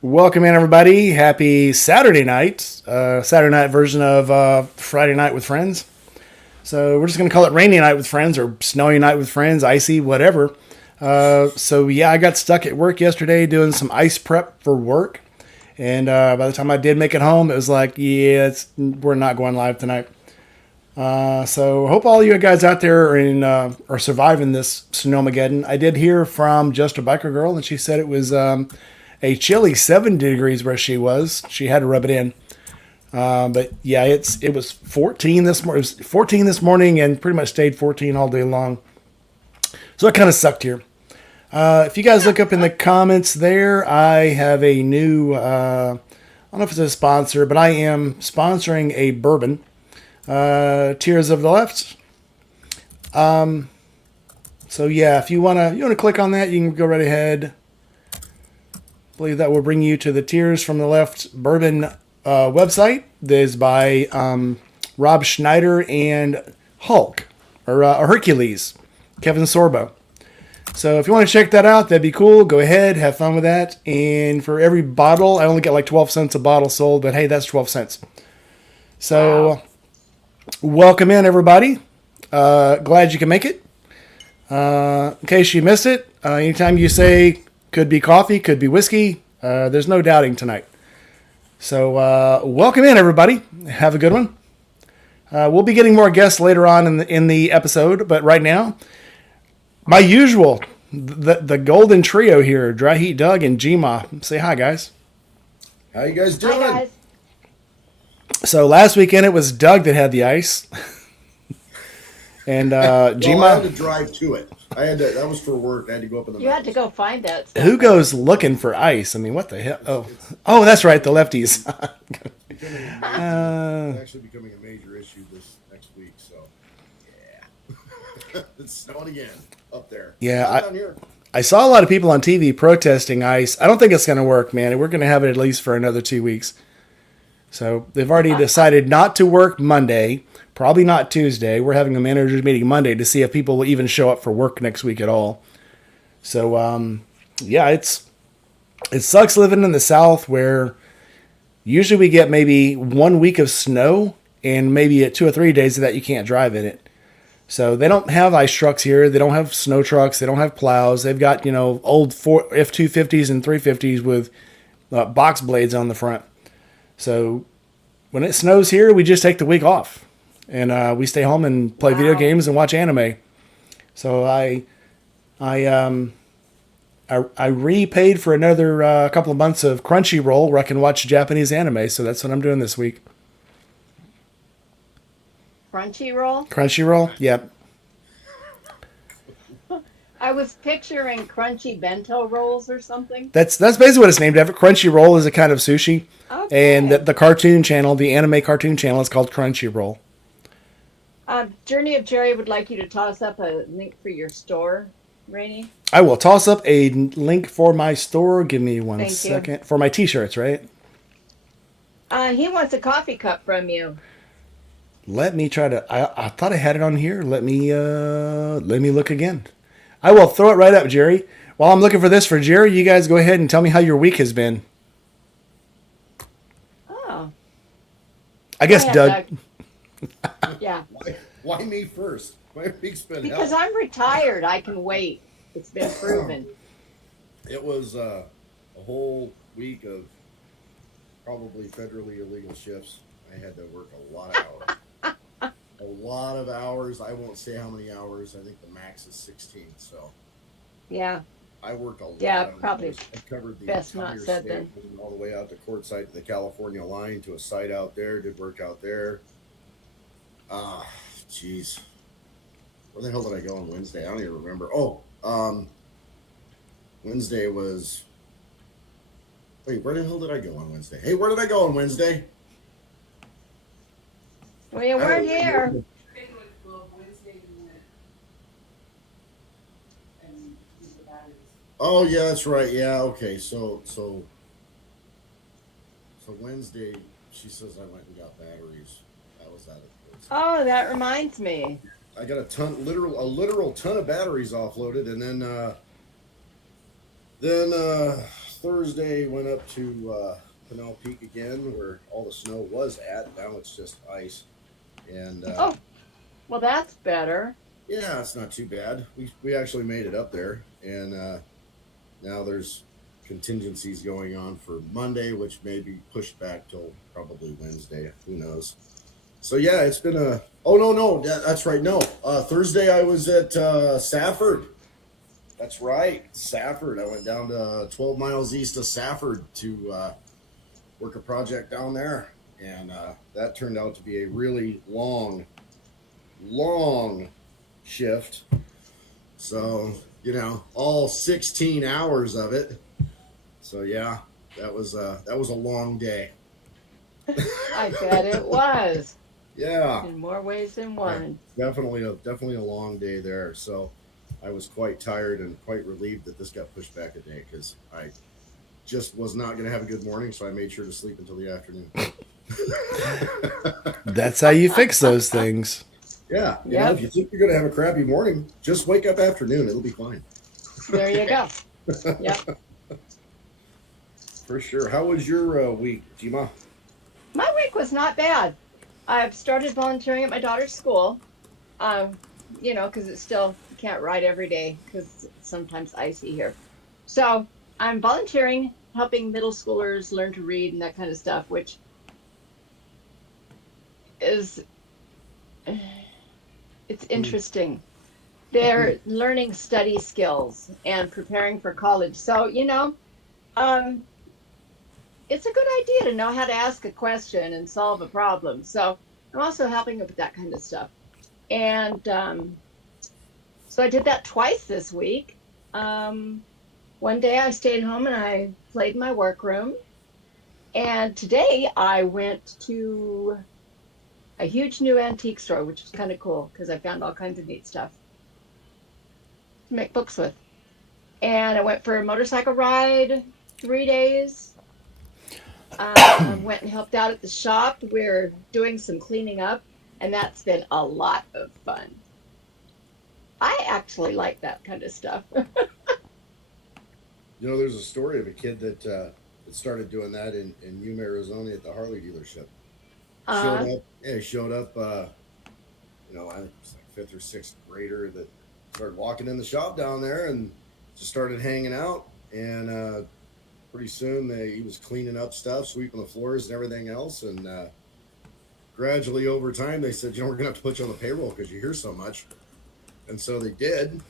Welcome in, everybody. Happy Saturday night. Saturday night version of Friday night with friends. So we're just going to call it rainy night with friends or snowy night with friends, icy, whatever. So yeah, I got stuck at work yesterday doing some ice prep for work. And by the time I did make it home, it was like, yeah, we're not going live tonight. So hope all you guys out there are surviving this Snowmageddon. I did hear from Just a Biker Girl, and she said it was a chilly 70 degrees where she was. She had to rub it in. But yeah, it was 14 this morning. It was 14 this morning and pretty much stayed 14 all day long. So it kind of sucked here. If you guys look up in the comments there, I have a new, I don't know if it's a sponsor, but I am sponsoring a bourbon, Tears of the Left. So yeah, if you want to click on that, you can go right ahead. I believe that will bring you to the Tears from the Left bourbon website. That is by Rob Schneider and Hulk, or Hercules, Kevin Sorbo. So if you want to check that out, that'd be cool. Go ahead, have fun with that. And for every bottle, I only get like 12 cents a bottle sold, but hey, that's 12 cents. So wow. Welcome in, everybody. Glad you can make it. In case you missed it, anytime you say could be coffee, could be whiskey, there's no doubting tonight. So welcome in, everybody. Have a good one. We'll be getting more guests later on in the episode, but right now, my usual, the golden trio here, Dry Heat Doug and G-Ma. Say hi, guys. How you guys doing? Hi, guys. So last weekend it was Doug that had the ice. And G-Ma. I had to drive to it. That was for work. I had to go up in the You had to go find that stuff. Who goes looking for ice? I mean, what the hell? Oh, that's right, the lefties. Actually becoming a major issue this next week, so yeah. It's snowing again up there. Yeah, I saw a lot of people on TV protesting ice. I don't think it's going to work, man. We're going to have it at least for another 2 weeks. So they've already decided not to work Monday, probably not Tuesday. We're having a managers meeting Monday to see if people will even show up for work next week at all. So, yeah, it sucks living in the South where usually we get maybe 1 week of snow and maybe at 2 or 3 days of that you can't drive in it. So they don't have ice trucks here. They don't have snow trucks. They don't have plows. They've got, old F-250s and 350s with box blades on the front. So when it snows here, we just take the week off. And we stay home and play video games and watch anime. So I repaid for another couple of months of Crunchyroll where I can watch Japanese anime. So that's what I'm doing this week. Crunchyroll? Crunchyroll, yep. I was picturing crunchy bento rolls or something. That's basically what it's named after. Crunchyroll is a kind of sushi. Okay. And the cartoon channel, the anime cartoon channel, is called Crunchyroll. Journey of Jerry would like you to toss up a link for your store, Rainey. I will toss up a link for my store. Give me one Thank second. you. For my t-shirts, right? He wants a coffee cup from you. Let me try to. I thought I had it on here. Let me look again. I will throw it right up, Jerry. While I'm looking for this for Jerry, you guys go ahead and tell me how your week has been. Oh. I guess Doug. Yeah. Why me first? My week's been Because I'm retired. I can wait. It's been proven. It was a whole week of probably federally illegal shifts. I had to work a lot of hours. A lot of hours. I won't say how many hours. I think the max is 16. So Yeah. I worked a lot. Yeah, probably I covered the best entire not said state, then. all the way out to court site to the California line to a site out there. Did work out there. Jeez. Where the hell did I go on Wednesday? I don't even remember. Wednesday was. Wait, where the hell did I go on Wednesday? Hey, where did I go on Wednesday? Well, you weren't here. Oh yeah, that's right. Yeah, okay. So Wednesday, She says I went and got batteries. That was out of place. Oh, that reminds me. I got a literal ton of batteries offloaded, and then Thursday went up to Pinell Peak again, where all the snow was at. Now it's just ice, and Oh, well, that's better. yeah, it's not too bad. We actually made it up there, and now there's contingencies going on for Monday, which may be pushed back till probably Wednesday. Who knows? So yeah, it's been a. Oh no, that's right. No, Thursday I was at Safford. That's right, Safford. I went down to 12 miles east of Safford to work a project down there, and that turned out to be a really long shift. So all 16 hours of it. So yeah, that was a long day. I bet it was. Yeah, In more ways than one. definitely a long day there. So I was quite tired and quite relieved that this got pushed back a day, because I just was not going to have a good morning. So I made sure to sleep until the afternoon. That's how you fix those things. Yeah, Yep. if you think you're going to have a crappy morning, just wake up afternoon. It'll be fine. There you go. Yep. For sure. How was your week, Jima? My week was not bad. I've started volunteering at my daughter's school. Because it's still, you can't ride every day because it's sometimes icy here. So I'm volunteering, helping middle schoolers learn to read and that kind of stuff, which is, it's interesting. They're learning study skills and preparing for college. So, it's a good idea to know how to ask a question and solve a problem. So I'm also helping with that kind of stuff. And so I did that twice this week. One day I stayed home and I played in my workroom. And today I went to a huge new antique store, which was kind of cool because I found all kinds of neat stuff to make books with. And I went for a motorcycle ride 3 days. Went and helped out at the shop. We're doing some cleaning up, and that's been a lot of fun. I actually like that kind of stuff. There's a story of a kid that started doing that in Yuma, Arizona, at the Harley dealership. Showed up. I think it was like fifth or sixth grader that started walking in the shop down there and just started hanging out. And pretty soon he was cleaning up stuff, sweeping the floors and everything else. And gradually over time, they said, we're going to have to put you on the payroll because you're here so much. And so they did.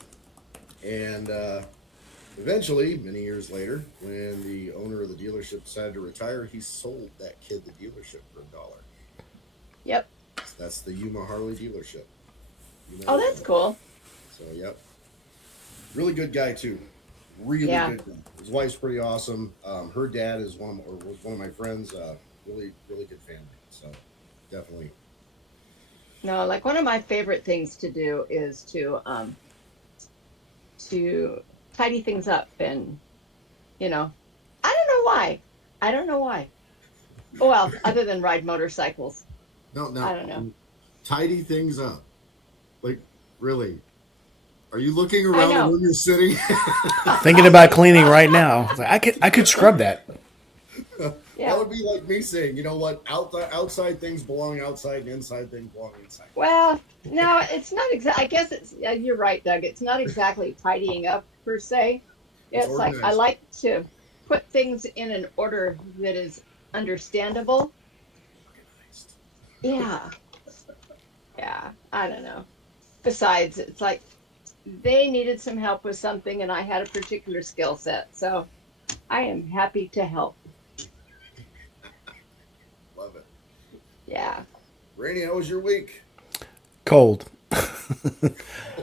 And eventually, many years later, when the owner of the dealership decided to retire, he sold that kid the dealership for $1. Yep. That's the Yuma Harley dealership. Oh, that's cool. So, yep. Really good guy, too. Really good guy. His wife's pretty awesome. Her dad was one of my friends. Really, really good family. So, definitely. No, like one of my favorite things to do is to tidy things up, and I don't know why. Well, other than ride motorcycles. No, I don't know. Tidy things up. Like, really? Are you looking around when you're sitting? Thinking about cleaning right now. Like, I could scrub that. Yeah. That would be like me saying, you know what? Outside things belong outside, and inside things belong inside. Well, no, it's not exactly. I guess you're right, Doug. It's not exactly tidying up per se. It's like I like to put things in an order that is understandable. Yeah. Yeah, I don't know. Besides, it's like they needed some help with something, and I had a particular skill set, so I am happy to help. Love it. Yeah. Rainey, how was your week? Cold.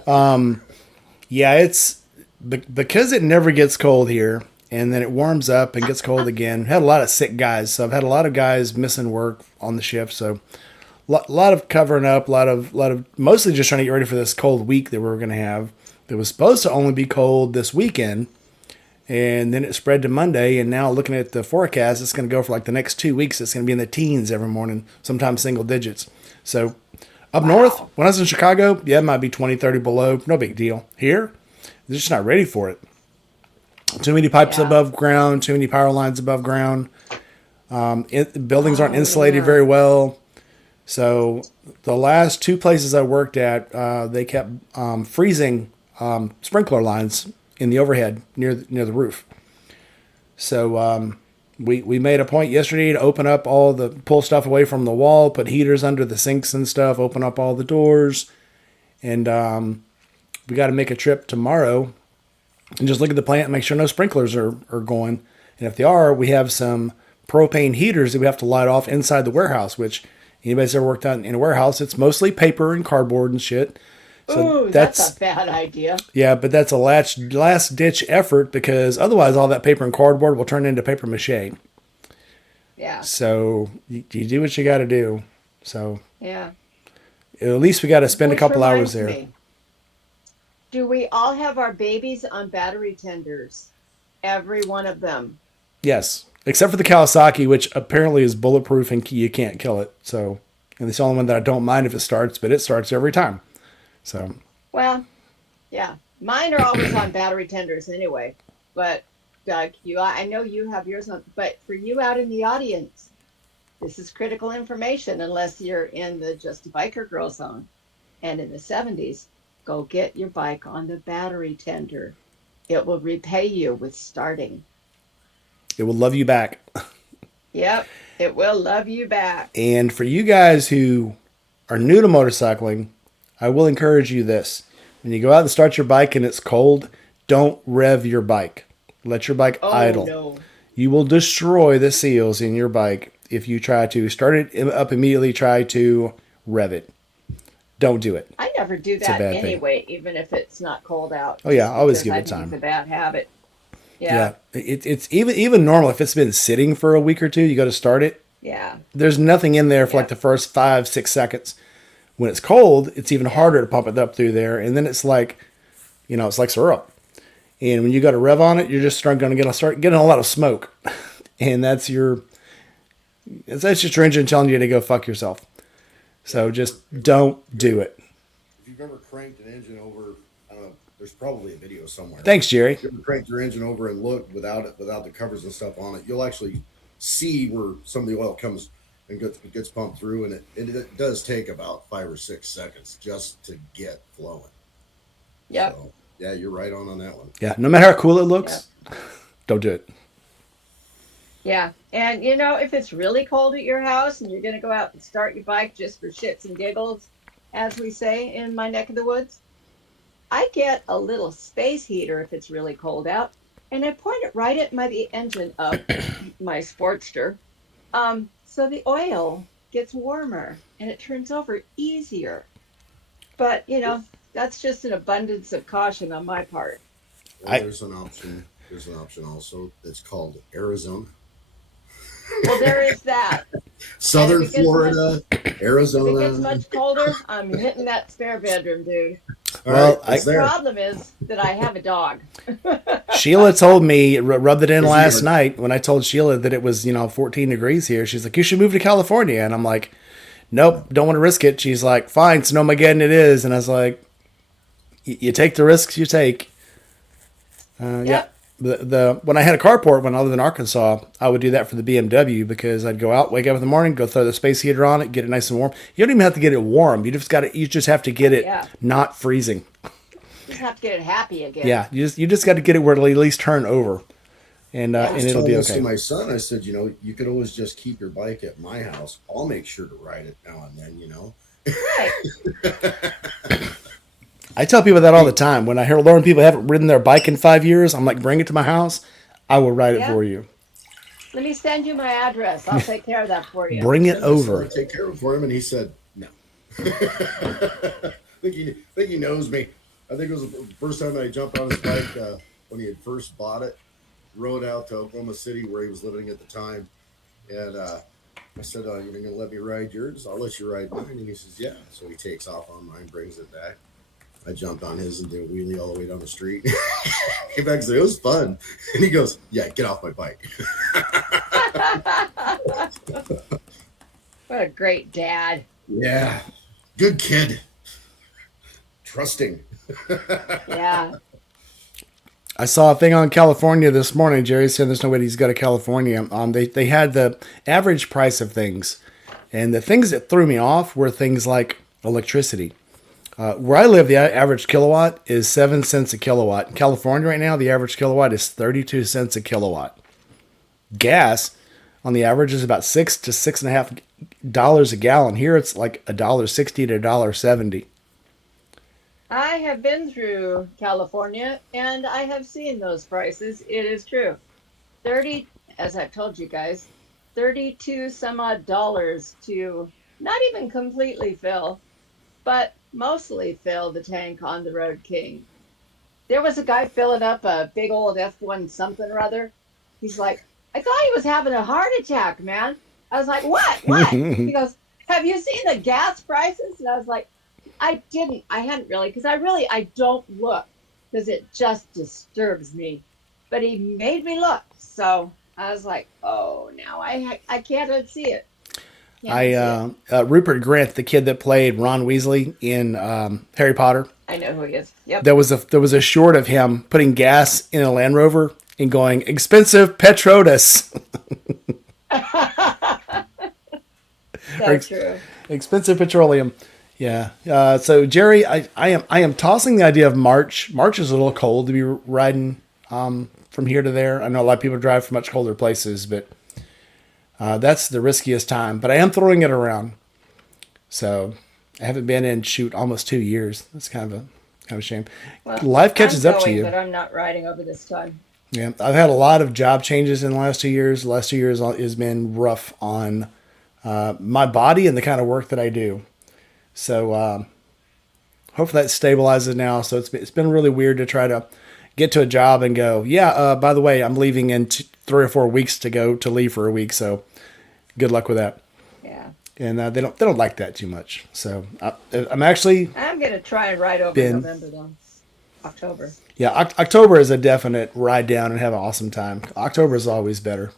Yeah, it's because it never gets cold here, and then it warms up and gets cold again. Had a lot of sick guys, so I've had a lot of guys missing work on the shift. So a lot of covering up, a lot of mostly just trying to get ready for this cold week that we're going to have. It was supposed to only be cold this weekend, And then it spread to Monday, and now looking at the forecast, it's going to go for like the next 2 weeks. It's going to be in the teens every morning, sometimes single digits. So up north, when I was in Chicago, yeah, it might be 20, 30 below. No big deal. Here, they're just not ready for it. Too many pipes Yeah. above ground, too many power lines above ground. Buildings aren't insulated yeah. very well. So the last two places I worked at, they kept freezing sprinkler lines in the overhead near the roof. So we made a point yesterday to open up pull stuff away from the wall, put heaters under the sinks and stuff, open up all the doors, and we got to make a trip tomorrow and just look at the plant and make sure no sprinklers are going. And if they are, we have some propane heaters that we have to light off inside the warehouse, which anybody's ever worked out in a warehouse, it's mostly paper and cardboard and shit. So Ooh, that's a bad idea. yeah, but that's a last ditch effort because otherwise all that paper and cardboard will turn into paper mache. Yeah. So you do what you got to do. So Yeah. at least we got to spend a Which couple hours reminds there. me, do we all have our babies on battery tenders? Every one of them. Yes, except for the Kawasaki, which apparently is bulletproof and you can't kill it. So, and it's the only one that I don't mind if it starts, but it starts every time. So Well, yeah. Mine are always on battery tenders anyway. But Doug, I know you have yours on, but for you out in the audience, this is critical information unless you're in the Just a Biker Girl zone. And in the 70s, go get your bike on the battery tender. It will repay you with starting. it will love you back. Yep, it will love you back. And for you guys who are new to motorcycling, I will encourage you this. When you go out and start your bike and it's cold, don't rev your bike. Let your bike Oh, idle. no. You will destroy the seals in your bike if you try to start it up immediately, try to rev it. Don't do it. I never do a that bad thing. anyway, even if it's not cold out. Oh, yeah, just I always because give I it think time. it's a bad habit. Yeah, Yeah, it's even normal if it's been sitting for a week or two. You go to start it. yeah, There's nothing in there for like yeah, the first 5-6 seconds. When it's cold, it's even yeah, harder to pump it up through there, and then it's like, it's like syrup. And when you got a rev on it, you're just going to start getting a lot of smoke, and that's just your engine telling you to go fuck yourself. So just don't do it. If you've ever cranked an engine over, I don't know, there's probably a video somewhere. Thanks, Jerry. If you ever cranked your engine over and looked without the covers and stuff on it, you'll actually see where some of the oil comes and gets pumped through, and it does take about 5 or 6 seconds just to get flowing. yep, So yeah, you're right on that one. Yeah, no matter how cool it yep, looks, don't do it. yeah. And if it's really cold at your house and you're going to go out and start your bike just for shits and giggles, as we say in my neck of the woods, I get a little space heater if it's really cold out, and I point it right at the engine of my Sportster. So the oil gets warmer and it turns over easier. But, that's just an abundance of caution on my part. Well, I there's an option. There's an option also that's called Arizona, Well, there is that. And Southern Florida, if it gets Arizona. much colder, I'm hitting that spare bedroom, dude. All right, well, it's The there. problem is that I have a dog. Sheila told me, rubbed it in Is he last ever- night when I told Sheila that it was 14 degrees here. She's like, you should move to California, and I'm like, nope, don't want to risk it. She's like, fine, Snowmageddon it is, and I was like, you take the risks you take. Yeah. Yep. The when I had a carport when I lived in Arkansas, I would do that for the BMW because I'd go out, wake up in the morning, go throw the space heater on it, get it nice and warm. You don't even have to get it warm. You just have to get it Yeah. not freezing. Just have to get it happy again. Yeah, you just got to get it where it'll at least turn over, and Yeah. I was it'll telling be this okay. to my son. I said, you could always just keep your bike at my house. I'll make sure to ride it now and then. Right. I tell people that all the time. When I hear learn people haven't ridden their bike in 5 years, I'm like, bring it to my house. I will ride it Yeah. for you. Let me send you my address. I'll take care of that for you. Bring it So I over. take care of it for him, and he said no. I think he knows me. I think it was the first time I jumped on his bike when he had first bought it. Rode out to Oklahoma City where he was living at the time, and I said, "You're gonna let me ride yours? I'll let you ride mine." And he says, "Yeah." So he takes off on mine, brings it back. I jumped on his and did a wheelie all the way down the street. Came back and said, it was fun. And he goes, yeah, get off my bike. What a great dad. Yeah. Good kid. Trusting. Yeah. I saw a thing on California this morning. Jerry said there's no way he's got to California. They had the average price of things. And the things that threw me off were things like electricity. Where I live, the average kilowatt is 7 cents a kilowatt. In California right now, the average kilowatt is 32 cents a kilowatt. Gas, on the average, is about $6 to $6.50 a gallon. Here, it's like $1.60 to $1.70. I have been through California and I have seen those prices. It is true. 30, as I've told you guys, 32 some odd dollars to not even completely fill, but mostly fill the tank on the Road King. There was a guy filling up a big old F1 something or other. He's like, I thought he was having a heart attack, man. I was like, what? What? He goes, have you seen the gas prices? And I was like, I hadn't really, because I don't look, because it just disturbs me. But he made me look. So I was like, oh, now I can't unsee it. Rupert Grint, the kid that played Ron Weasley in Harry Potter. I know who he is. Yep. There was a short of him putting gas in a Land Rover and going, expensive Petronas. So true. Expensive petroleum. Yeah. So Jerry, I am tossing the idea of March. March is a little cold to be riding from here to there. I know a lot of people drive from much colder places, but that's the riskiest time. But I am throwing it around. So I haven't been in almost 2 years. That's kind of a shame. Well, Life catches up to you. But I'm not riding over this time. Yeah, I've had a lot of job changes in the last 2 years. The last 2 years has been rough on my body and the kind of work that I do. So hopefully that stabilizes now. So it's been really weird to try to get to a job and go, yeah, by the way, I'm leaving in 3 or 4 weeks to leave for a week. So good luck with that. Yeah. And they don't like that too much. So I'm going to try and ride over November though. October. Yeah, October is a definite ride down and have an awesome time. October is always better.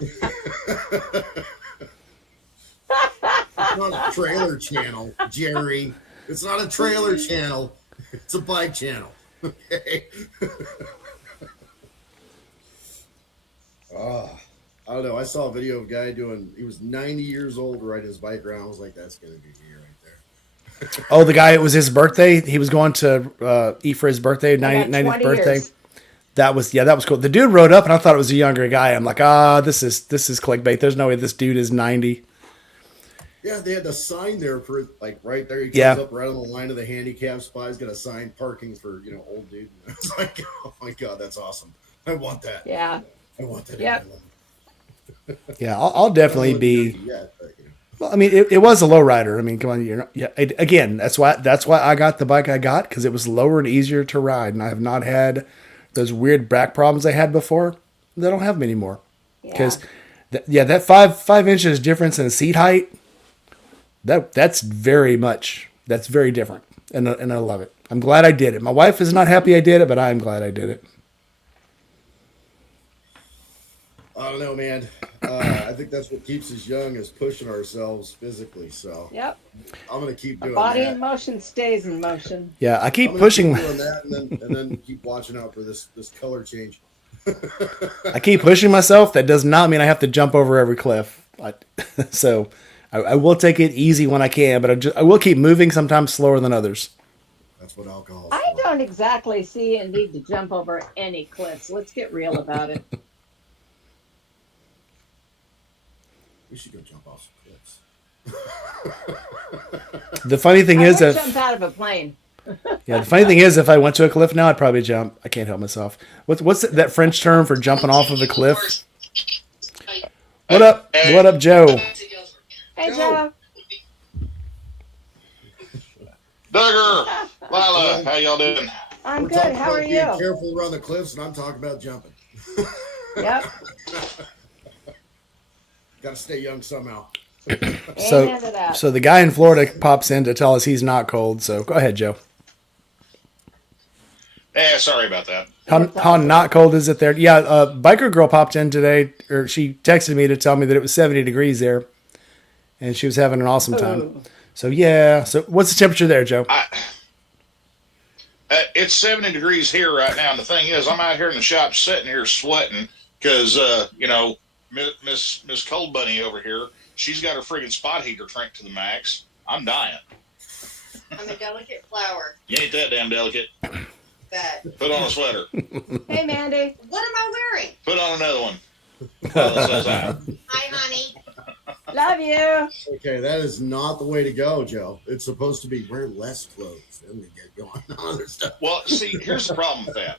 It's not a trailer channel, Jerry. It's not a trailer channel. It's a bike channel. Okay. I don't know. I saw a video of a guy he was 90 years old riding his bike around. I was like, that's going to be me right there. Oh, the guy, it was his birthday. He was going to eat for his birthday, 90th birthday. Years. That was cool. The dude rode up and I thought it was a younger guy. I'm like, this is clickbait. There's no way this dude is 90. Yeah, they had the sign there for like right there. He comes up right on the line of the handicap spot. He's got a sign parking for old dude. I was like, oh my god, that's awesome. I want that. Yeah, I want that. Yep. Yeah, I'll definitely be. Well, I mean, it was a low rider. I mean, come on, again, that's why I got the bike I got, because it was lower and easier to ride, and I have not had those weird back problems I had before. They don't have them anymore. Because that 5 inches difference in seat height. That's very different, and I love it. I'm glad I did it. My wife is not happy I did it, but I'm glad I did it. I don't know, man. I think that's what keeps us young, is pushing ourselves physically. So yep, I'm gonna keep doing body that. in motion stays in motion. Yeah, I keep pushing. Keep doing that, and then keep watching out for this color change. I keep pushing myself. That does not mean I have to jump over every cliff. So I will take it easy when I can, but I will keep moving, sometimes slower than others. That's what alcohol. I don't exactly see a need to jump over any cliffs. Let's get real about it. We should go jump off some cliffs. The funny thing I is, would jump out of a plane. The funny thing is, if I went to a cliff now, I'd probably jump. I can't help myself. What's that French term for jumping off of a cliff? What up? What up, Joe? Hey, Joe. Duggar, Lila, how y'all doing? I'm We're good. talking How are about you? being careful around the cliffs, and I'm talking about jumping. Yep. Got to stay young somehow. Amen to that. So the guy in Florida pops in to tell us he's not cold. So go ahead, Joe. Sorry about that. How not cold is it there? Yeah, biker girl popped in today, or she texted me to tell me that it was 70 degrees there, and she was having an awesome time. Ooh. So yeah. So what's the temperature there, Joe? It's 70 degrees here right now, and the thing is, I'm out here in the shop sitting here sweating because, Miss Cold Bunny over here, she's got her friggin' spot heater cranked to the max. I'm dying. I'm a delicate flower. You ain't that damn delicate. That. Put on a sweater. Hey, Mandy. What am I wearing? Put on another one. Well, that says that. Hi, honey. Love you. Okay, that is not the way to go, Joe. It's supposed to be wear less clothes. Then we get going on other stuff. Well, see, here's the problem with that.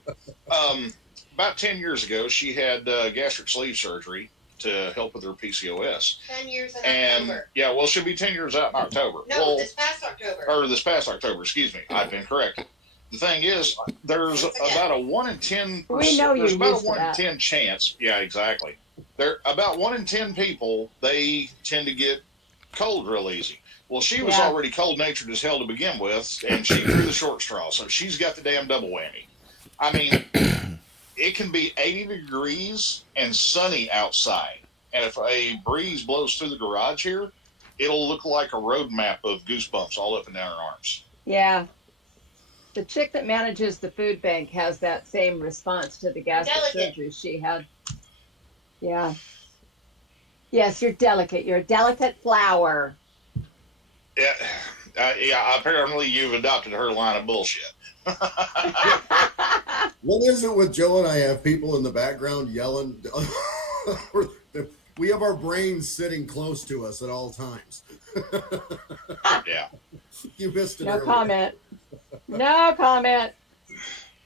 About 10 years ago, she had gastric sleeve surgery to help with her PCOS. 10 years in And, October. yeah, well, she'll be 10 years out in October. No, Well, this past October. or this past October, excuse me. I've been corrected. The thing is, there's about a 1 in 10. We know There's you about used a to 1 in that. 10 chance. Yeah, exactly. There about 1 in 10 people, they tend to get cold real easy. Well, she was Yeah. already cold natured as hell to begin with, and she drew the short straw, so she's got the damn double whammy. I mean, it can be 80 degrees and sunny outside, and if a breeze blows through the garage here, it'll look like a road map of goosebumps all up and down her arms. Yeah. The chick that manages the food bank has that same response to the gastric Delicate. surgery she had. Yeah. Yes, you're delicate. You're a delicate flower. Yeah, yeah. Apparently, you've adopted her line of bullshit. What is it with Joe and I have people in the background yelling? We have our brains sitting close to us at all times. Yeah. You missed it. No earlier. comment. No comment.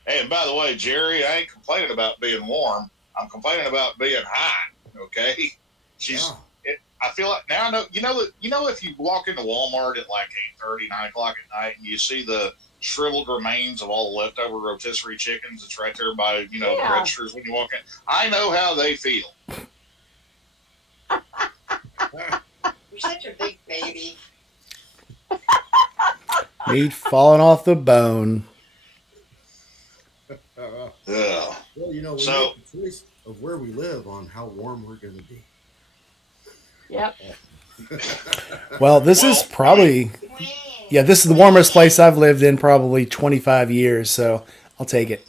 Hey, and by the way, Jerry, I ain't complaining about being warm. I'm complaining about being hot. Okay. She's. Yeah. I feel like now I know. You know, if you walk into Walmart at like 8:30, 9 o'clock at night, and you see the shriveled remains of all the leftover rotisserie chickens, it's right there by the Yeah. registers when you walk in. I know how they feel. You're such a big baby. Meat falling off the bone. Well, Ugh. we So- make the choice of where we live on how warm we're going to be. Yep. Well, this is probably this is the warmest place I've lived in probably 25 years. So I'll take it.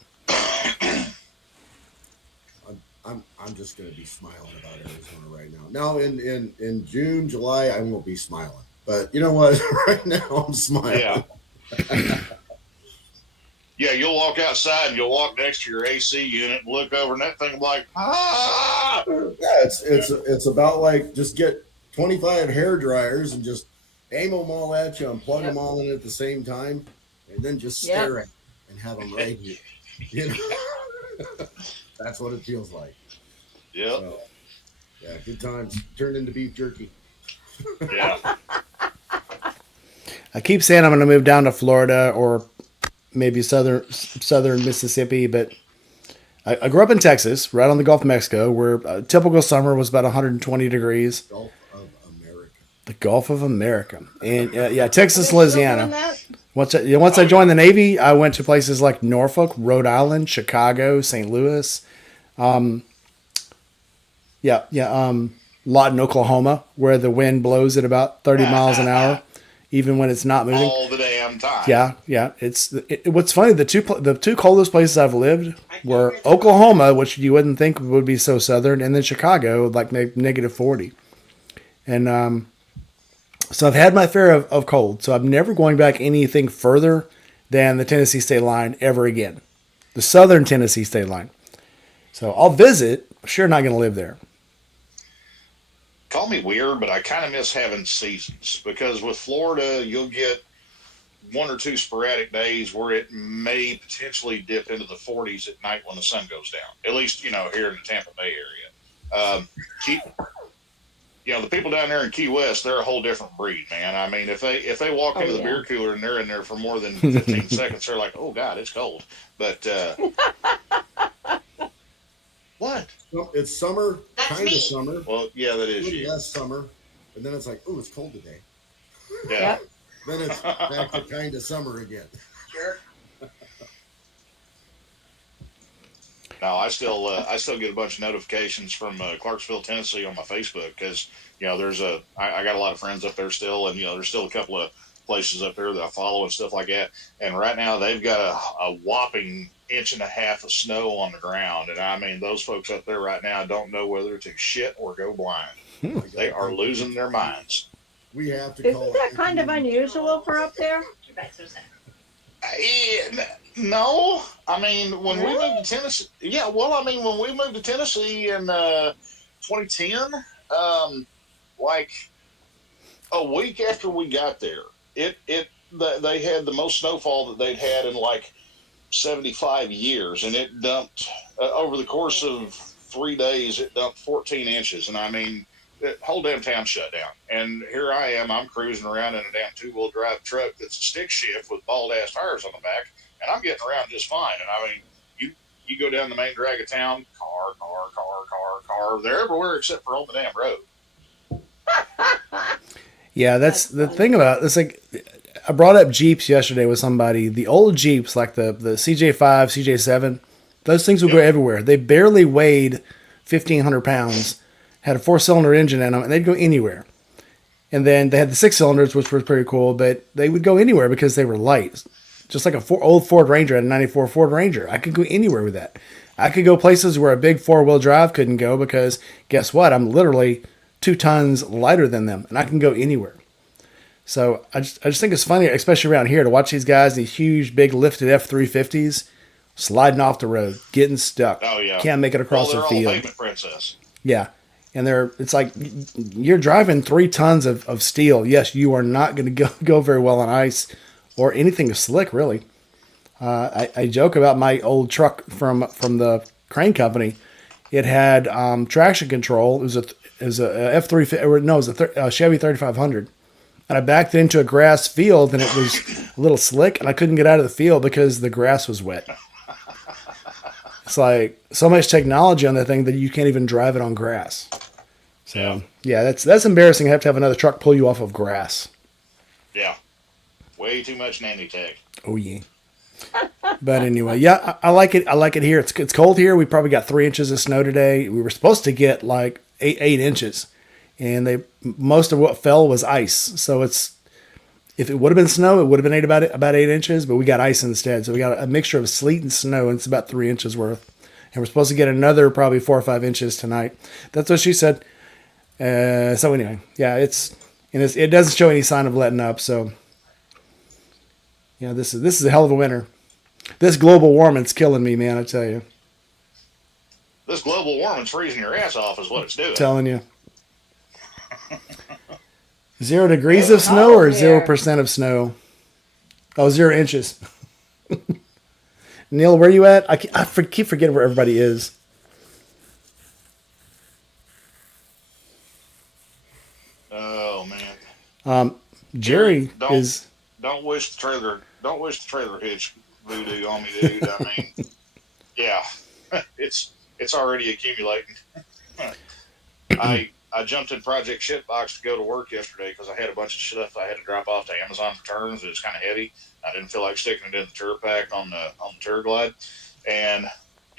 I'm just going to be smiling about Arizona right now. Now in June, July, I won't be smiling. But you know what? Right now, I'm smiling. Yeah. Yeah, you'll walk outside and you'll walk next to your AC unit and look over and that thing will be like, ah! Yeah, it's about like just get 25 hair dryers and just aim them all at you and plug them all in at the same time, and then just stare at them and have them right here. You know? That's what it feels like. Yep. So, yeah, good times turned into beef jerky. Yeah. I keep saying I'm going to move down to Florida or maybe southern Mississippi, but I grew up in Texas, right on the Gulf of Mexico, where a typical summer was about 120 degrees. Gulf of America. The Gulf of America, and Texas, Are they still Louisiana. doing that? Once I joined the Navy, I went to places like Norfolk, Rhode Island, Chicago, St. Louis. Lawton, Oklahoma, where the wind blows at about 30 miles an hour, even when it's not moving. All the damn time. Yeah. What's funny, the two coldest places I've lived were Oklahoma, which you wouldn't think would be so southern, and then Chicago, like negative 40. And so I've had my fair of cold. So I'm never going back anything further than the Tennessee state line ever again, the southern Tennessee state line. So I'll visit. Sure, not going to live there. Call me weird, but I kind of miss having seasons because with Florida, you'll get 1 or 2 sporadic days where it may potentially dip into the 40s at night when the sun goes down. At least, here in the Tampa Bay area. The people down there in Key West, they're a whole different breed, man. I mean, if they walk into the beer cooler and they're in there for more than 15 seconds, they're like, oh God, it's cold. But what? It's summer, That's kind me. of summer. Well, yeah, that A is little you. less summer. and then it's like, oh, it's cold today. Yeah. Yep. Then it's back to kind of summer again. Sure. No, I still get a bunch of notifications from Clarksville, Tennessee on my Facebook because I got a lot of friends up there still, and there's still a couple of places up there that I follow and stuff like that. And right now they've got a whopping inch and a half of snow on the ground, and I mean those folks up there right now don't know whether to shit or go blind. They are losing their minds. We have to call Isn't that kind of unusual for up there? No, I mean when we Really? moved to Tennessee. Yeah, well, I mean when we moved to Tennessee in 2010, like a week after we got there, they had the most snowfall that they'd had in like 75 years, and it dumped over the course of 3 days. It dumped 14 inches, and I mean the whole damn town shut down. And here I am, I'm cruising around in a damn 2-wheel drive truck that's a stick shift with bald ass tires on the back, and I'm getting around just fine. And I mean, you go down the main drag of town, car. They're everywhere except for on the damn road. Yeah, that's the thing about it's like I brought up Jeeps yesterday with somebody. The old Jeeps, like the CJ5, CJ7, those things would go everywhere. They barely weighed 1,500 pounds, had a 4-cylinder engine in them, and they'd go anywhere. And then they had the 6 cylinders, which was pretty cool, but they would go anywhere because they were light. Just like old Ford Ranger, I had a 94 Ford Ranger. I could go anywhere with that. I could go places where a big 4-wheel drive couldn't go because guess what? I'm literally 2 tons lighter than them, and I can go anywhere. So I just think it's funny, especially around here, to watch these guys, these huge, big lifted F-350s, sliding off the road, getting stuck. Oh yeah, Can't make it across they're the all field. pavement princess. Yeah. And it's like you're driving 3 tons of steel. Yes, you are not going to go very well on ice or anything slick, really. I joke about my old truck from the crane company. It had traction control. It was a F-350, or no, it was a Chevy 3500. And I backed it into a grass field, and it was a little slick, and I couldn't get out of the field because the grass was wet. It's like so much technology on that thing that you can't even drive it on grass. So yeah, that's embarrassing. I have to have another truck pull you off of grass. Yeah, way too much nanny tech. Oh yeah. But anyway, yeah, I like it. I like it here. It's cold here. We probably got 3 inches of snow today. We were supposed to get like 8 inches, and most of what fell was ice. So if it would have been snow, it would have been about 8 inches, but we got ice instead. So we got a mixture of sleet and snow, and it's about 3 inches worth. And we're supposed to get another probably 4 or 5 inches tonight. That's what she said. So anyway, yeah, it doesn't show any sign of letting up. So yeah, this is a hell of a winter. This global warming's killing me, man. I tell you. This global warming's freezing your ass off, is what it's doing. I'm telling you. 0 degrees of snow or 0% of snow? Oh, 0 inches. Neil, where you at? I keep forgetting where everybody is. Oh man. Jerry is. Don't wish the trailer hitch voodoo on me, dude. I mean, yeah, it's already accumulating. I jumped in Project Shitbox to go to work yesterday because I had a bunch of stuff I had to drop off to Amazon returns. It was kind of heavy. I didn't feel like sticking it in the tour pack on the tour glide, and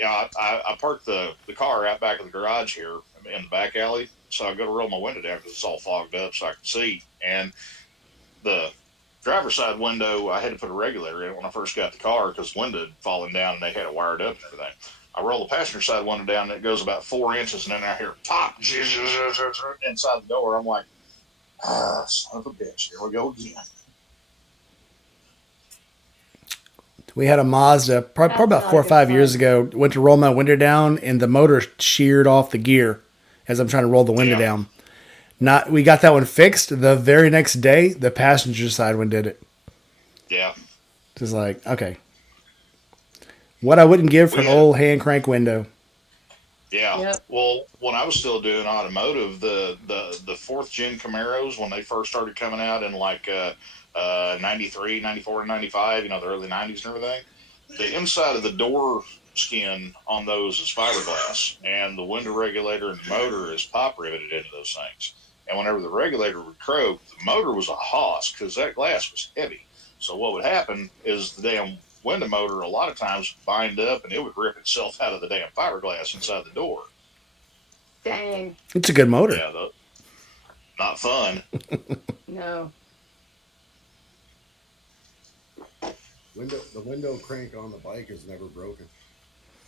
I parked the car out back of the garage here in the back alley. So I go to roll my window down because it's all fogged up so I can see. And the driver's side window, I had to put a regulator in it when I first got the car because the window had fallen down and they had it wired up and everything. I roll the passenger side window down and it goes about 4 inches, and then I hear pop inside the door. I'm like, son of a bitch, here we go again. We had a Mazda probably about 4 or 5 years ago. Went to roll my window down, and the motor sheared off the gear as I'm trying to roll the window down. We got that one fixed. The very next day, the passenger side one did it. Yeah. Just like, okay. What I wouldn't give for an old hand crank window. Yeah. Yep. Well, when I was still doing automotive, the 4th gen Camaros, when they first started coming out in like 93, 94, and 95, the early 90s and everything, the inside of the door skin on those is fiberglass, and the window regulator and the motor is pop riveted into those things. And whenever the regulator would croak, the motor was a hoss because that glass was heavy. So what would happen is the damn window motor a lot of times would bind up and it would rip itself out of the damn fiberglass inside the door. Dang. It's a good motor. Yeah, not fun. No. The window crank on the bike is never broken.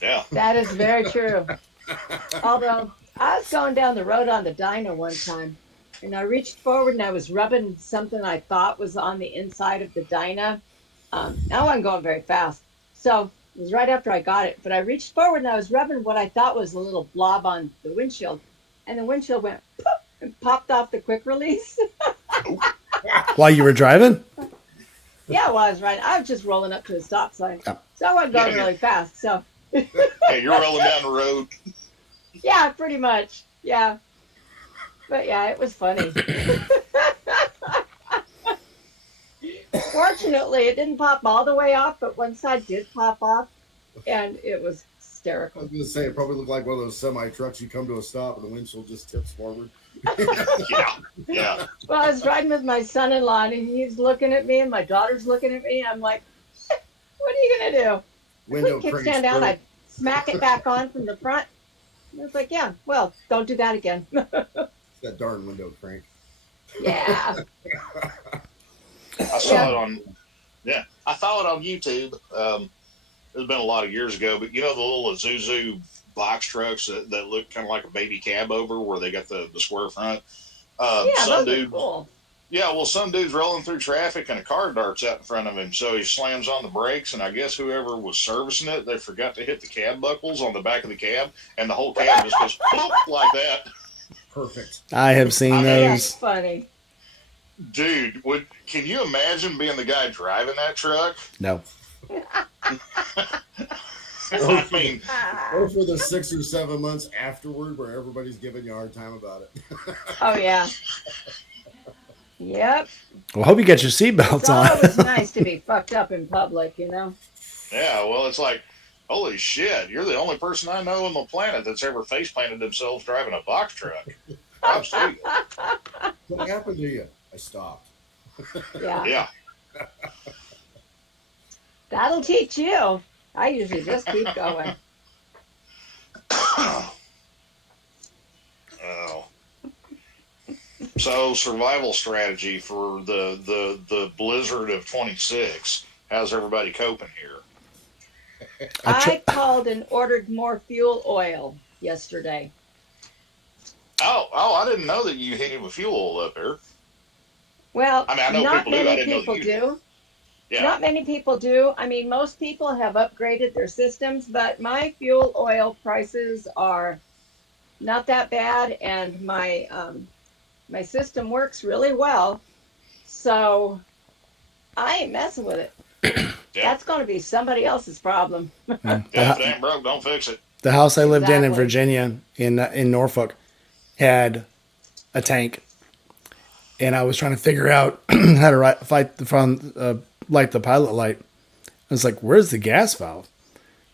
Yeah. That is very true. Although I was going down the road on the dyno one time, and I reached forward and I was rubbing something I thought was on the inside of the dyno. I wasn't going very fast, so it was right after I got it. But I reached forward and I was rubbing what I thought was a little blob on the windshield, and the windshield went poof and popped off the quick release. While you were driving? Yeah, while I was riding, I was just rolling up to a stop sign, Oh. so I wasn't going Yeah. really fast. So Hey, you're rolling down the road. yeah, pretty much. Yeah. But yeah, it was funny. Fortunately, it didn't pop all the way off, but one side did pop off, and it was I hysterical. was going to say, it probably looked like one of those semi trucks. You come to a stop and the windshield just tips forward. Yeah. Well, I was riding with my son-in-law, and he's looking at me, and my daughter's looking at me. I'm like, what are you going to do? Window Put crank kickstand down, straight. I smack it back on from the front. And it's like, yeah, well, don't do that again. That darn window crank. Yeah. I saw it on. Yeah, I saw it on YouTube. It's been a lot of years ago, but you know the little Isuzu box trucks that look kind of like a baby cab over, where they got the square front. Yeah, Some those are dude, cool. yeah, well, some dude's rolling through traffic and a car darts out in front of him, so he slams on the brakes, and I guess whoever was servicing it, they forgot to hit the cab buckles on the back of the cab, and the whole cab just goes ploop like that. Perfect. I have seen That's those. funny. Dude, can you imagine being the guy driving that truck? No. I mean, Or for the 6 or 7 months afterward where everybody's giving you a hard time about it. Oh, yeah. Yep. Well, hope you got your It's seatbelts on. always nice to be fucked up in public, you know? yeah, well, it's like, holy shit, you're the only person I know on the planet that's ever face planted themselves driving a box truck. I'm serious. What happened to you? I stopped. Yeah. Yeah. That'll teach you. I usually just keep going. Oh. So, survival strategy for the blizzard of 26. How's everybody coping here? I called and ordered more fuel oil yesterday. Oh, I didn't know that you heated with fuel oil up there. Well, I mean, I know not people do. I many didn't know people that you do. Yeah. Not many people do. I mean, most people have upgraded their systems, but my fuel oil prices are not that bad, and my my system works really well. So I ain't messing with it. Yeah. That's going to be somebody else's problem. Yeah, if it ain't broke, don't fix it. The house I lived in Exactly. Virginia, in Norfolk, had a tank, and I was trying to figure out how to light the pilot light. I was like, "Where's the gas valve?"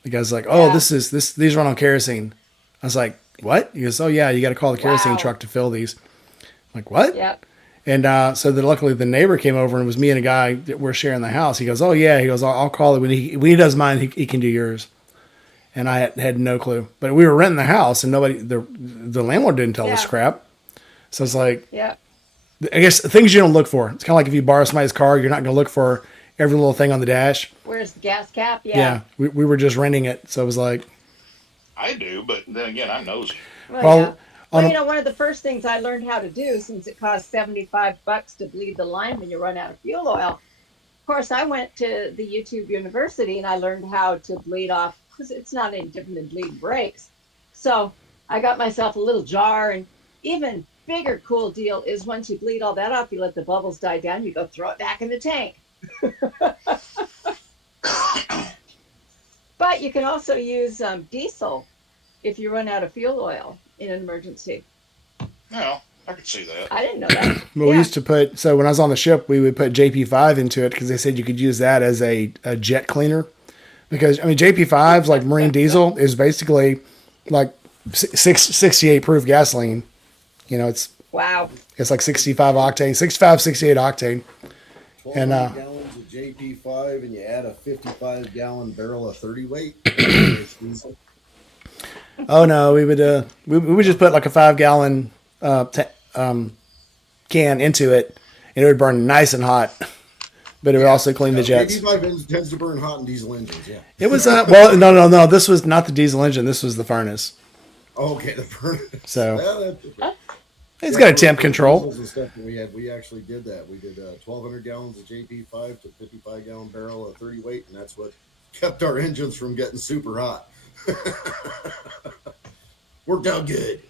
The guy's like, "Oh, Yeah. these run on kerosene." I was like, "What?" He goes, "Oh yeah, you got to call the kerosene Wow. truck to fill these." I'm like, "What?" Yep. And so then luckily the neighbor came over, and it was me and a guy that were sharing the house. He goes, "Oh yeah," he goes, "I'll call it when he does mine. He can do yours." And I had no clue. But we were renting the house, and the landlord didn't tell us Yeah. crap. So it's like, Yep. I guess things you don't look for. It's kind of like if you borrow somebody's car, you're not going to look for every little thing on the dash. Where's the gas cap? Yeah. We were just renting it. So it was like, I do, but then again, I'm nosy. Well, Yeah. on Well, a- you know, one of the first things I learned how to do, since it costs $75 to bleed the line when you run out of fuel oil. Of course, I went to the YouTube University and I learned how to bleed off, because it's not any different than bleeding brakes. So I got myself a little jar, and even bigger cool deal is once you bleed all that off, you let the bubbles die down, you go throw it back in the tank. But you can also use diesel if you run out of fuel oil in an emergency. No, I can see that. I didn't know that. well, we used to put, so when I was on the ship, we would put JP5 into it because they said you could use that as a jet cleaner. Because, I mean, JP5s, like marine diesel, is basically like 68 proof gasoline. You know, it's Wow. It's like 65 octane, 65, 68 octane. 1,200 And, gallons of JP5, and you add a 55-gallon barrel of 30 weight. Oh no, we would just put like a 5 gallon can into it, and it would burn nice and hot. But it would also clean the jets. JP5 tends to burn hot in diesel engines. Yeah. It was well, no. This was not the diesel engine. This was the furnace. Oh, okay, the burn. So Yeah, it's got a temp control. And stuff that we actually did that. We did 1,200 gallons of JP5 to 55-gallon barrel of 30 weight, and that's what kept our engines from getting super hot. Worked out good.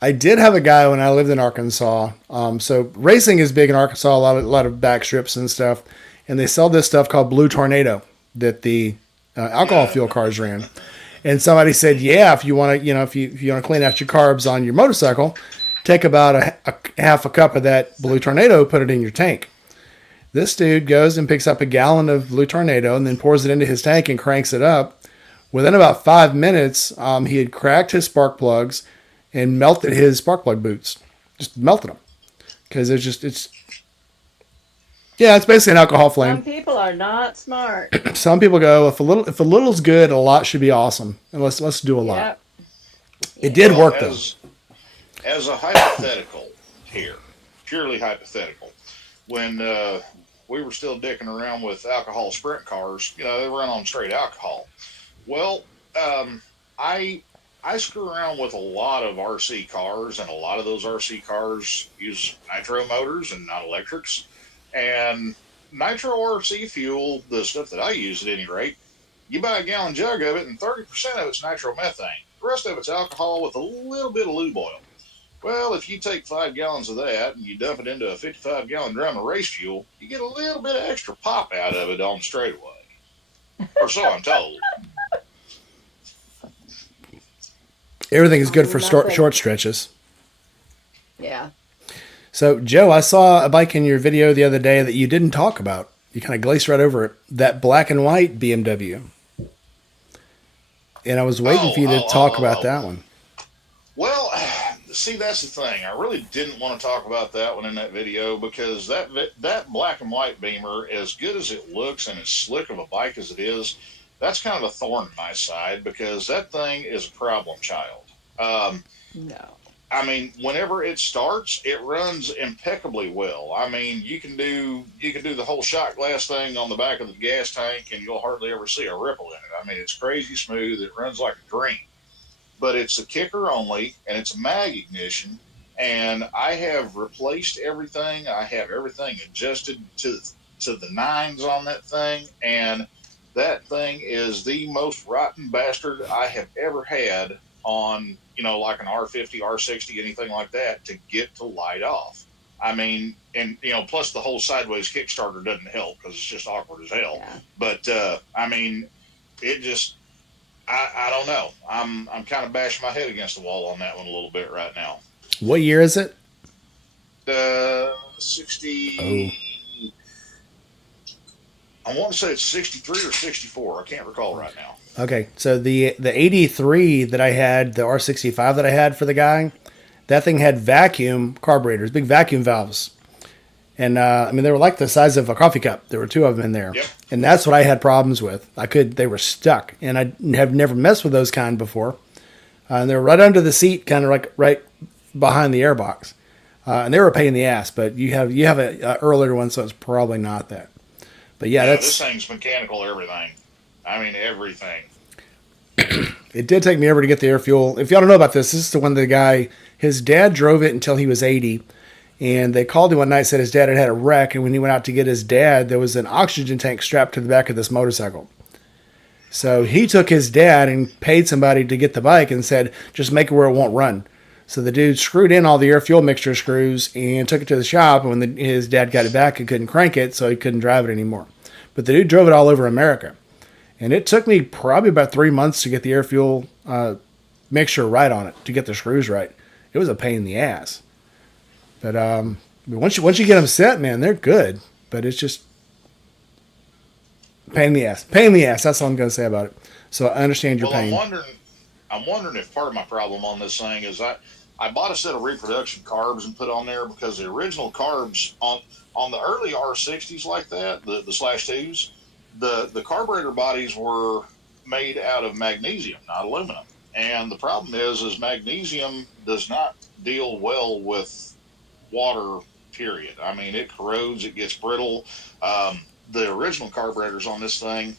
I did have a guy when I lived in Arkansas. So racing is big in Arkansas. A lot of back strips and stuff, and they sell this stuff called Blue Tornado that the alcohol fuel cars ran. And somebody said, "Yeah, if you want to, if you want to clean out your carbs on your motorcycle, take about a half a cup of that Blue Tornado, put it in your tank." This dude goes and picks up a gallon of Blue Tornado and then pours it into his tank and cranks it up. Within about 5 minutes, he had cracked his spark plugs and melted his spark plug boots. Just melted them. Because it's basically an alcohol Some flame. people are not smart. Some people go, if a little's good, a lot should be awesome. And let's do a lot. Yep. It did work though. As a hypothetical here, purely hypothetical, when we were still dicking around with alcohol sprint cars, they run on straight alcohol. Well, I screw around with a lot of RC cars, and a lot of those RC cars use nitro motors and not electrics. And nitro RC fuel, the stuff that I use at any rate, you buy a gallon jug of it, and 30% of it's nitromethane. The rest of it's alcohol with a little bit of lube oil. Well, if you take 5 gallons of that and you dump it into a 55-gallon drum of race fuel, you get a little bit of extra pop out of it on straightaway. Or so I'm told. Everything is good for short stretches. Yeah. So, Joe, I saw a bike in your video the other day that you didn't talk about. You kind of glazed right over it. That black and white BMW. And I was waiting for you to talk about that one. Well, see, that's the thing. I really didn't want to talk about that one in that video because that black and white Beamer, as good as it looks and as slick of a bike as it is, that's kind of a thorn in my side because that thing is a problem child. No. I mean, whenever it starts, it runs impeccably well. I mean, you can do the whole shot glass thing on the back of the gas tank, and you'll hardly ever see a ripple in it. I mean, it's crazy smooth. It runs like a dream. But it's a kicker only, and it's a mag ignition. And I have replaced everything. I have everything adjusted to the nines on that thing, and that thing is the most rotten bastard I have ever had on, like an R50, R60, anything like that, to get to light off. I mean, and, plus the whole sideways Kickstarter doesn't help because it's just awkward as hell. Yeah. But, I mean, it just, I don't know. I'm kind of bashing my head against the wall on that one a little bit right now. What year is it? 60. Oh. I want to say it's 63 or 64. I can't recall right now. Okay, so the 83 that I had, the R65 that I had for the guy, that thing had vacuum carburetors, big vacuum valves. And, they were like the size of a coffee cup. There were 2 of them in there. Yep. And that's what I had problems with. They were stuck. And I have never messed with those kind before. And they were right under the seat, kind of like right behind the airbox. And they were a pain in the ass, but you have a earlier one, so it's probably not that. But yeah, this thing's mechanical everything. I mean, everything. It did take me ever to get the air fuel. If y'all don't know about this is the one the guy, his dad drove it until he was 80. And they called him one night and said his dad had a wreck. And when he went out to get his dad, there was an oxygen tank strapped to the back of this motorcycle. So he took his dad and paid somebody to get the bike and said, just make it where it won't run. So the dude screwed in all the air fuel mixture screws and took it to the shop. And when his dad got it back, he couldn't crank it, so he couldn't drive it anymore. But the dude drove it all over America. And it took me probably about 3 months to get the air fuel mixture right on it, to get the screws right. It was a pain in the ass. But once you get them set, man, they're good. But it's just pain in the ass. Pain in the ass. That's all I'm going to say about it. So I understand your pain. I'm wondering if part of my problem on this thing is I I bought a set of reproduction carbs and put on there because the original carbs on the early R60s like that, the slash twos, the carburetor bodies were made out of magnesium, not aluminum. And the problem is magnesium does not deal well with water. Period. I mean, it corrodes, it gets brittle. The original carburetors on this thing,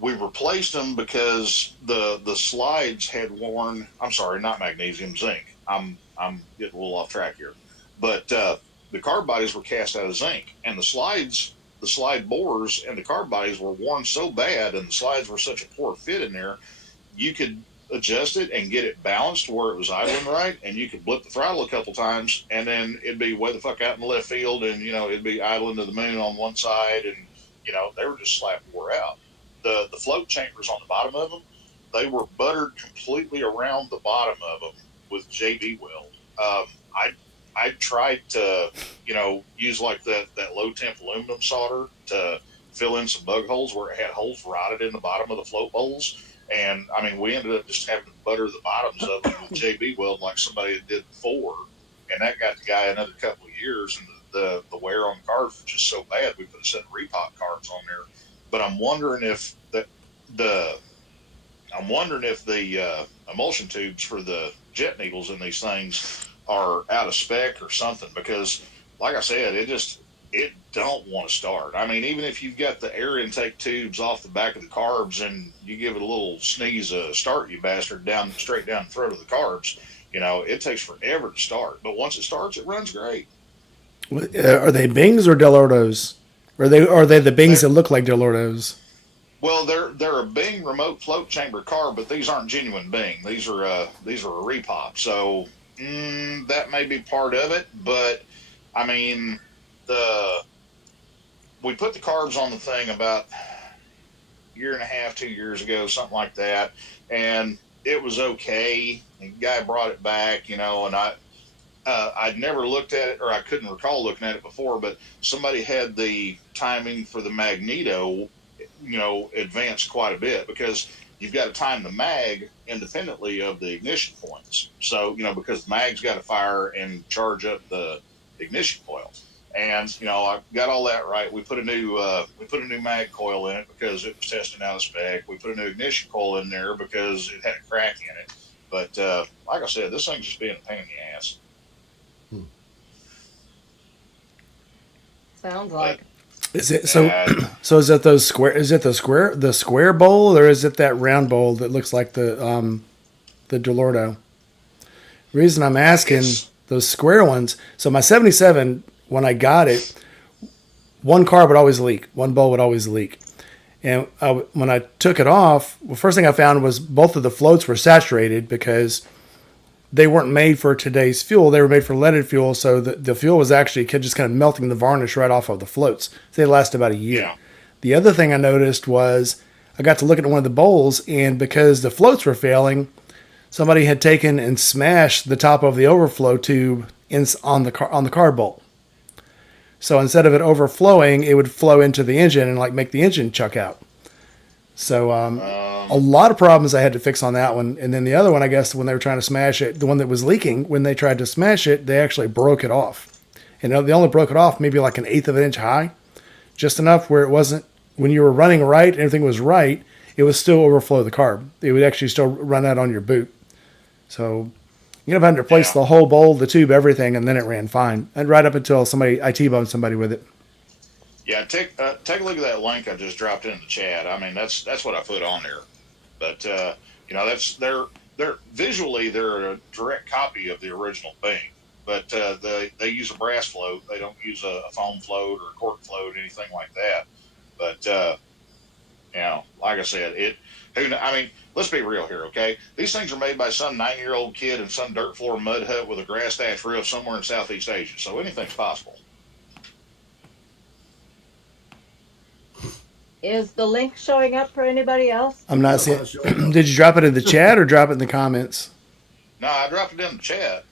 we replaced them because the slides had worn. I'm sorry, not magnesium, zinc. I'm getting a little off track here, but the carb bodies were cast out of zinc, and the slide bores and the carb bodies were worn so bad, and the slides were such a poor fit in there. You could adjust it and get it balanced where it was idling right, and you could blip the throttle a couple times, and then it'd be way the fuck out in the left field, and it'd be idling to the moon on one side, and they were just slap wore out. The float chambers on the bottom of them, they were buttered completely around the bottom of them with JB weld. I tried to use like that low temp aluminum solder to fill in some bug holes where it had holes rotted in the bottom of the float bowls. And I mean, we ended up just having to butter the bottoms of them with JB weld like somebody did before, and that got the guy another couple of years. And the wear on the carbs was just so bad, we put a set of repop carbs on there. But I'm wondering if the emulsion tubes for the jet needles in these things are out of spec or something, because, like I said, it don't want to start. I mean, even if you've got the air intake tubes off the back of the carbs and you give it a little sneeze start, you bastard, straight down the throat of the carbs, it takes forever to start. But once it starts, it runs great. Are they Bings or Delortos? Are they the Bings that look like Delortos? Well, they're a Bing remote float chamber carb, but these aren't genuine Bing. These are a repop. So that may be part of it, but I mean, we put the carbs on the thing about a year and a half, 2 years ago, something like that, and it was okay. The guy brought it back, and I'd never looked at it, or I couldn't recall looking at it before, but somebody had the timing for the magneto, advanced quite a bit, because you've got to time the mag independently of the ignition points. So, because the mag's got to fire and charge up the ignition coil. And I got all that right. We put a new mag coil in it because it was testing out of spec. We put a new ignition coil in there because it had a crack in it. But like I said, this thing's just being a pain in the ass. Sounds like. Is it so? So is it those square? Is it the square bowl, or is it that round bowl that looks like the Delorto? Reason I'm asking, those square ones. So my 77, when I got it, one carb would always leak. One bowl would always leak. And when I took it off, the first thing I found was both of the floats were saturated because they weren't made for today's fuel. They were made for leaded fuel, so the fuel was actually just kind of melting the varnish right off of the floats. So they last about a year. Yeah. The other thing I noticed was I got to look at one of the bowls, and because the floats were failing, somebody had taken and smashed the top of the overflow tube on the carb bowl. So instead of it overflowing, it would flow into the engine and make the engine chuck out. So a lot of problems I had to fix on that one. And then the other one, I guess, when they were trying to smash it, the one that was leaking, when they tried to smash it, they actually broke it off. And they only broke it off maybe like 1/8 of an inch high, just enough where it wasn't, when you were running right, everything was right, it would still overflow the carb. It would actually still run out on your boot. So you end up having to replace the whole bowl, the tube, everything, and then it ran fine. And right up until I T-boned somebody with it. Yeah, take a look at that link I just dropped in the chat. I mean, that's what I put on there. But they're visually they're a direct copy of the original Bing, but they use a brass float. They don't use a foam float or a cork float, anything like that. But like I said, let's be real here, okay? These things are made by some 9-year-old kid in some dirt floor mud hut with a grass thatch roof somewhere in Southeast Asia. So anything's possible. Is the link showing up for anybody else? I'm not seeing. Did you drop it in the chat or drop it in the comments? No, I dropped it in the chat.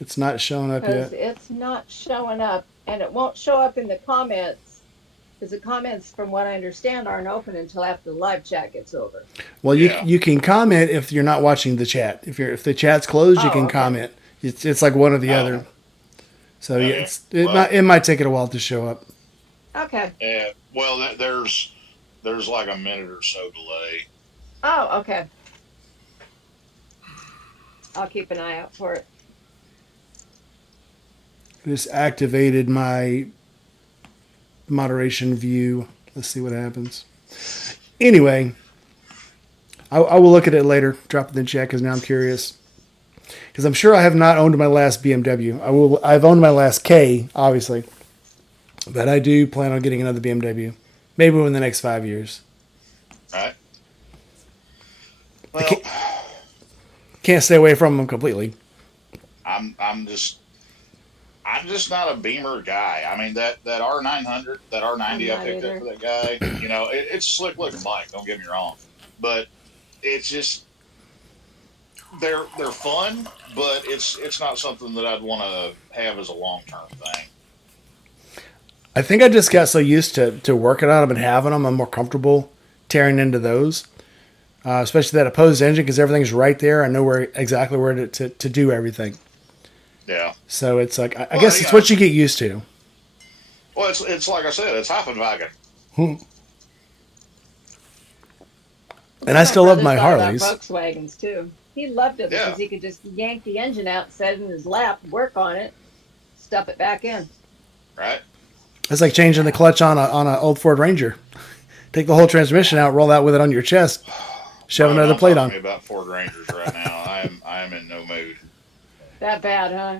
It's not showing up yet. It's not showing up, and it won't show up in the comments, because the comments, from what I understand, aren't open until after the live chat gets over. Well, you can comment if you're not watching the chat. If the chat's closed, you can comment. It's like one or the Oh. other. So yeah, Okay. it might take it a while to show up. Okay. Well, there's like a minute or so delay. Oh, okay. I'll keep an eye out for it. Just activated my moderation view. Let's see what happens. Anyway, I will look at it later. Drop it in the chat because now I'm curious. Because I'm sure I have not owned my last BMW. I've owned my last K, obviously, but I do plan on getting another BMW, maybe within the next 5 years. Right. Well, Can't stay away from them completely. I'm just not a Beamer guy. I mean that R900, that R90 I'm I not picked either. up for that guy. It's a slick looking bike. Don't get me wrong, but it's just they're fun, but it's not something that I'd want to have as a long term thing. I think I just got so used to working on them and having them. I'm more comfortable tearing into those, especially that opposed engine because everything's right there. I know exactly where to do everything. Yeah. So it's like I Well, guess it's yeah. what you get used to. Well, it's like I said, it's Hafenwagen. And I still love my brother thought about Harleys. Volkswagens too. He loved it Yeah. because he could just yank the engine out, set it in his lap, work on it, stuff it back in. Right. It's like changing the clutch on an old Ford Ranger. Take the whole transmission out, roll out with it on your chest, shove another Don't plate talk on. to me about Ford Rangers right now. I am in no mood. That bad, huh?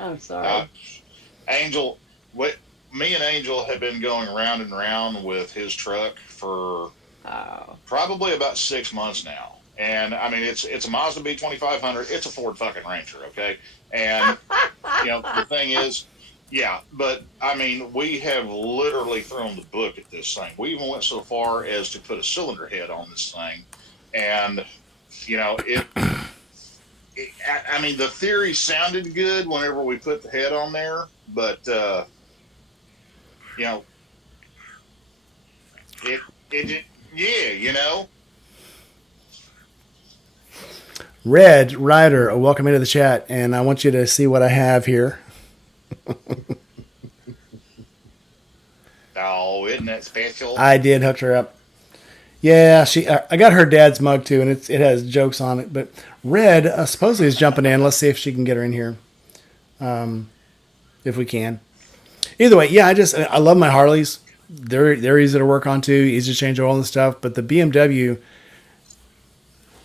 I'm sorry. Angel, me and Angel have been going round and round with his truck for Oh. probably about 6 months now. And I mean, it's a Mazda B2500. It's a Ford fucking Ranger, okay? And the thing is, yeah, but I mean, we have literally thrown the book at this thing. We even went so far as to put a cylinder head on this thing, and I mean, the theory sounded good whenever we put the head on there, but yeah. Red Rider, welcome into the chat, and I want you to see what I have here. Oh, isn't that special? I did hook her up. Yeah, I got her dad's mug too, and it has jokes on it. But Red supposedly is jumping in. Let's see if she can get her in here, if we can. Either way, yeah, I love my Harleys. They're easy to work on too, easy to change oil and stuff. But the BMW,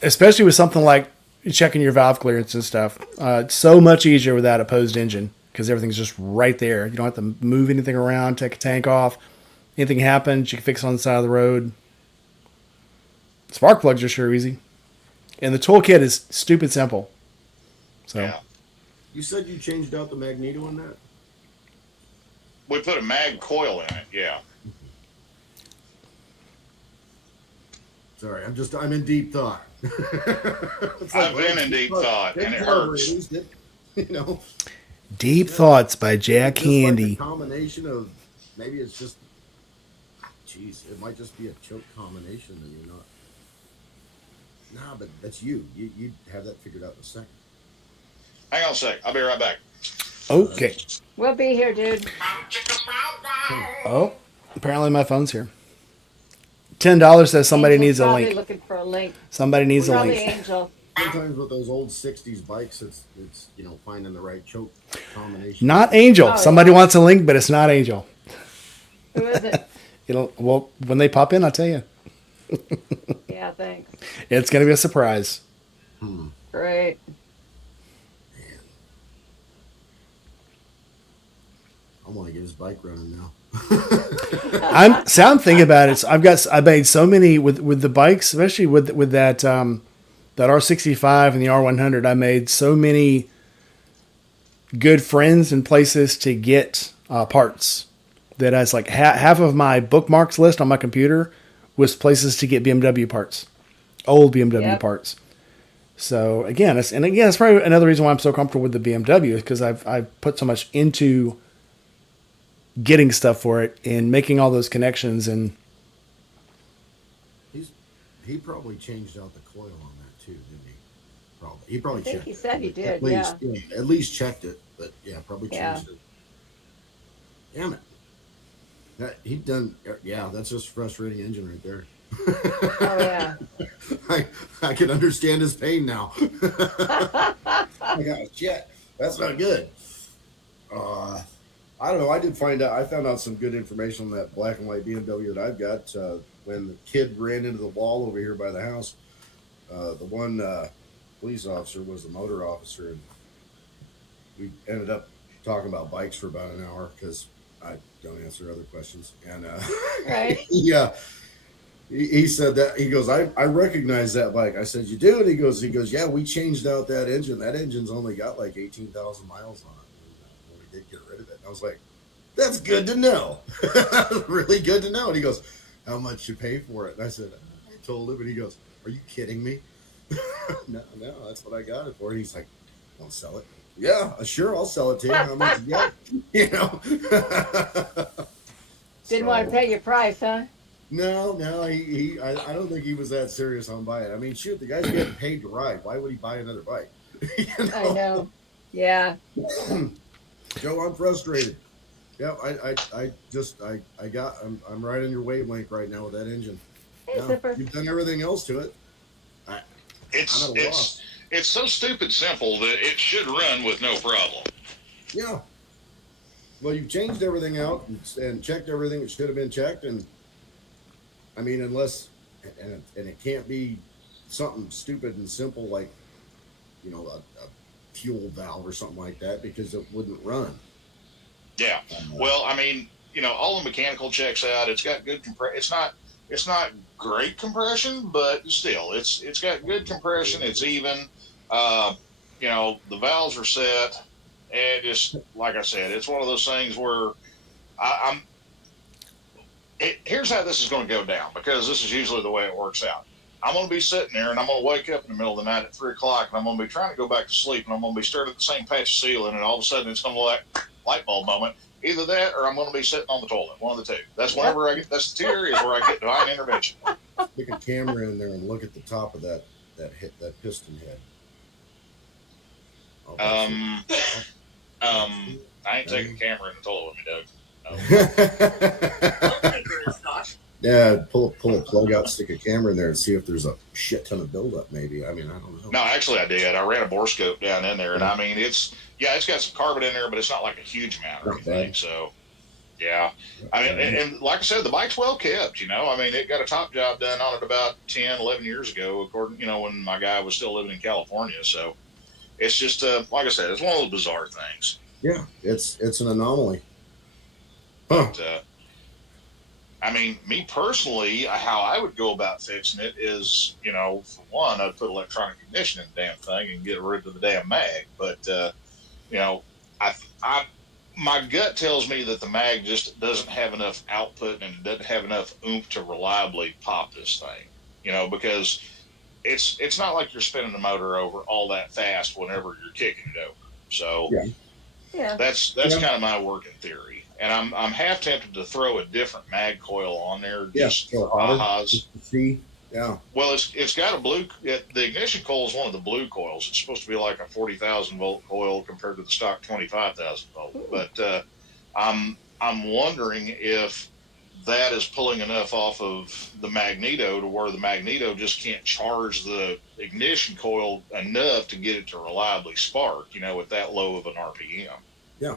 especially with something like checking your valve clearance and stuff, it's so much easier with that opposed engine because everything's just right there. You don't have to move anything around, take a tank off. Anything happens, you can fix it on the side of the road. Spark plugs are sure easy. And the toolkit is stupid simple. So Yeah. You said you changed out the magneto in that? We put a mag coil in it, yeah. Sorry, I'm in deep thought. It's I've been in deep thought, and it hurts. At least Deep Thoughts by Jack just like Handy. a combination of maybe it's just, geez, it might just be a choke combination and you're not. Nah, but that's you. You have that figured out in a second. Hang on a sec. I'll be right back. Okay. We'll be here, dude. Oh, apparently my phone's here. $10 says somebody Angel's needs a probably link. looking for a link. Somebody needs a Probably link. Angel. Sometimes with those old '60s bikes, it's finding the right choke combination. Not Angel. Oh, Somebody yeah. wants a link, but it's not Angel. Who is it? When they pop in, I'll tell you. Yeah, thanks. It's going to be a surprise. Great. I want to get his bike running now. I'm thinking about it. So I made so many with the bikes, especially with that that R65 and the R100. I made so many good friends and places to get parts that I was like half of my bookmarks list on my computer was places to get BMW parts, old BMW parts. So again, it's probably another reason why I'm so comfortable with the BMW is because I've put so much into getting stuff for it and making all those connections. And He probably changed out the coil on that too, didn't he? Probably he probably I think checked. he it. said he At did. least, Yeah. at least checked it. But yeah, probably Yeah. changed it. Damn it. That he'd done. Yeah, that's just a frustrating engine right there. Oh yeah. I can understand his pain now. I got shit. That's not good. Uh, I don't know. I did find out. I found out some good information on that black and white BMW that I've got. When the kid ran into the wall over here by the house, the one police officer was the motor officer, and we ended up talking about bikes for about an hour because I don't answer other questions. And Right. yeah, he said that he goes, I recognize that bike. I said, you do? And he goes, yeah, we changed out that engine. That engine's only got like 18,000 miles on it. And we did get rid of it. And I was like, that's good to know. Really good to know. And he goes, how much you pay for it? And I said, I told him, and he goes, are you kidding me? No, that's what I got it for. And he's like, want to sell it? Yeah, sure, I'll sell it to you. How much you got? You know. Didn't want to pay your price, huh? No, I don't think he was that serious on buying. I mean, shoot, the guy's getting paid to ride. Why would he buy another bike? You I know. Yeah. Joe, I'm frustrated. Yeah, I'm right on your wavelength right now with that engine. Hey, Yeah, Zipper. you've done everything else to it. It's I'm at a loss. it's so stupid simple that it should run with no problem. Yeah. Well, you've changed everything out and checked everything that should have been checked, and I mean, unless and it can't be something stupid and simple like a fuel valve or something like that because it wouldn't run. Yeah. Well, I mean, all the mechanical checks out. It's got good It's not great compression, but still, it's got good compression. It's even. The valves are set, and just like I said, it's one of those things where here's how this is going to go down, because this is usually the way it works out. I'm going to be sitting there, and I'm going to wake up in the middle of the night at 3 o'clock, and I'm going to be trying to go back to sleep, and I'm going to be staring at the same patch of ceiling, and all of a sudden it's going to like light bulb moment. Either that, or I'm going to be sitting on the toilet. One of the two. That's whenever I get. That's the 2 areas where I get divine intervention. Stick a camera in there and look at the top of that piston head. I ain't taking a camera in the toilet with me, Doug. No. Yeah, pull a plug out, stick a camera in there, and see if there's a shit ton of buildup. Maybe. I mean, I don't know. No, actually, I did. I ran a bore scope down in there, and I mean, it's got some carbon in there, but it's not like a huge amount or anything. So, yeah. I mean, and like I said, the bike's well kept. I mean, it got a top job done on it about 10, 11 years ago, according, when my guy was still living in California. So, it's just like I said, it's one of those bizarre things. Yeah, it's an anomaly. Huh. But, I mean, me personally, how I would go about fixing it is, for one, I'd put electronic ignition in the damn thing and get rid of the damn mag. But, my gut tells me that the mag just doesn't have enough output and doesn't have enough oomph to reliably pop this thing, because it's not like you're spinning the motor over all that fast whenever you're kicking it over. So Yeah. that's kind of my working theory. And I'm half tempted to throw a different mag coil on there, just for ahas. See, yeah. Well, it's got a blue. The ignition coil is one of the blue coils. It's supposed to be like a 40,000 volt coil compared to the stock 25,000 volt. But I'm wondering if that is pulling enough off of the magneto to where the magneto just can't charge the ignition coil enough to get it to reliably spark. At that low of an RPM. Yeah.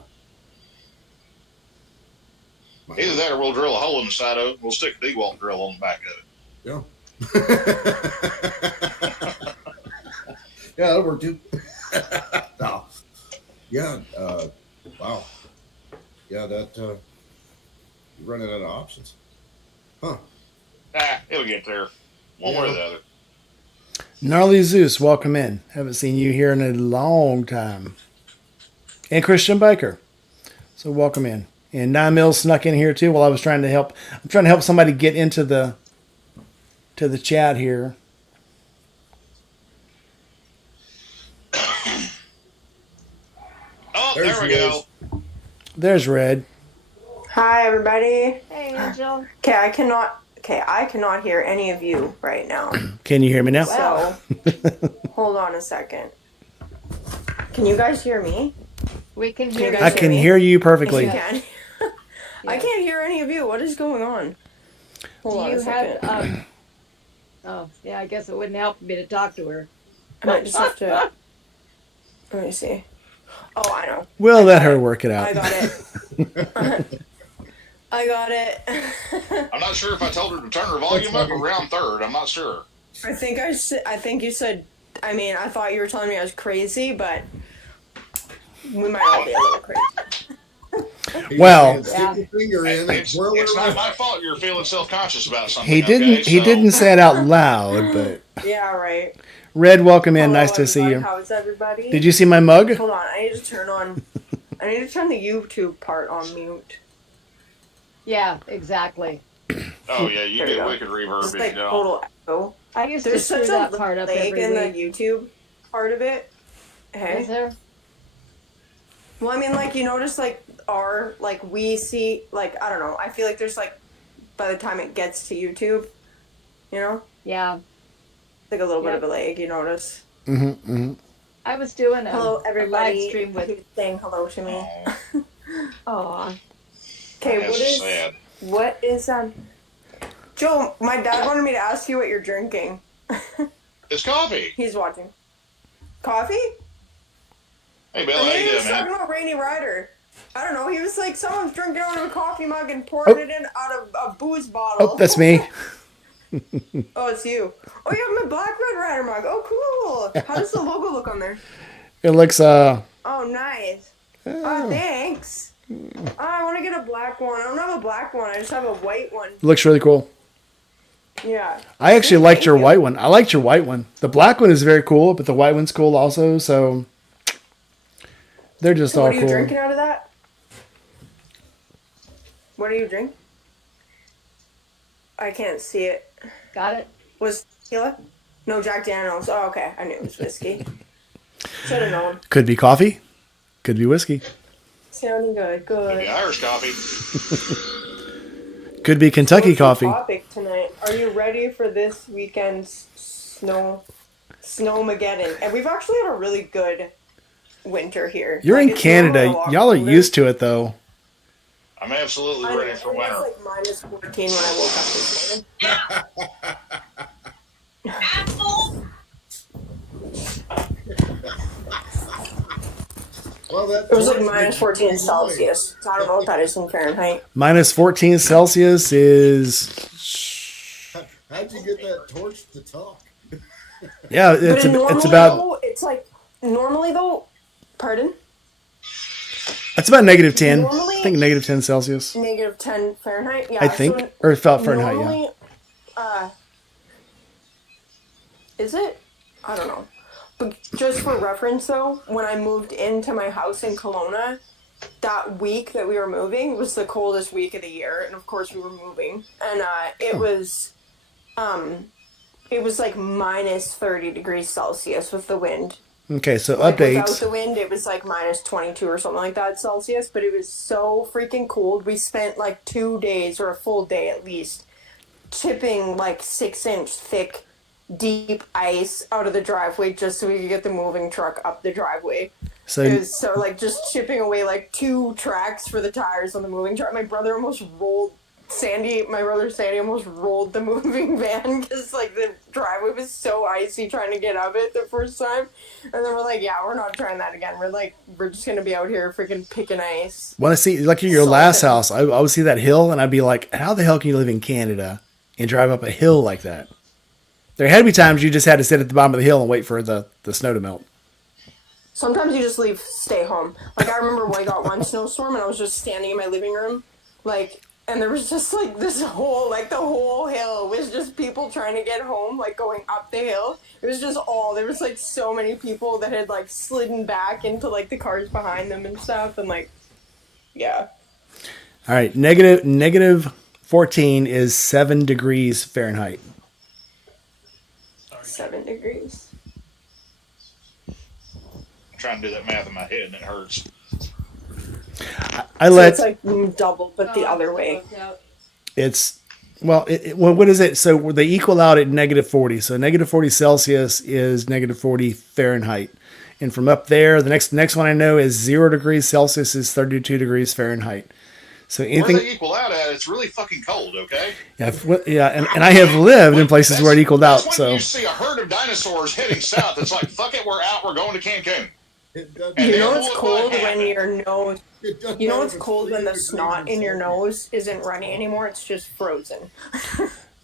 Either that, or we'll drill a hole in the side of it. We'll stick a DeWalt drill on the back of it. Yeah. Yeah, that'll work too. No. Yeah. Wow. Yeah, that you're running out of options. Huh. It'll get there, one way or the other. Gnarly Zeus, welcome in. Haven't seen you here in a long time. And Christian Baker. So welcome in. And 9 Mills snuck in here too while I was trying to help. I'm trying to help somebody get into the chat here. Oh, there we go. There's Red. Hi, everybody. Hey, Angel. Okay, I cannot hear any of you right now. Can you hear me now? So Hold on a second. Can you guys hear me? We can you hear guys I you. can hear you perfectly. You can. I can't hear any of you. What is going on? Hold Do on you a second. have oh yeah, I guess it wouldn't help me to talk to her. I might just have to. Let me see. Oh, I know. We'll I let got her it. work it out. I got it. I got it. I'm not sure if I told her to turn her volume up or round third. I'm not sure. I think you said. I mean, I thought you were telling me I was crazy, but we might all be a little crazy. Well, Stick your finger in and It's twirl it not around. my fault you're feeling self-conscious about something. he didn't. Okay? He So, didn't say it out loud, but Yeah, right. Red, welcome in. Hello, Nice to see everybody. you. How's everybody? Did you see my mug? Hold on, I need to turn on. I need to turn the YouTube part on mute. Yeah, exactly. oh yeah, you There you get go. wicked reverb It's if like you don't. total echo. I used There's to screw such a that part up lag every in the week. YouTube part of it. Is Hey. there? Well, I mean, like, you notice, like, we see, like, I don't know. I feel like there's, like, by the time it gets to YouTube, you know? Yeah. Like a little bit Yep. of a lag, you notice. Mm-hmm, mm-hmm. I was doing Hello, a everybody. live stream with. Who's saying hello to me. Oh, Okay, That's sad. what is, Joe, my dad wanted me to ask you what you're drinking. It's coffee. He's watching. Coffee? Hey, Bill, I how mean, you he was doing, talking man? about Rainy Rider. I don't know. He was like, someone's drinking out of a coffee mug and pouring it in out of a booze bottle. Oh, that's me. Oh, it's you. Oh, you have my Black Red Rider mug. Oh, cool. How does the logo look on there? It looks Oh, nice. Oh, thanks. Oh, I want to get a black one. I don't have a black one. I just have a white one. looks really cool. Yeah. I actually liked Thank your you. white one. I liked your white one. The black one is very cool, but the white one's cool also. So they're just So all what are you cool. drinking out of that? What do you drink? I can't see it. got it. Was tequila? No, Jack Daniels. Oh, okay. I knew it was whiskey. Should have known. Could be coffee. Could be whiskey. Sounding good. Good. Maybe Irish coffee. Could be Kentucky What's the coffee. topic tonight? Are you ready for this weekend's Snowmageddon? And we've actually had a really good winter here. You're Like, in it's Canada. normally a lot Y'all are colder. used to it though. I'm absolutely I know, ready for it was winter. like minus 14 when I woke up this morning. Apple. Well, that It was like torch minus makes 14 noise. Celsius. So I don't know what that is in Fahrenheit. Minus 14 Celsius is How'd you get that torch to talk? yeah. But It's normally, about though, it's like normally though. Pardon? it's about negative 10. Normally- I think negative 10 Celsius. Negative 10 Fahrenheit. Yeah, I think, so or it felt Fahrenheit. Yeah. normally, is it? I don't know. But just for reference, though, when I moved into my house in Kelowna, that week that we were moving was the coldest week of the year, and of course we were moving, and it was like minus 30 degrees Celsius with the wind. Okay, so Like, without updates. the wind, it was like minus 22 or something like that Celsius, but it was so freaking cold. We spent like 2 days, or a full day at least, chipping like 6-inch thick, deep ice out of the driveway just so we could get the moving truck up the driveway. So It was so like just chipping away like 2 tracks for the tires on the moving truck. My brother almost rolled my brother Sandy almost rolled the moving van because like the driveway was so icy trying to get up it the first time. And then we're like, yeah, we're not trying that again. We're just gonna be out here freaking picking ice. when I see like your Salted. last house, I would see that hill and I'd be like, how the hell can you live in Canada and drive up a hill like that? There had to be times you just had to sit at the bottom of the hill and wait for the snow to melt. Sometimes you just stay home. Like I remember when I got one snowstorm and I was just standing in my living room, like, and there was just like this whole, like the whole hill was just people trying to get home, like going up the hill. It was just there was like so many people that had like slidden back into like the cars behind them and stuff, and like, yeah. All right, negative 14 is 7 degrees Fahrenheit. 7 degrees. I'm trying to do that math in my head and it hurts. I So let it's like double, but the other way. it's Well, what is it? So they equal out at -40. So -40 Celsius is -40 Fahrenheit. And from up there, the next one I know is 0 degrees Celsius is 32 degrees Fahrenheit. So anything, Where they equal out at, it's really fucking cold, okay? yeah, and I have lived in places where it equaled That's out. when So you see a herd of dinosaurs heading south. It's like, fuck it, we're out, we're going to Cancun. It doesn't- And You then know it's what cold happened? when your nose. it doesn't You know matter it's if cold when the 30 snot degrees in your in nose isn't running anymore. It's just frozen.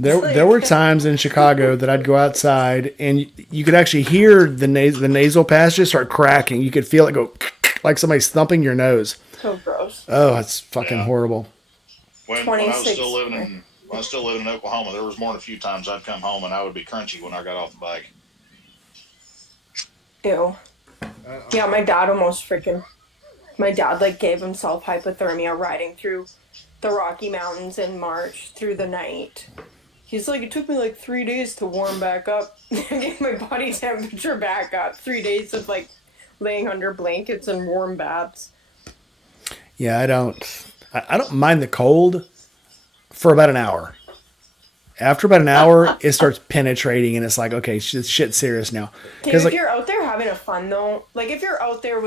there were times in Chicago that I'd go outside and you could actually hear the nasal passages start cracking. You could feel it go like somebody's thumping your nose. So gross. Oh, it's fucking Yeah. horrible. When I was 26. still living in Oklahoma, there was more than a few times I'd come home and I would be crunchy when I got off the bike. Ew. Yeah, my dad almost freaking. My dad like gave himself hypothermia riding through the Rocky Mountains in March through the night. He's like, it took me like 3 days to warm back up, get my body temperature back up. 3 days of like laying under blankets and warm baths. Yeah, I don't mind the cold for about an hour. After about an hour, it starts penetrating, and it's like, okay, shit's serious now. Dude, if like, you're out there having a fun though, like if you're out there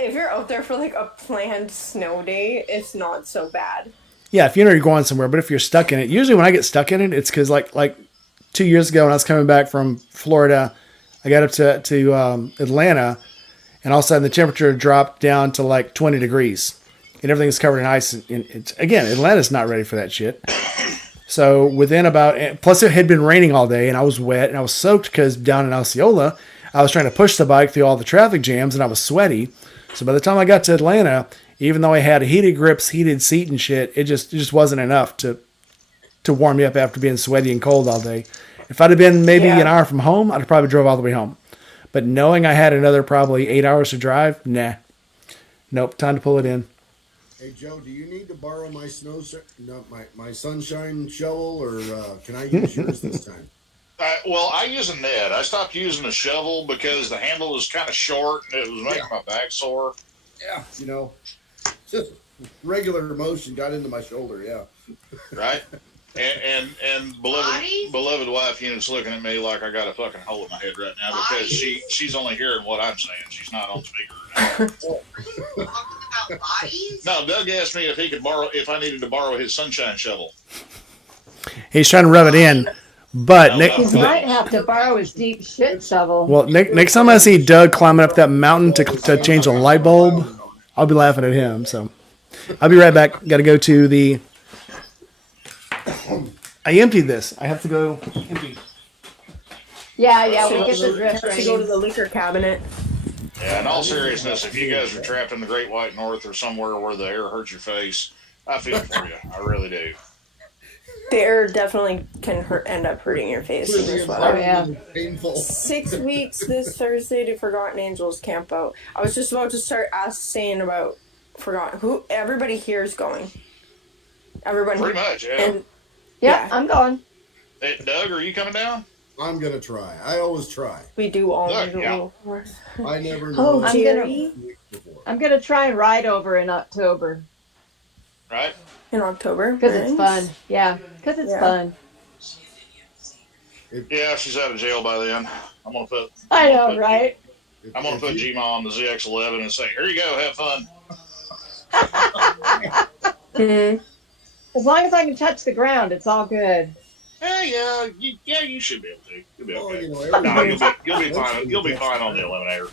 if you're out there for like a planned snow day, it's not so bad. yeah, if you know you're going somewhere, but if you're stuck in it, usually when I get stuck in it, it's because like 2 years ago when I was coming back from Florida, I got up to Atlanta, and all of a sudden the temperature dropped down to like 20 degrees. And everything's covered in ice. And it's, again, Atlanta's not ready for that shit. So plus it had been raining all day and I was wet and I was soaked because down in Osceola, I was trying to push the bike through all the traffic jams and I was sweaty. So by the time I got to Atlanta, even though I had heated grips, heated seat and shit, it just wasn't enough to warm me up after being sweaty and cold all day. If I'd have been maybe an hour from home, I'd have probably drove all the way home. But knowing I had another probably 8 hours to drive, nah. Nope, time to pull it in. Hey Joe, do you need to borrow my my sunshine shovel, or can I use yours this time? Well, I use a net. I stopped using a shovel because the handle was kind of short and it was making my back sore. Yeah, just regular motion got into my shoulder. Yeah, Right? And beloved wife unit's looking at me like I got a fucking hole in my head right now because she's only hearing what I'm saying. She's not on speaker. Talking about bodies? No, Doug asked me if I needed to borrow his sunshine shovel. He's trying to rub it in. But He might have to borrow his deep shit shovel. well, next time I see Doug climbing up that mountain to change a light bulb, I'll be laughing at him. So I'll be right back. Got to go to the. I emptied this. I have to go empty. Yeah, we get the drift To go to the liquor cabinet. Yeah, in all seriousness, if you guys are trapped in the Great White North or somewhere where the air hurts your face, I feel for you. I really do. The air definitely can end up hurting your face in this weather. Oh, yeah. painful. 6 weeks this Thursday to Forgotten Angels camp out. I was just about to start saying about Forgotten. Everybody here is going. Everyone. Pretty much, yeah. And Yeah, I'm going. Hey, Doug, are you coming down? I'm gonna try. I always try. we do all Look, need a yeah. little horse. I never Oh, know. I'm Jerry. Before. I'm gonna try and ride over in October Right? In October. because it's Nice. fun. Yeah, because it's Yeah. fun. Yeah, she's out of jail by then. I'm gonna put. I know, right? I'm gonna put Gma on the ZX11 and say, "Here you go, have fun." Mhm. As long as I can touch the ground, it's all good. You should be able to. You'll be Oh, okay. you know, No, everybody- you'll be fine. You'll be fine on the Eliminator.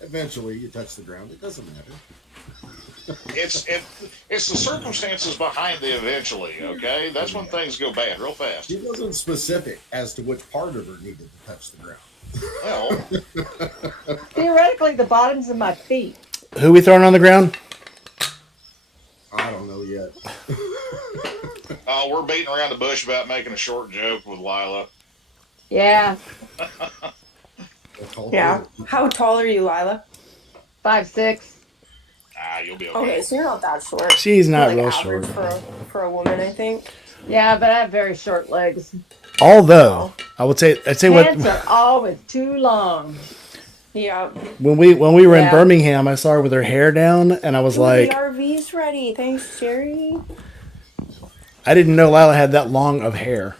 Eventually, you touch the ground. It doesn't matter. It's the circumstances behind the eventually. Okay, that's when things go bad real fast. She wasn't specific as to which part of her needed to touch the ground. Well, Theoretically, the bottoms of my feet. Who we throwing on the ground? I don't know yet. we're beating around the bush about making a short joke with Lila. Yeah, Yeah. How tall are you, Lila? 5'6". You'll be okay. Okay, so you're not that short. She's not Like real average short. for a woman, I think. Yeah, but I have very short legs. Although I'd say Pants what are always too long. Yeah. When we were in Yeah. Birmingham, I saw her with her hair down, and I was like, the RV's ready. Thanks, Jerry. I didn't know Lila had that long of hair.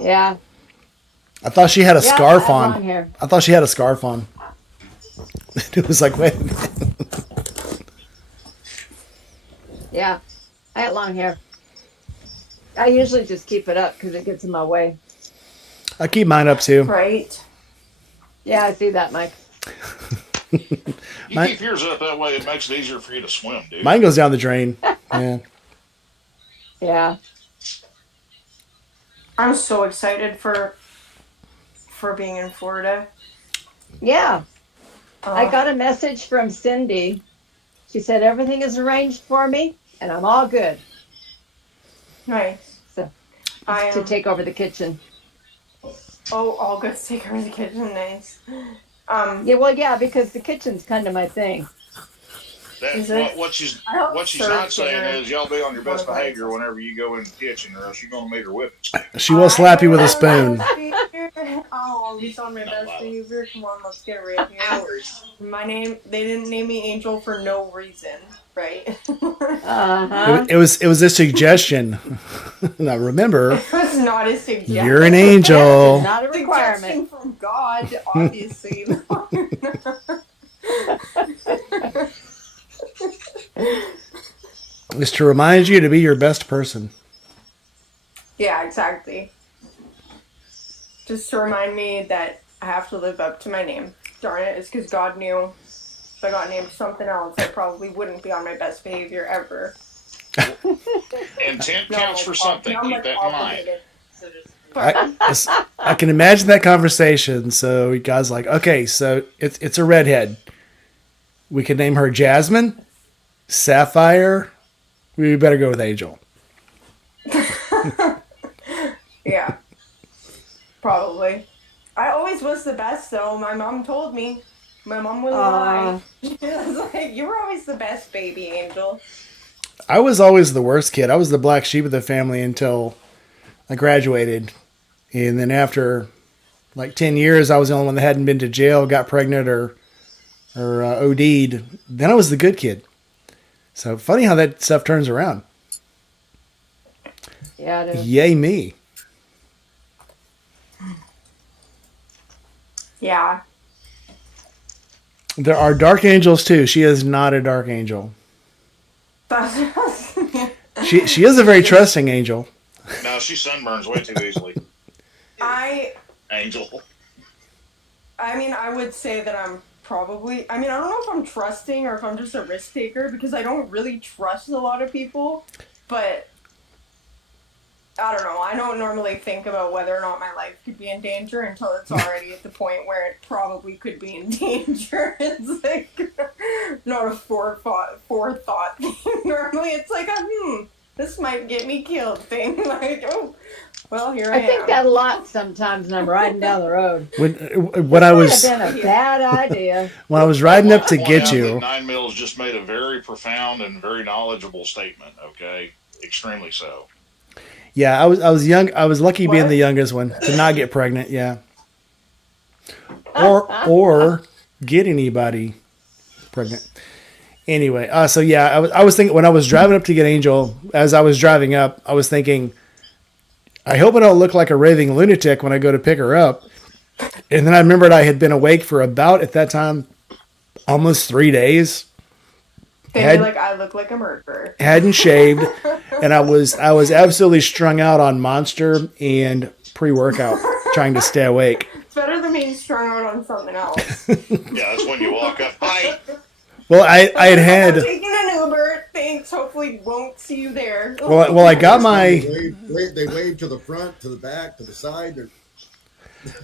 Yeah. I thought she had a Yeah, scarf I have on. long hair. I thought she had a scarf on. It was like, wait a minute. Yeah. I had long hair. I usually just keep it up because it gets in my way. I keep mine up too. Right. Yeah, I see that, Mike. You My- keep yours up that way, it makes it easier for you to swim, dude. Mine goes down the drain. Yeah. Yeah. I'm so excited for being in Florida. Yeah. I Uh, got a message from Cindy. She said everything is arranged for me and I'm all good nice. So, I to am. take over the kitchen. Oh, all good to take over the kitchen. Nice. Yeah, well, yeah, because the kitchen's kind of my thing. Is it? What she's I hope what she's Sir not saying Karen- is y'all be on your best one of my- behavior whenever you go in the kitchen, or else you're gonna meet her whipping. She will slap you with a spoon. Oh, I'll be on my best behavior. Come on, let's get real here. Hours. They didn't name me Angel for no reason, right? Uh-huh. It was a suggestion. Now remember, It was not a suggestion. you're an angel. Not a requirement. Suggestion from God, obviously. It's to remind you to be your best person. Yeah, exactly. Just to remind me that I have to live up to my name. Darn it, it's because God knew if I got named something else, I probably wouldn't be on my best behavior ever. Intent No, counts for something. I'm Keep like that in mind. obligated. I can imagine that conversation. So you guys like, okay, so it's a redhead. We can name her Jasmine, Sapphire. We better go with Angel. Yeah. Probably. I always was the best, though. My mom told me. My mom was lying. She was like, you were always the best, baby angel. I was always the worst kid. I was the black sheep of the family until I graduated. And then after like 10 years, I was the only one that hadn't been to jail, got pregnant, or OD'd. Then I was the good kid. So funny how that stuff turns around. Yeah, it is. Yay me. Yeah. There are dark angels too. She is not a dark angel. That's She is a very trusting angel. No, she sunburns way too easily. Angel. I mean, I would say that I'm probably, I don't know if I'm trusting or if I'm just a risk taker because I don't really trust a lot of people, but I don't know. I don't normally think about whether or not my life could be in danger until it's already at the point where it probably could be in danger. It's like not a forethought thing. Normally it's like this might get me killed thing. Like, oh, well, here I I am. think that a lot sometimes when I'm riding down the road. When I Might was have been a bad idea. when I was riding up to Point get out you, that 9 Mills just made a very profound and very knowledgeable statement. Okay, extremely so. yeah, I was young. I was lucky being What? the youngest one to not get pregnant. Yeah, or get anybody pregnant. Anyway, so yeah, I was thinking when I was driving up to get Angel, as I was driving up, I was thinking, I hope I don't look like a raving lunatic when I go to pick her up. And then I remembered I had been awake for about, at that time, almost 3 days. They'd Had- be like, I look like a murderer. Hadn't shaved, and I was absolutely strung out on Monster and pre-workout, trying to stay awake. It's better than being strung out on something else. Yeah, that's when you walk up. Hi. Well, I I'm had taking an Uber. Thanks. Hopefully, won't see you there. well I got my They wave to the front, to the back, to the side.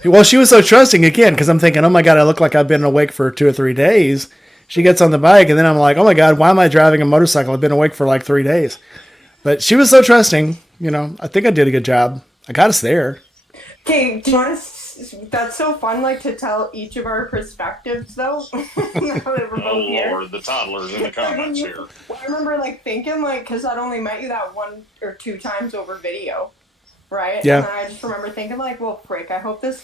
well. She was so trusting again because I'm thinking, oh my god, I look like I've been awake for 2 or 3 days. She gets on the bike, and then I'm like, oh my god, why am I driving a motorcycle? I've been awake for like 3 days. But she was so trusting. You know, I think I did a good job. I got us there. Okay, do you want to? That's so fun, like to tell each of our perspectives, though. Now that we're Oh both here. Lord, the toddlers in the comments here. Well, I remember like thinking like, because I'd only met you that 1 or 2 times over video. right? Yeah. And then I just remember thinking like, well, frick, I hope this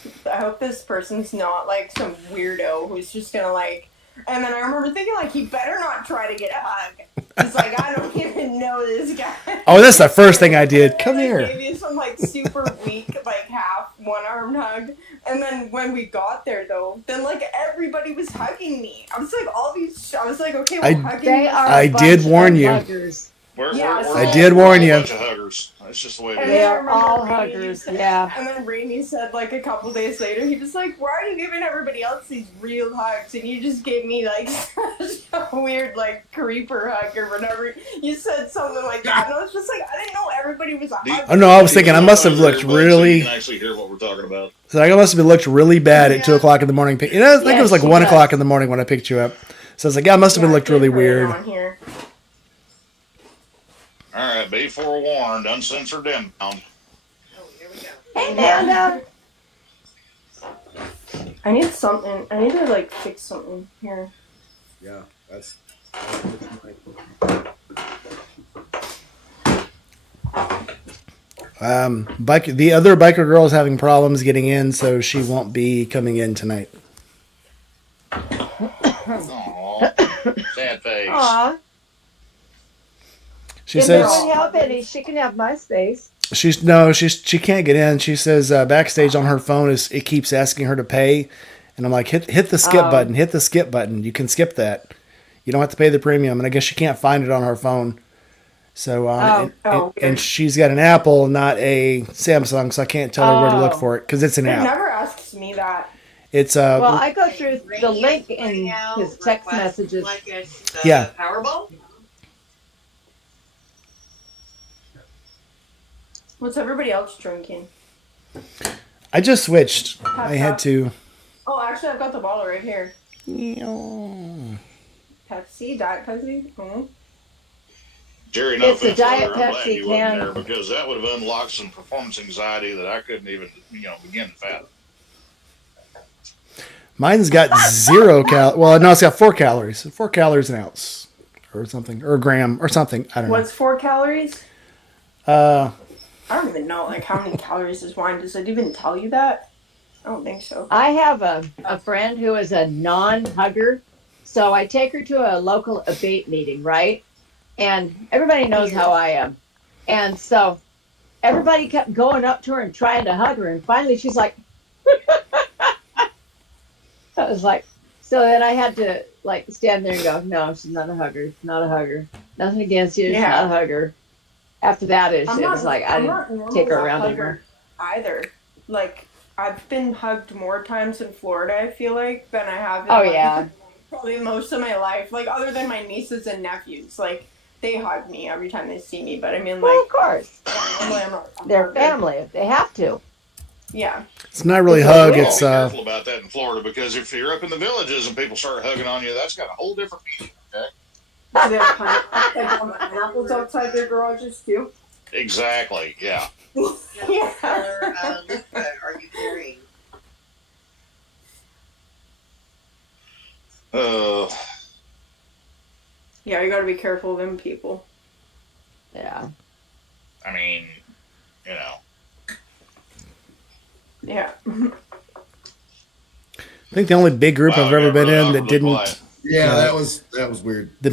person's not like some weirdo who's just gonna like. And then I remember thinking like, he better not try to get a hug. It's like, I don't even know this guy. Oh, that's the first thing I did. Come And I here. gave me some like super weak, like half one-armed hug. And then when we got there, though, then like everybody was hugging me. I was like, I was like, okay, well, hugging They me. are. I a did bunch warn of you. Huggers. I did warn you. A bunch of huggers. That's just the way it And is. They then I are remember all Rainey huggers. said- Yeah. And then Rainey said, like, a couple days later, he was like, why are you giving everybody else these real hugs? And you just gave me, like, such a weird, like, creeper hug or whatever. You said something like that. And I was just like, I didn't know everybody was a hugger. Oh, no, I was thinking I must have looked So you really. can actually hear what we're talking about. So I must have looked really bad at 2 o'clock in the morning. You know, I think it was like Yes, 1 she o'clock does. in the morning when I picked you up. So I was like, yeah, I must have been looked really weird. On here. All right, be forewarned. Uncensored inbound. Oh, here we go. Hey, Panda. I need something. I need to, like, fix something here. Yeah, that's The other biker girl is having problems getting in, so she won't be coming in tonight. Aw, sad face. Aw. She If says it would help any, she can have my space. she can't get in. She says backstage on her phone it keeps asking her to pay, and I'm like hit the skip button. Hit the skip button. You can skip that. You don't have to pay the premium, and I guess she can't find it on her phone. So and she's got an Apple, not a Samsung, so I can't tell her where to look for it because it's an It app. never asks me that. It's Well, I go through the Rainey's link in pointing out his text request messages. Like it's the Yeah. Powerball. What's everybody else drinking? I just switched. I had to. Oh, actually, I've got the bottle right here. Pepsi, Diet Pepsi. Mm-hmm. Jerry, no It's a offense, brother, Diet I'm glad Pepsi you wasn't can. there because that would have unlocked some performance anxiety that I couldn't even, begin to fathom. Mine's got 0 Well, no, it's got 4 calories. 4 calories an ounce, or something, or a gram, or something. I don't know. What's 4 calories? I don't even know, like, how many calories is wine? Does it even tell you that? I don't think so. I have a friend who is a non-hugger, so I take her to a local abate meeting, right? And everybody knows how I am. And so everybody kept going up to her and trying to hug her, and finally she's like, I was like, so then I had to like stand there and go, no, she's not a hugger, not a hugger. Nothing against you, she's not a hugger. After that, it was like I didn't take her around anymore. Either. Like, I've been hugged more times in Florida, I feel like, than I have in Oh, like, yeah. probably most of my life. Like, other than my nieces and nephews. Like, they hug me every time they see me. But I mean, Well, like, of course, normally I'm not they're family. They have to. Yeah. It's not really It's hug. illegal. It's Be careful about that in Florida because if you're up in the villages and people start hugging on you, that's got a whole different meaning. Okay? Do they have pineapples outside their garages, too? Exactly. Yeah. Yeah. Or loofah are you carrying? Yeah, you gotta be careful of them people. Yeah. I mean, Yeah. I think the only big group Wow, I've ever yeah, been really in that awkwardly didn't. quiet. yeah, that was weird. The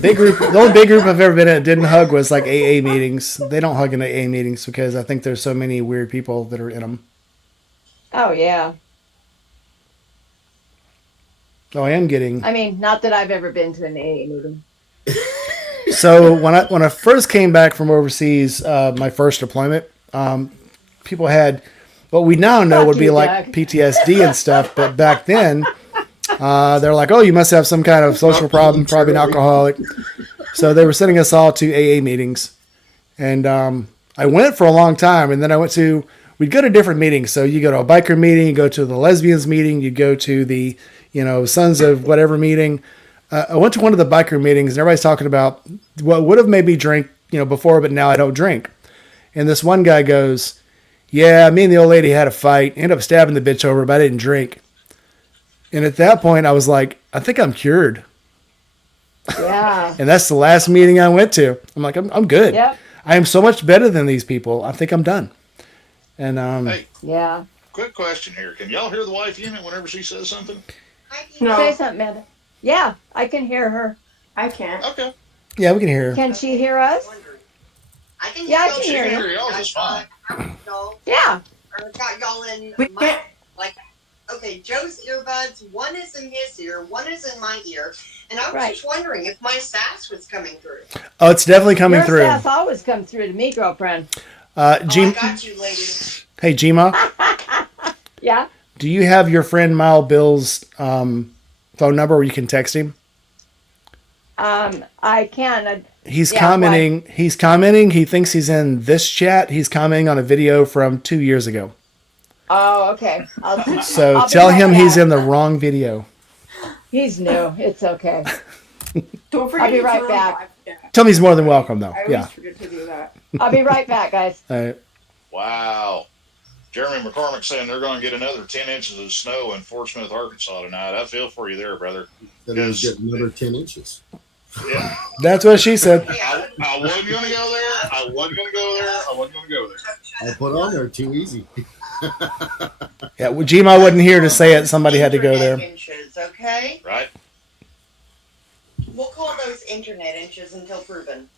only big group I've ever been in that didn't hug was like AA meetings. They don't hug in AA meetings because I think there's so many weird people that are in them. Oh yeah. So I am getting. I mean, not that I've ever been to an AA meeting. So when I first came back from overseas, my first deployment, people had what we now know Fuck would be you, like Doug. PTSD and stuff, but back then they're like, oh, you must have some kind of social problem, probably an alcoholic. So they were sending us all to AA meetings, and I went for a long time, and then we'd go to different meetings. So you go to a biker meeting, you go to the lesbians meeting, you go to the sons of whatever meeting. I went to one of the biker meetings, and everybody's talking about what would have made me drink, before, but now I don't drink. And this one guy goes, yeah, me and the old lady had a fight, ended up stabbing the bitch over, but I didn't drink. And at that point, I was like, I think I'm cured. Yeah. And that's the last meeting I went to. I'm like, I'm good. Yep. I am so much better than these people. I think I'm done. And Hey, Yeah. quick question here. Can y'all hear the wife unit whenever she says something? Hi, No. Say something, Amanda. Yeah, I can hear her. I can't. Okay. yeah, we can hear her. Can she hear us? Wondering. I can Yeah, I hear can She hear can you. hear y'all just fine. Y'all, Yeah. or got y'all in We my can't. okay, Joe's earbuds, one is in his ear, one is in my ear, and I was Right. just wondering if my sass was coming through. Oh, it's definitely coming Your through. sass always comes through to me, girlfriend. Oh, I G- got you, lady. hey, Gma, Yeah. do you have your friend Mile Bill's phone number where you can text him? I can. He's Yeah, commenting. He's commenting. He thinks he's in this chat. He's commenting on a video from 2 years ago. Oh, okay. So I'll be tell right him he's back. in the wrong video. He's new. It's okay. Don't forget I'll be to right turn back. on live chat. Tell him he's more than welcome, though. I always Yeah. forget to do that. I'll be right back, guys. Wow. Jeremy McCormick saying they're going to get another 10 inches of snow in Fort Smith, Arkansas tonight. I feel for you there, brother. Then we get another 10 inches. Yeah. That's what she said. Hey, I wasn't going to go there. I wasn't going to go there. I wasn't going to go there. I'll put on there too easy. Yeah, well, Gma wasn't here to say it. Somebody had to go there. Internet inches, okay? Right? We'll call those internet inches until proven.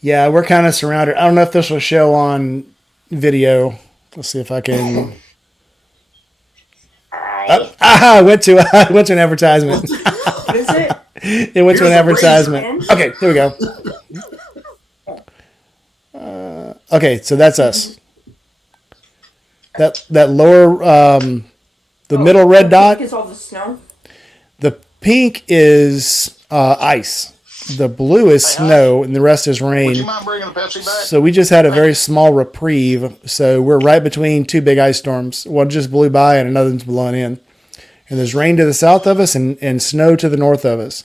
Yeah, we're kind of surrounded. I don't know if this will show on video. Let's see if I can. I went to an advertisement. What is it? It went to an Here's a advertisement. Okay, here we go. Okay, so that's us. That lower, the middle red dot. Is all the snow. The pink is ice. The blue is snow, and the rest is Would you rain. mind bringing a Pepsi back? So we just had a very small reprieve. So we're right between two big ice storms. One just blew by, and another one's blowing in. And there's rain to the south of us and snow to the north of us.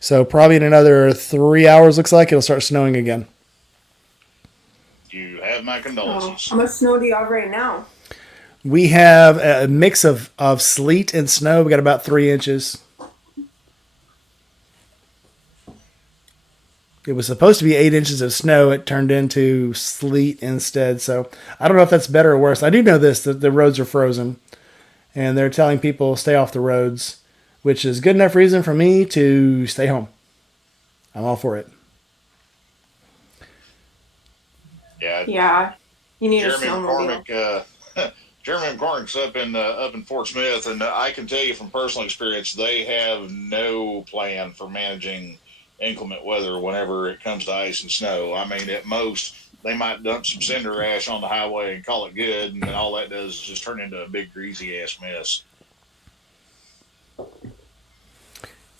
So probably in another 3 hours, looks like it'll start snowing again. You have my Oh, condolences. how much snow do you have right now? We have a mix of sleet and snow. We got about 3 inches. It was supposed to be 8 inches of snow. It turned into sleet instead. So I don't know if that's better or worse. I do know this, that the roads are frozen. And they're telling people stay off the roads, which is good enough reason for me to stay home. I'm all for it. Yeah. Yeah, you need Jeremy a snowmobile. McCormick, Jeremy McCormick's up in Fort Smith, and I can tell you from personal experience, they have no plan for managing inclement weather whenever it comes to ice and snow. I mean, at most, they might dump some cinder ash on the highway and call it good, and then all that does is just turn into a big greasy ass mess.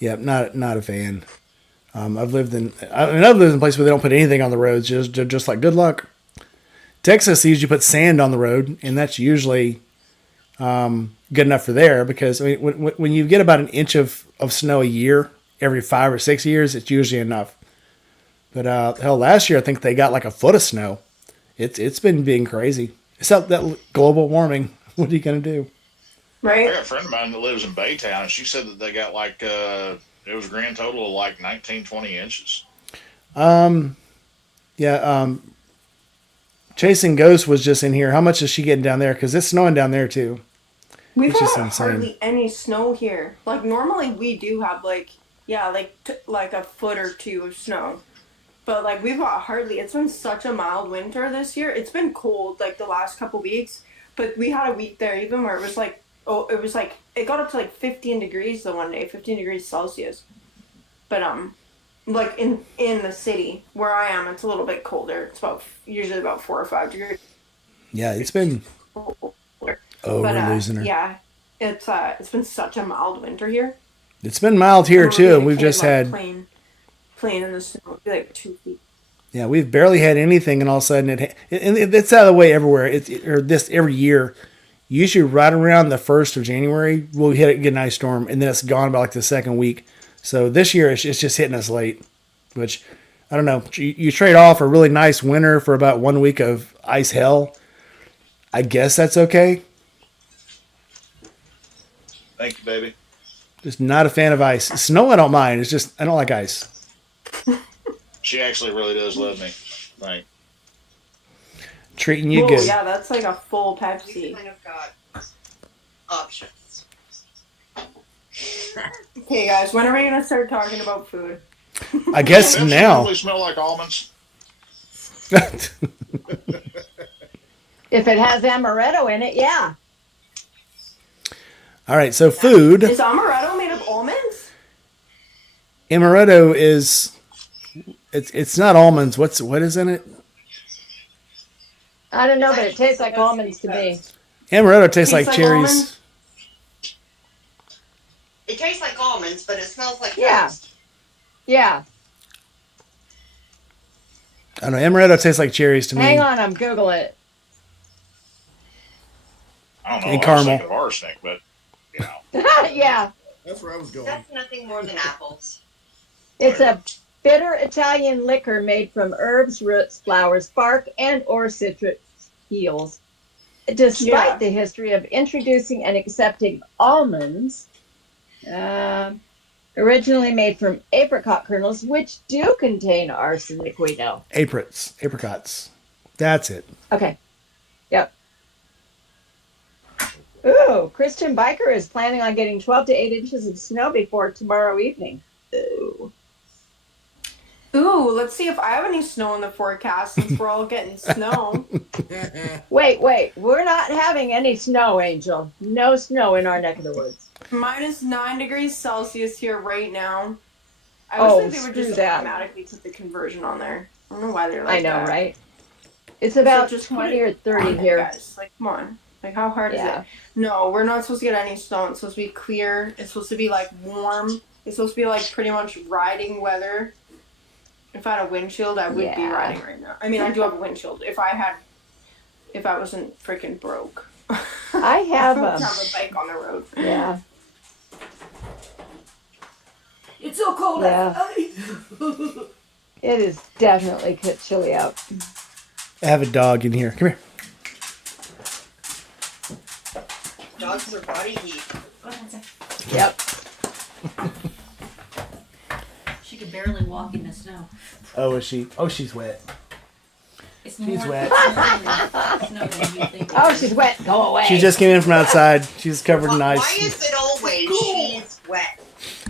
Yeah, not a fan. I've lived in places where they don't put anything on the roads. Just like good luck. Texas usually put sand on the road, and that's usually good enough for there because I mean, when you get about an inch of snow a year, every 5 or 6 years, it's usually enough. But hell, last year I think they got like a foot of snow. It's been being crazy. It's not that global warming. What are you gonna do? I Right? got a friend of mine that lives in Baytown, and she said that they got like it was a grand total of like 19, 20 inches. Yeah. Chasing Ghost was just in here. How much is she getting down there? Because it's snowing down there too. We've It's just had insane. hardly any snow here. Like normally we do have like like a foot or two of snow, but like we've got hardly. It's been such a mild winter this year. It's been cold like the last couple weeks, but we had a week there even where it was like it got up to like 15 degrees the one day, 15 degrees Celsius. But like in the city where I am, it's a little bit colder. It's usually about 4 or 5 degrees. Yeah, it's been. Oh, But we're losing her. yeah, it's been such a mild winter here. It's been mild here We're too, really and we've kind just of, like, had. playing in the snow like 2 feet. Yeah, we've barely had anything, and all of a sudden it's out of the way everywhere. This every year. Usually, right around the 1st of January, we'll get an ice storm, and then it's gone by like the second week. So this year, it's just hitting us late, which I don't know. You trade off a really nice winter for about 1 week of ice hell. I guess that's okay. Thank you, baby. Just not a fan of ice. Snow, I don't mind. It's just I don't like ice. She actually really does love me. Like, Treating you Oh good. yeah, that's like a full We Pepsi. kind of got options. Okay, guys, when are we gonna start talking about food? I guess Pepsi now. normally smell like almonds. If it has amaretto in it, yeah. All right, so food. Is amaretto made of almonds? Amaretto is. It's not almonds. What is in it? I don't know, but it tastes like almonds to me. Amaretto tastes like like cherries. almonds? It tastes like almonds, but it smells like Yeah. toast. Yeah. I don't know. Amaretto tastes like cherries to me. Hang on, I'm Googling it. I don't know. And I was caramel. thinking of arsenic, but you know. Yeah. That's where I was going. That's nothing more than apples. It's a bitter Italian liquor made from herbs, roots, flowers, bark, and or citrus peels. Despite Yeah. the history of introducing and accepting almonds, originally made from apricot kernels, which do contain arsenic, we know. Apricots. That's it. Okay. Yep. Ooh, Christian Biker is planning on getting 12 to 8 inches of snow before tomorrow evening. Ooh. Ooh, let's see if I have any snow in the forecast since we're all getting snow. Wait. We're not having any snow, Angel. No snow in our neck of the woods. -9 degrees Celsius here right now. I Oh, wish that they would screw just that. automatically put the conversion on there. I don't know why they're I like know, that. right? It's about just 20 put or it 30 on it, here. guys. Like, come on. Like, how hard is Yeah. it? No, we're not supposed to get any snow. It's supposed to be clear. It's supposed to be, like, warm. It's supposed to be, like, pretty much riding weather. If I had a windshield, I would be Yeah. riding right now. I mean, I do have a windshield. If I wasn't freaking broke. I have I would have a bike on the road. yeah. It's so cold Yeah. outside. It is definitely chilly out. I have a dog in here. Come here. Dogs are body heat. Go ahead, Zach. Yep. She could barely walk in the snow. Oh, is she? Oh, she's wet. It's She's more wet. snow than you think. Oh, she's wet. Go away. She just came in from outside. She's covered in Why ice. is it always she's wet?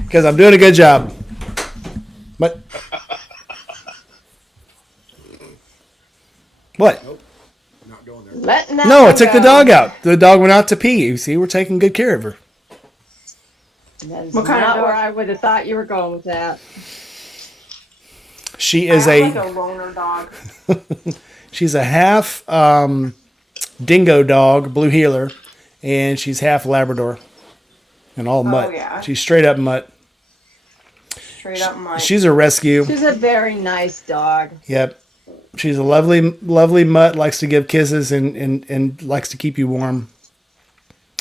Because I'm doing a good job. But what? Nope. Not going there. letting that No, I one took the go. dog out. The dog went out to pee. You see, we're taking good care of her. That is What kind of not dog? where I would have thought you were going with that. She I is have, like, a loner dog. she's a half dingo dog, blue heeler, and she's half Labrador, and all mutt. yeah. She's straight up mutt. Straight up mud. She's a rescue. She's a very nice dog. Yep. She's a lovely mutt, likes to give kisses and likes to keep you warm.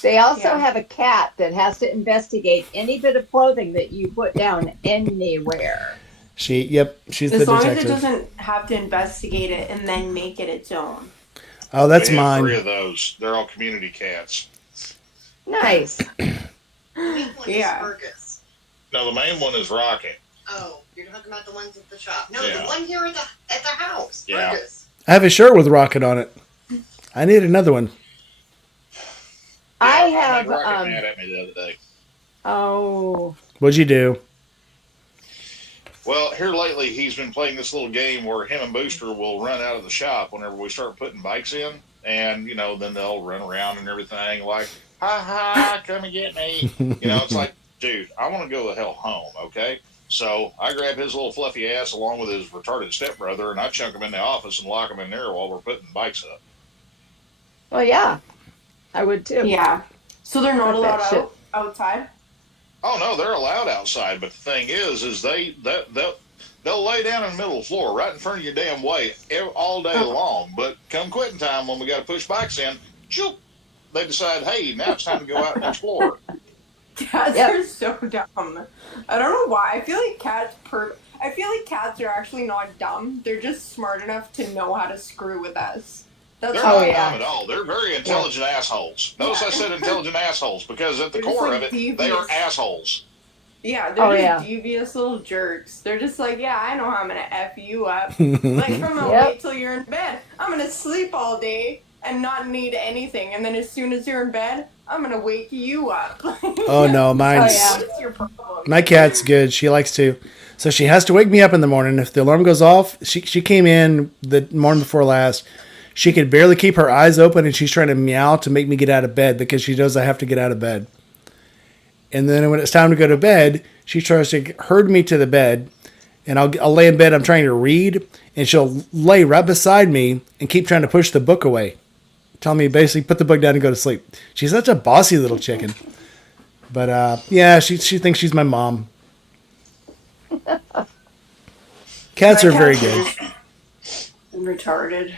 They also Yeah. have a cat that has to investigate any bit of clothing that you put down anywhere. She's the As long detective. as it doesn't have to investigate it and then make it its own. Oh, that's We have mine. 3 of those. They're all community cats. Nice. Pink one Yeah. is Fergus. No, the main one is Rocket. Oh, you're talking about the ones at the shop. No, Yeah. the one here at the house. Yeah. Fergus. I have a shirt with Rocket on it. I need another one. I Yeah, have Rocket mad at me the other day. oh What'd you do? Well, here lately, he's been playing this little game where him and Booster will run out of the shop whenever we start putting bikes in, and then they'll run around and everything like, "Ha ha, come and get me!" It's like, dude, I want to go the hell home, okay? So I grab his little fluffy ass along with his retarded stepbrother, and I chunk him in the office and lock him in there while we're putting bikes up. well yeah. I would too. Yeah. So they're not Fuck that allowed shit. outside? Oh no, they're allowed outside, but the thing is they'll lay down in the middle of the floor right in front of your damn way all day long. But come quitting time when we got to push bikes in, choop, they decide, hey, now it's time to go out and explore. Cats Yep. are so dumb. I don't know why. I feel like cats are actually not dumb. They're just smart enough to know how to screw with us. That's They're Oh, not yeah. dumb at all. They're very intelligent assholes. Notice I said intelligent assholes because at the They're just core like of it, they are devious. assholes. Yeah, they're Oh, just yeah. devious little jerks. They're just like, yeah, I know how I'm gonna F you up. Like, I'm gonna Yep. wait till you're in bed. I'm gonna sleep all day and not need anything. And then as soon as you're in bed, I'm gonna wake you up. Oh no, Oh, mine's yeah. What's your problem? my cat's good. She likes to, so she has to wake me up in the morning. If the alarm goes off, she came in the morning before last. She could barely keep her eyes open, and she's trying to meow to make me get out of bed because she knows I have to get out of bed. And then when it's time to go to bed, she tries to herd me to the bed, and I'll lay in bed. I'm trying to read, and she'll lay right beside me and keep trying to push the book away, telling me basically put the book down and go to sleep. She's such a bossy little chicken. But yeah, she thinks she's my mom. Cats My are very cats good. just retarded.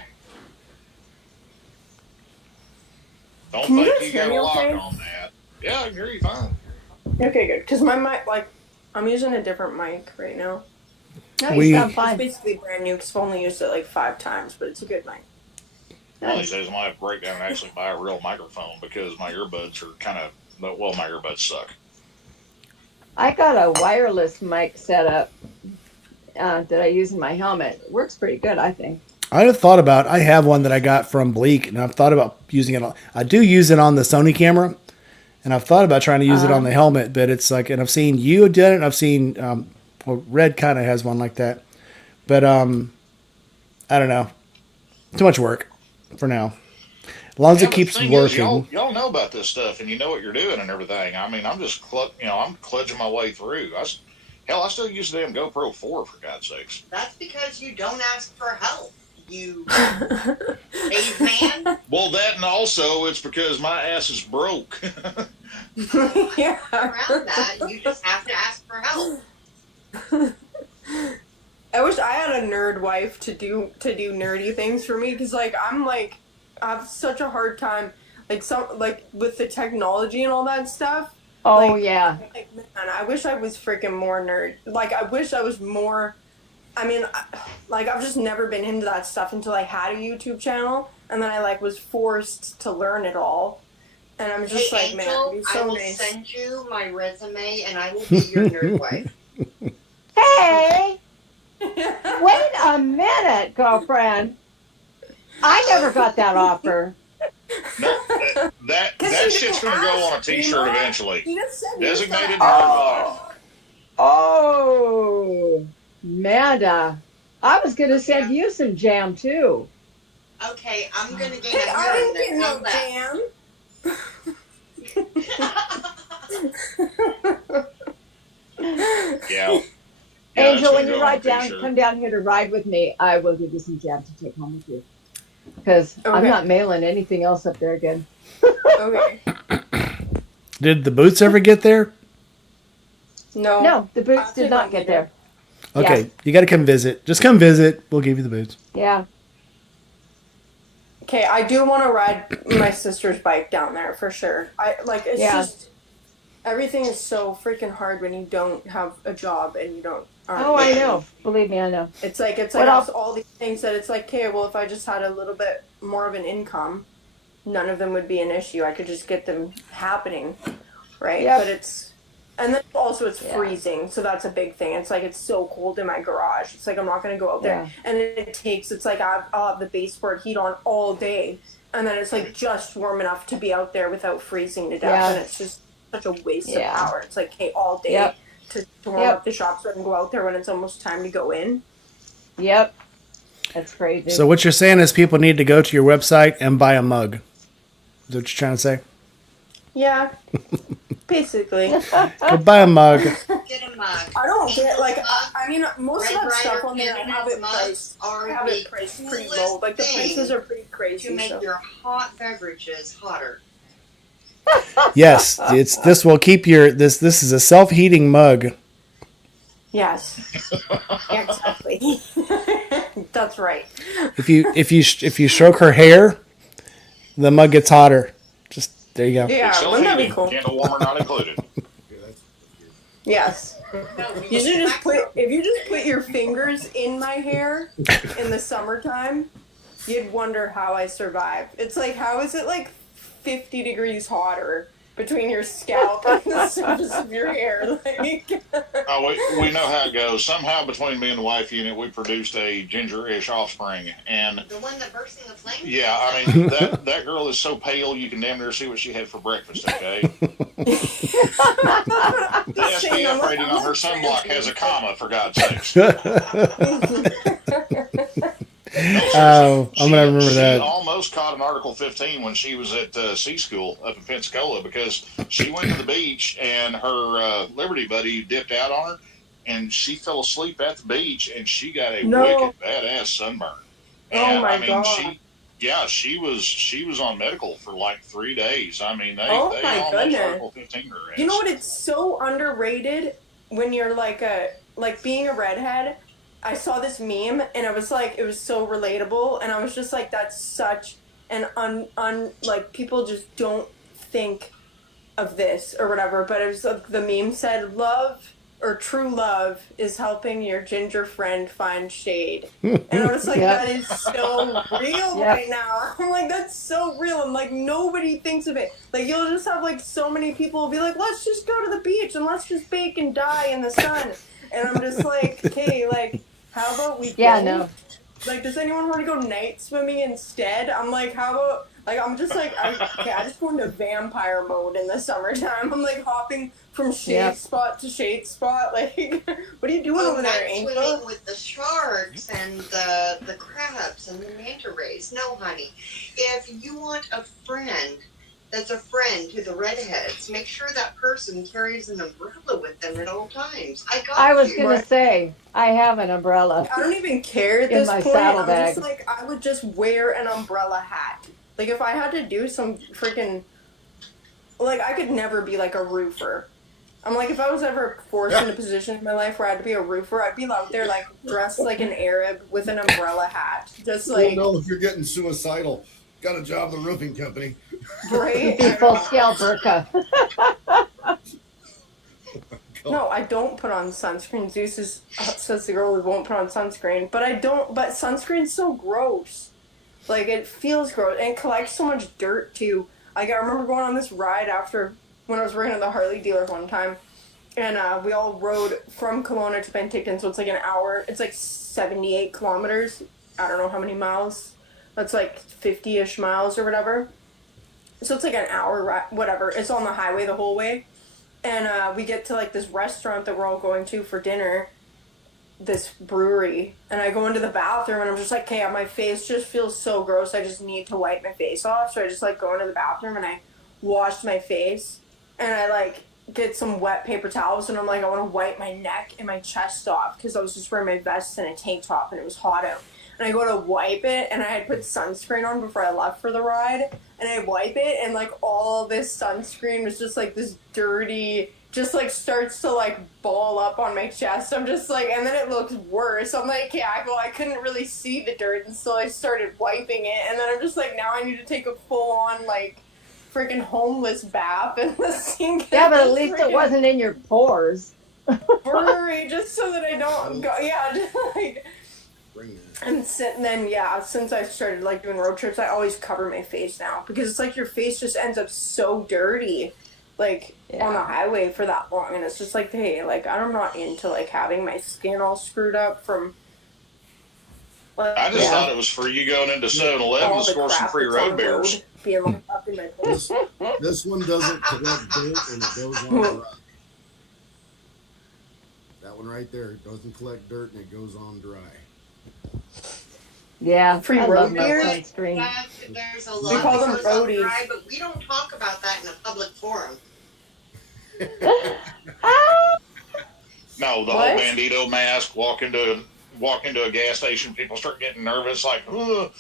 Don't Can you think guys you hear got me a lock okay? on that. Yeah, I can hear you fine. Okay, good. Because my mic, like, I'm using a different mic right now. No, We- you sound It's fine. basically brand new because I've only used it like 5 times, but it's a good mic. One of these days I might have to break down and actually buy a real microphone because my earbuds are kind of, well, my earbuds suck. I got a wireless mic set up that I use in my helmet. It works pretty good, I think. I have one that I got from Bleak, and I've thought about using it. I do use it on the Sony camera, and I've thought about trying to use it on the helmet, but it's like, and I've seen you did it, and I've seen, well, Red kind of has one like that, but I don't know. Too much work for now. As long as Yeah, it but keeps the thing working. is, y'all know about this stuff and you know what you're doing and everything. I mean, I'm just, I'm kludging my way through. Hell, I still use the damn GoPro 4 for God's sakes. That's because you don't ask for help, you caveman. Well, that and also it's because my ass is broke. Yeah. Around that, you just have to ask for help. I wish I had a nerd wife to do nerdy things for me because like I have such a hard time like with the technology and all that stuff. Oh, Like- yeah. Like man, I wish I was freaking more nerd. Like I wish I was more. I mean, like I've just never been into that stuff until I had a YouTube channel, and then I like was forced to learn it all. And I'm just Hey, like, man, Angel, it'd be I so will nice. send you my resume and I will be your nerd wife. Hey, wait a minute, girlfriend. I never got that offer. No, that shit's going to go on a t-shirt eventually. You just said Designated you nerd said- wife. Oh, Amanda. I was going to send you some jam, too. Okay, I'm gonna get Hey, a I nerd didn't that get no does jam. that. Yeah. Angel, when it's you gonna ride go on a down, t-shirt. come down here to ride with me, I will give you some jam to take home with you. Because I'm Okay. not mailing anything else up there again. Okay. Did the boots ever get there? No. No, the boots I'll did take not one get later. there. Okay, Yeah. you got to come visit. Just come visit. We'll give you the boots. Yeah. Okay, I do want to ride my sister's bike down there for sure. It's Yeah. just everything is so freaking hard when you don't have a job and you don't. Oh, I know. Believe me, I know. It's like What else? all these things that it's like, okay, well, if I just had a little bit more of an income, none of them would be an issue. I could just get them happening, right? Yep. But and then also it's Yeah. freezing, so that's a big thing. It's like it's so cold in my garage. It's like I'm not gonna go out there, Yeah. and it's like I'll have the baseboard heat on all day, and then it's like just warm enough to be out there without freezing to death, Yeah. and it's just such a waste Yeah. of power. It's like, hey, all day Yep. to warm Yep. up the shop so I can go out there when it's almost time to go in. Yep. That's crazy. So what you're saying is people need to go to your website and buy a mug. Is that what you're trying to say? Yeah, basically. Go buy a mug. Get a mug. I don't get I mean most of Red that stuff Rider on there I have it mugs priced. are I have the it priced pretty coolest low. Like the thing prices are pretty to crazy. make So. your hot beverages hotter. Yes, this will keep your this is a self-heating mug. Yes. Yeah, exactly. That's right. If you stroke her hair, the mug gets hotter. Just there you go. Yeah, It's wouldn't that be self-heating. cool? Candle warmer not included. Yeah, that's weird. Yes. No, we You should just expect if you just put your fingers in my hair in the summertime, you'd wonder how I survive. It's like how is it like 50 degrees hotter between your scalp and the surface of your hair. Like, Oh, we know how it goes. Somehow, between me and the wife unit, we produced a ginger-ish offspring, and The one that burst into flames? yeah, I mean that girl is so pale you can damn near see what she had for breakfast. Okay, the SPF rating on her sunblock has a comma, for God's sakes. Oh, I'm gonna remember She that. almost caught an Article 15 when she was at C school up in Pensacola because she went to the beach and her Liberty buddy dipped out on her, and she fell asleep at the beach and she got a wicked badass sunburn. And my I mean, God. she was on medical for like 3 days. I mean, they My almost goodness. Article 15 her ass. You know what? It's so underrated when you're like being a redhead. I saw this meme and it was so relatable, and I was just like, that's such an like, people just don't think of this or whatever. But it was like, the meme said, love or true love is helping your ginger friend find shade. And I was like, that is so real right now. I'm like, that's so real. I'm like, nobody thinks of it. Like, you'll just have like so many people be like, let's just go to the beach and let's just bake and die in the sun. And I'm just like, okay, like, how about we go? Yeah, no. Like, does anyone want to go night swimming instead? I'm like, how about, like, I'm just like, I just go into vampire mode in the summertime. I'm like hopping from shade spot to shade spot. Like, what are you doing over there, night Angel? swimming with the sharks and the crabs and the manta rays. No, honey. If you want a friend that's a friend to the redheads, make sure that person carries an umbrella with them at all times. I was going to say, I have an umbrella. I don't even care at In this my point. saddlebag. I'm just like, I would just wear an umbrella hat. Like, if I had to do some freaking, like, I could never be like a roofer. I'm like, if I was ever forced in a position in my life where I had to be a roofer, I'd be out there like dressed like an Arab with an umbrella hat, just like. Well, no, if you're getting suicidal, got a job at the roofing company. Right? Be full scale burqa. No, I don't put on sunscreen. Zeus says the girl who won't put on sunscreen, but I don't. But sunscreen's so gross. Like, it feels gross, and it collects so much dirt too. Like, I remember going on this ride after when I was working at the Harley dealer one time, and we all rode from Kelowna to Penticton, so it's like an hour. It's like 78 kilometers. I don't know how many miles. That's like 50-ish miles or whatever. So it's like an hour, whatever. It's on the highway the whole way. And we get to like this restaurant that we're all going to for dinner, this brewery. And I go into the bathroom and I'm just like, okay, my face just feels so gross. I just need to wipe my face off. So I just like go into the bathroom and I wash my face. And I like get some wet paper towels and I'm like, I want to wipe my neck and my chest off because I was just wearing my vest and a tank top and it was hot out. And I go to wipe it, and I had put sunscreen on before I left for the ride. And I wipe it, and, like, all this sunscreen was just, like, this dirty, just, like, starts to, like, ball up on my chest. I'm just, like, and then it looks worse. I'm like, yeah, I couldn't really see the dirt, and so I started wiping it. And then I'm just, like, now I need to take a full-on, like, freaking homeless bath in the sink. Yeah, but at least it wasn't in your pores. Brewery, just so that I don't go, yeah, just, like... And then, yeah, since I started, like, doing road trips, I always cover my face now. Because it's like your face just ends up so dirty, like, on the highway for that long. And it's just like, hey, like, I'm not into, like, having my skin all screwed up from... Like, I just thought it was for you going into 7-Eleven to score some free road beers. Being like, up in my face. This one doesn't collect dirt and it goes on dry. That one right there doesn't collect dirt and it goes on dry. Yeah, free I road love my beers. sunscreen. There's a We lot call that them goes on roadies. dry, but we don't talk about that in a public forum. No, the whole bandito mask. Walk into a gas station, people start getting nervous, like, ugh.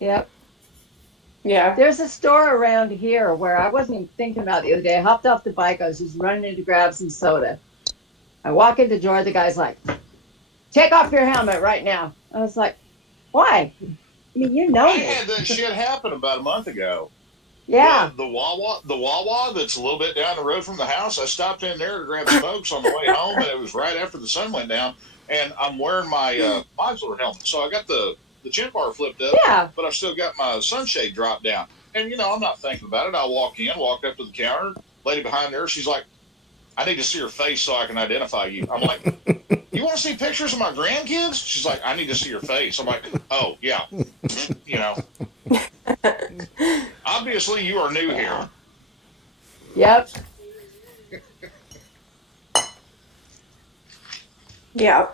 Yep. Yeah. There's a store around here where I wasn't even thinking about it the other day. I hopped off the bike. I was just running in to grab some soda. I walk in the door. The guy's like, take off your helmet right now. I was like, why? I mean, you know I me. had that shit happen about a month ago. Yeah. The Wawa that's a little bit down the road from the house, I stopped in there to grab smokes on the way home, and it was right after the sun went down, and I'm wearing my modular helmet. So I got the chin bar flipped up, Yeah. but I've still got my sunshade dropped down. And I'm not thinking about it. I walk up to the counter. Lady behind there, she's like, "I need to see your face so I can identify you." I'm like, "You want to see pictures of my grandkids?" She's like, "I need to see your face." I'm like, "Oh yeah." Obviously, you are new here. Yep. Yeah.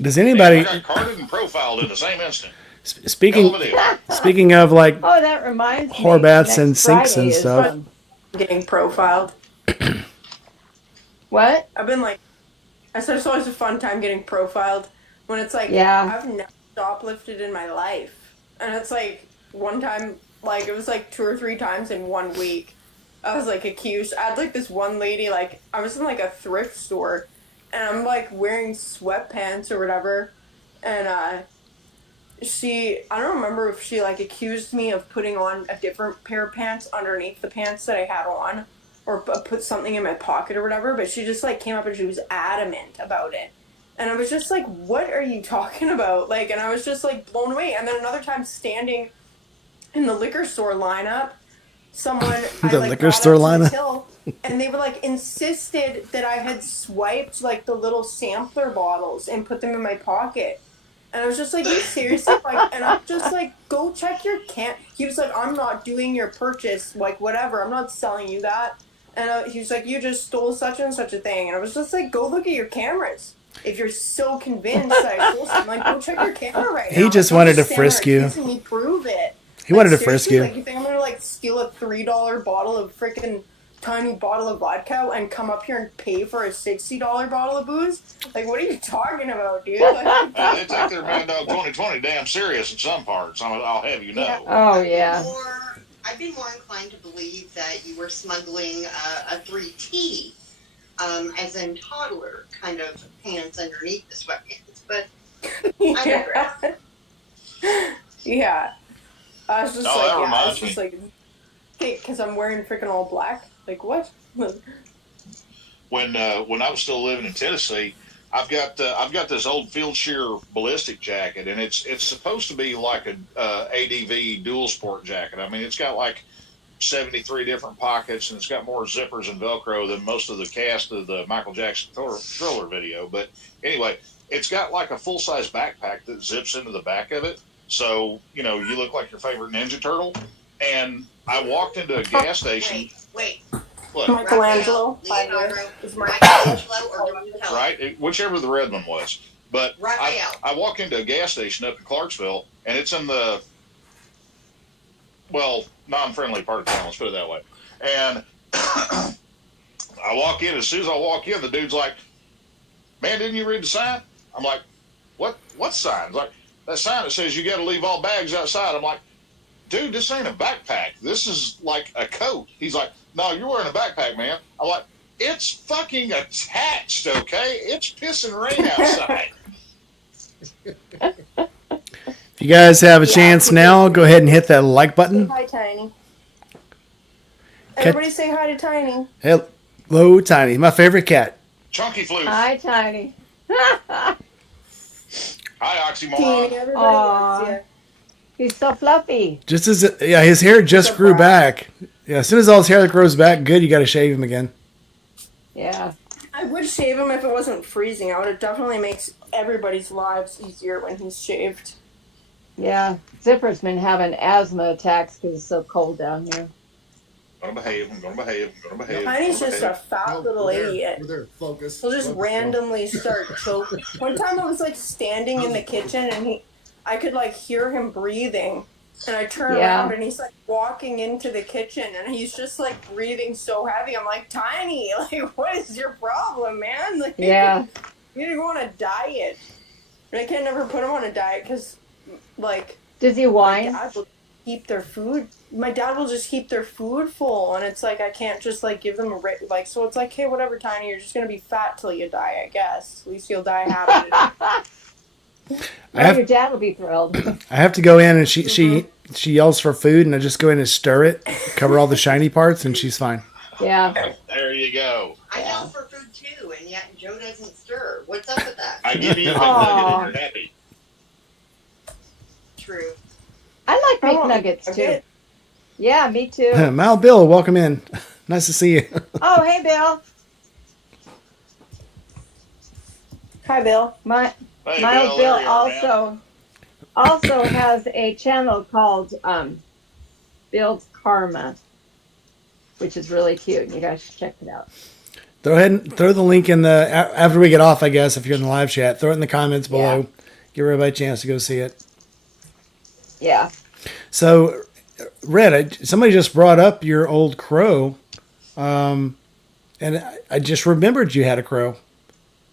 Does I anybody got carded and profiled in the same instant. speaking Hell of a deal. speaking of like Oh, that reminds me. whore baths next and sinks Friday and is, stuff? Getting profiled. What? I've been like, I said it's always a fun time getting profiled when it's like, Yeah. I've never shoplifted in my life. And it's like, one time, like, it was like 2 or 3 times in 1 week. I was like accused. I had like this one lady, like, I was in like a thrift store and I'm like wearing sweatpants or whatever. And, I don't remember if she like accused me of putting on a different pair of pants underneath the pants that I had on, or put something in my pocket or whatever, but she just like came up and she was adamant about it. And I was just like, what are you talking about? Like, and I was just like blown away. And then another time standing in the liquor store lineup, someone The liquor store lineup? till, and they were like insisted that I had swiped like the little sampler bottles and put them in my pocket. And I was just like, you seriously? Like, and I'm just like, go check your He was like, I'm not doing your purchase, like, whatever. I'm not selling you that. And he was like, you just stole such and such a thing. And I was just like, go look at your cameras. If you're so convinced that I stole something, like, go check your camera right now. He just Like, wanted to stand frisk there you. accusing me, prove it. He wanted to frisk seriously? you. Like, you think I'm gonna, like, steal a $3 bottle of freaking tiny bottle of vodka and come up here and pay for a $60 bottle of booze? Like, what are you talking about, dude? Like, They take their Mad Dog 2020 damn serious in some parts. I'll have you know. Yeah. Oh, yeah. I'd be more inclined to believe that you were smuggling a 3T, as in toddler kind of pants underneath the sweatpants. But I digress. Yeah. I was just Oh, that like, reminds it's just me. like, hey, because I'm wearing freaking all black. Like, what? When I was still living in Tennessee, I've got this old field shear ballistic jacket, and it's supposed to be like a ADV dual sport jacket. I mean, it's got like 73 different pockets, and it's got more zippers and Velcro than most of the cast of the Michael Jackson Thriller video. But anyway, it's got like a full size backpack that zips into the back of it, so you look like your favorite Ninja Turtle. And I walked into a gas station. Wait. What? Michelangelo. Leonardo, Is Michelangelo, or Donatello? Right, whichever the red one was. But Raphael. I walk into a gas station up in Clarksville, and it's in the non-friendly part of town. Let's put it that way. And I walk in. As soon as I walk in, the dude's like, "Man, didn't you read the sign?" I'm like, "What sign?" He's like, "That sign that says you got to leave all bags outside." I'm like, "Dude, this ain't a backpack. This is like a coat." He's like, "No, you're wearing a backpack, man." I'm like, "It's fucking attached, okay? It's pissing rain outside." If you guys have a chance now, go ahead and hit that like button. Hi, Tiny. Everybody say hi to Tiny. Hello, Tiny, my favorite cat. Chunky flute. Hi, Tiny. Hi, Tiny, oxymoron. everybody Aw. loves you. He's so fluffy. His hair just grew back. Yeah, as soon as all his hair grows back, good, you got to shave him again. Yeah. I would shave him if it wasn't freezing. I would have definitely makes everybody's lives easier when he's shaved. Yeah. Zipper's been having asthma attacks because it's so cold down here. I'm gonna behave. Tiny's just a fat little idiot. We're there. Focus. He'll just Focus, randomly start choking. One time I was like standing in the kitchen and I could like hear him breathing, and I turn around and he's like walking into the kitchen and he's just like breathing so heavy. I'm like, Tiny, like, what is your problem, man? Like, Yeah. you need to go on a diet. And I can never put him on a diet because, like, Does he whine? my dad will keep their food. My dad will just keep their food full, and it's like I can't just like give them so it's like, hey, whatever, Tiny, you're just gonna be fat till you die, I guess. At least you'll die happy. Your dad will be thrilled. I have to go in, and she yells for food, and I just go in and stir it, cover all the shiny parts, and she's fine. Yeah. There you go. I yell for food too, and yet Joe doesn't stir. What's up with that? I give you a McNugget and you're happy. True. I like I want McNuggets too. Yeah, me too. Mal Bill, welcome in. Nice to see you. Oh, hey, Bill. Hi, Bill. My Hey, Miles Bill, Bill there you are, man. also has a channel called Bill's Karma, which is really cute. You guys should check it out. Throw ahead and throw the link in the after we get off, I guess, if you're in the live chat. Throw it in the comments below. Yeah. Give everybody a chance to go see it. Yeah. So, Red, somebody just brought up your old crow, and I just remembered you had a crow.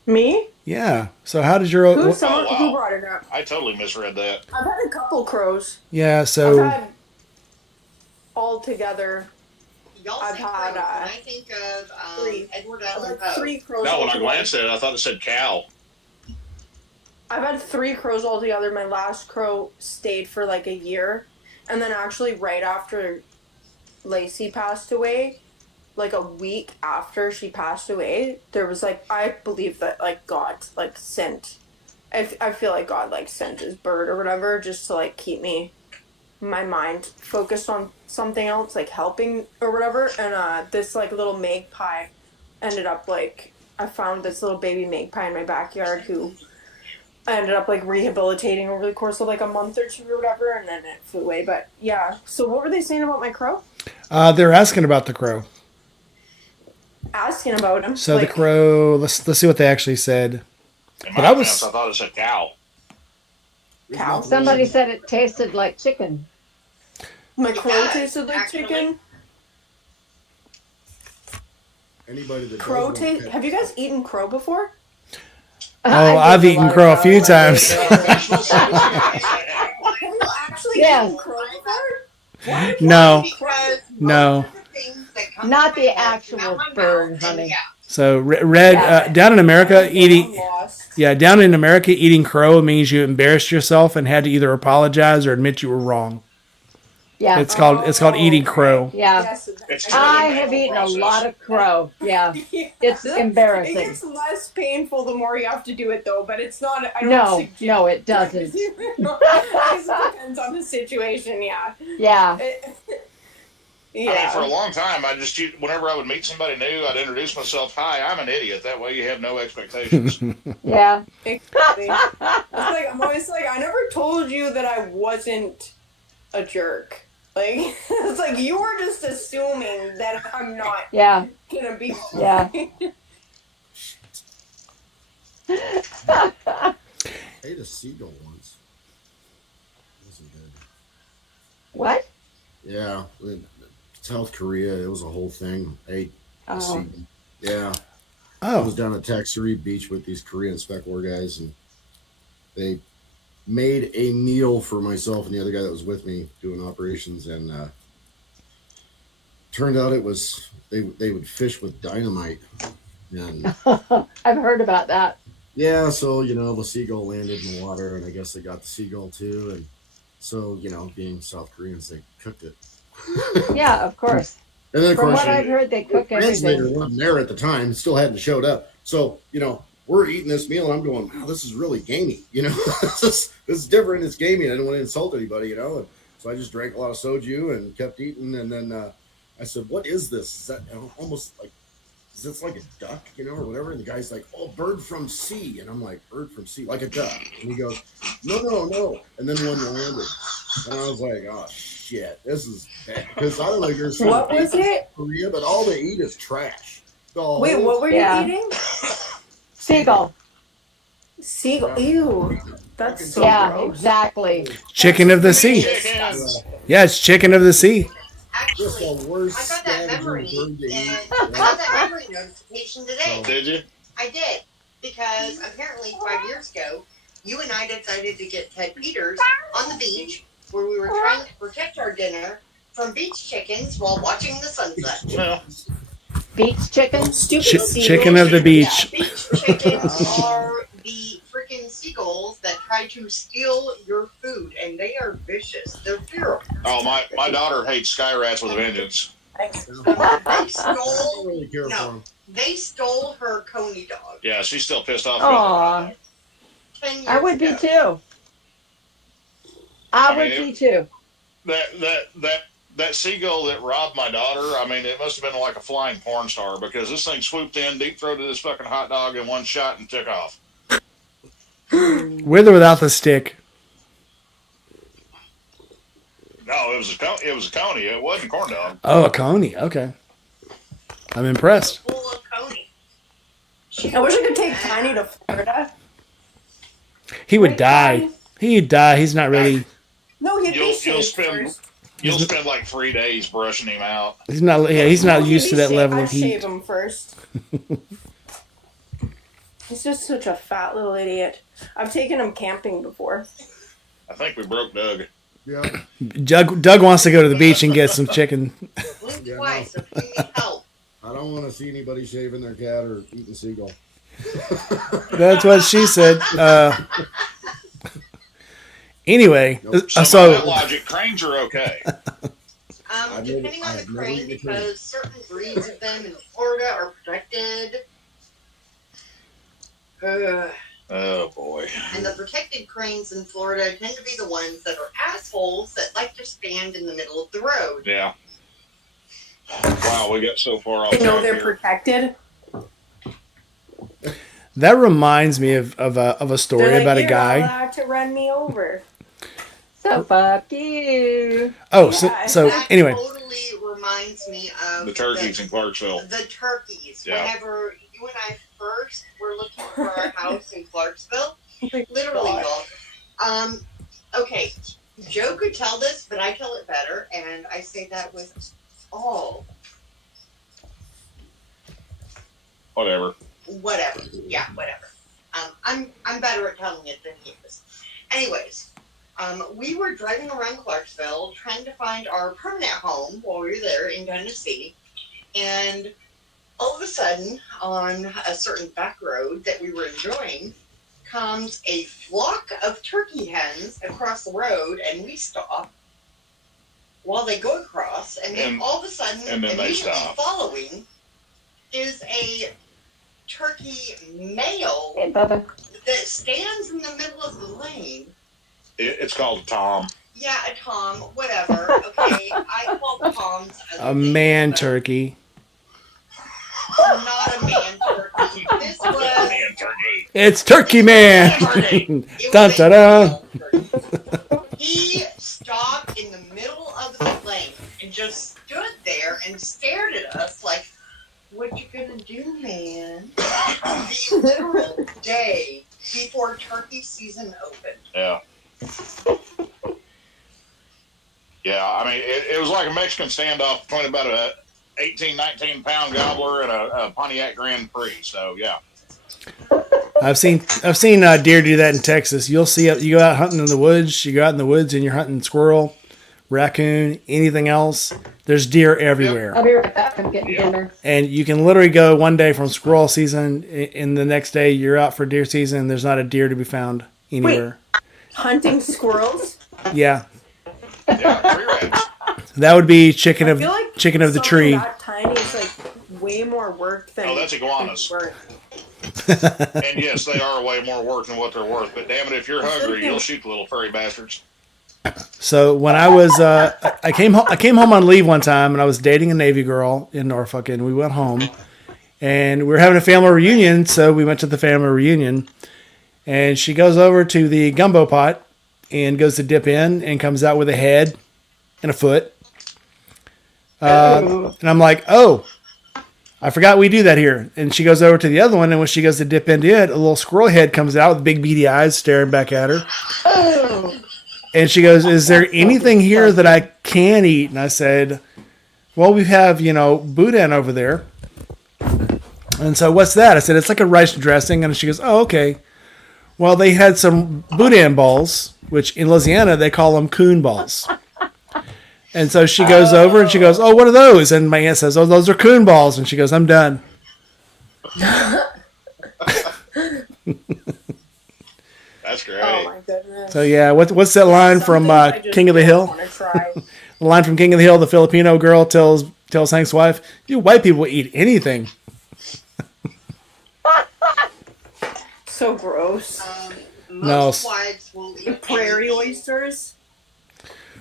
Me? Yeah. So how did your Who? old? Someone Oh, wow. who brought it up? I totally misread that. I've had a couple crows. Yeah. I've So had all together. Y'all I've say had, crows, and I think of three. Edward I've Allan had Poe. 3 crows. No, when I altogether. glanced at it, I thought it said cow. I've had 3 crows altogether. My last crow stayed for like a year, and then actually right after Lacey passed away, like a week after she passed away, there was like, I believe that like God like sent, I feel like God like sent his bird or whatever just to like keep my mind focused on something else, like helping or whatever. And this like little magpie ended up like, I found this little baby magpie in my backyard who I ended up like rehabilitating over the course of like a month or 2 or whatever, and then it flew away. But yeah, so what were they saying about my crow? they're asking about the crow. Asking about him. So like, the crow. Let's see what they actually said. In But my I was- offense, I thought it said cow. Cow? Somebody said it tasted like chicken. My It crow does, tasted like actually. chicken. Anybody that Crow does want taste. pet- Have you guys eaten crow before? Oh, I've eaten crow a few times. Have you actually Yes. eaten crow before? No. Because No. most of the things that come Not to the my head, actual melt my bird, mouth, honey. and yeah. So Red, Yeah. down in America, I'm eating. lost. Yeah, down in America, eating crow means you embarrassed yourself and had to either apologize or admit you were wrong. Yeah. It's called eating crow. Yeah. Yes, It's I really have painful eaten process. a lot of crow. Yeah. It's It embarrassing. gets less painful the more you have to do it, though. But it's not. I don't No, suggest no, it doesn't. I guess it depends on the situation. Yeah. Yeah. Yeah. I mean, for a long time, whenever I would meet somebody new, I'd introduce myself. Hi, I'm an idiot. That way, you have no expectations. Yeah. Exactly. I'm always like, I never told you that I wasn't a jerk. Like, it's like you were just assuming that I'm not Yeah. gonna be. Yeah. I ate a seagull once. It wasn't good. What? Yeah, in South Korea, it was a whole thing. I ate a Oh. seagull. Yeah, I was Oh, down at Taksuri Beach with these Korean spec war guys, and they made a meal for myself and the other guy that was with me doing operations, and turned out it was they would fish with dynamite, and I've heard about that. yeah, so the seagull landed in the water, and I guess they got the seagull too, and so being South Koreans, they cooked it. Yeah, of course. And then of From course what I've heard, they cook translator everything. wasn't there at the time, still hadn't showed up. So, we're eating this meal and I'm going, wow, this is really gamey. This is different. It's gamey. I didn't want to insult anybody, And so I just drank a lot of soju and kept eating. And then I said, what is this? Is that almost like, is this like a duck, or whatever? And the guy's like, oh, bird from sea. And I'm like, bird from sea, like a duck. And he goes, no. And then one landed. And I was like, oh, shit, this is bad. Because I don't know if you're saying What was it? Korea, but all they eat is trash. The Wait, whole- what were Yeah. you eating? Seagull. Seagull. Ew. That's so Yeah, gross. exactly. chicken of the sea. Chickens. Yeah, it's chicken of the sea. Just Actually, the worst I got that scavenging memory, bird to and eat. I got that memory notification today. Did you? I did, because apparently 5 years ago, you and I decided to get Ted Peters on the beach where we were trying to protect our dinner from beach chickens while watching the sunset. Well, Beach chicken. Stupid seagulls. Chicken of the beach. Yeah, beach chickens are the freaking seagulls that try to steal your food, and they are vicious. They're feral. oh, my daughter hates sky rats with a vengeance. They I stole. don't really care No. for them. They stole her coney dog Yeah, she's still pissed off about Aw, 10 years I would be ago. too. I I would mean, be too. that that seagull that robbed my daughter, I mean, it must have been like a flying porn star because this thing swooped in, deep throated this fucking hot dog in one shot and took off. With or without the stick? No, it was a coney. It wasn't corn dog. Oh, a coney. Okay. I'm impressed. Full of coney. I wish I could take Tiny to Florida. He would Right, die. Tiny? He'd die. He's not really. No, he'd be You'll safe spend first. you'll spend like 3 days brushing him out. He's not. Yeah, he's not He'd used be to that safe. level I'd of shave heat. him first. He's just such a fat little idiot. I've taken him camping before. I think we broke Doug. Yeah. Doug wants to go to the beach and get some chicken. Blink Yeah, twice if you need help. I don't want to see anybody shaving their cat or eating seagull. That's what she said. Anyway, Nope. So, by so that logic, cranes are okay. Depending on the crane, because certain breeds of them in Florida are protected. Oh boy. And the protected cranes in Florida tend to be the ones that are assholes that like to stand in the middle of the road. Yeah. Wow, we got so far off You know track they're here. protected. that reminds me of a story They're like, about a "You're guy. not allowed to run me over." So fuck you. Oh, Yeah, so That anyway, totally reminds me of The turkeys in Clarksville. the turkeys. Yeah. Whenever you and I first were looking for a house in Clarksville, my literally, God. y'all. Okay, Joe could tell this, but I tell it better, and I say that with all Whatever. whatever. Yeah, whatever. I'm better at telling it than he is. Anyways, we were driving around Clarksville trying to find our permanent home while we were there in Tennessee, and all of a sudden, on a certain back road that we were enjoying, comes a flock of turkey hens across the road, and we stop while they go across, and then And- all of a sudden, and then they immediately stop. following is a turkey male Hey, Bubba. that stands in the middle of the lane. It's called a Tom. Yeah, a tom, whatever. Okay, I call toms a man turkey. turkey. Not a man turkey. This was Man, turkey. It's Turkey Man. it Dun, was dun, a dun. male turkey. He stopped in the middle of the lane and just stood there and stared at us like, "What you gonna do, man?" The literal day before turkey season opened. Yeah. Yeah, I mean, it was like a Mexican standoff between about a 18, 19 pound gobbler and a Pontiac Grand Prix. So, yeah. I've seen deer do that in Texas. You'll see it. You go out hunting in the woods. You go out in the woods and you're hunting squirrel, raccoon, anything else. There's deer everywhere. I'll be right back. I'm getting Yeah. dinner. And you can literally go one day from squirrel season, and the next day you're out for deer season. And there's not a deer to be found anywhere. Hunting squirrels. Yeah, Yeah, tree rats. that would be chicken I of feel like the something tree. that tiny is like way more work than. Oh, that's iguanas. work. And yes, they are way more work than what they're worth. But damn it, if you're hungry, you'll shoot the little furry bastards. So when I was, I came home on leave one time, and I was dating a Navy girl in Norfolk, and we went home, and we were having a family reunion. So we went to the family reunion, and she goes over to the gumbo pot and goes to dip in, and comes out with a head and a foot. And I'm like, oh, I forgot we do that here. And she goes over to the other one, and when she goes to dip into it, a little squirrel head comes out with big beady eyes staring back at her. And she goes, "Is there anything here that I can eat?" And I said, "Well, we have, boudin over there." And so, what's that? I said, "It's like a rice dressing." And she goes, "Oh, okay." Well, they had some boudin balls, which in Louisiana they call them coon balls. And so she goes over and she goes, "Oh, what are those?" And my aunt says, "Oh, those are coon balls." And she goes, "I'm done." That's great. Oh my goodness. So yeah, what's that line from Something I just King of the don't Hill? wanna try. The line from King of the Hill, the Filipino girl tells Hank's wife, "You white people eat anything." So gross. Most No. wives will eat Prairie anything. oysters.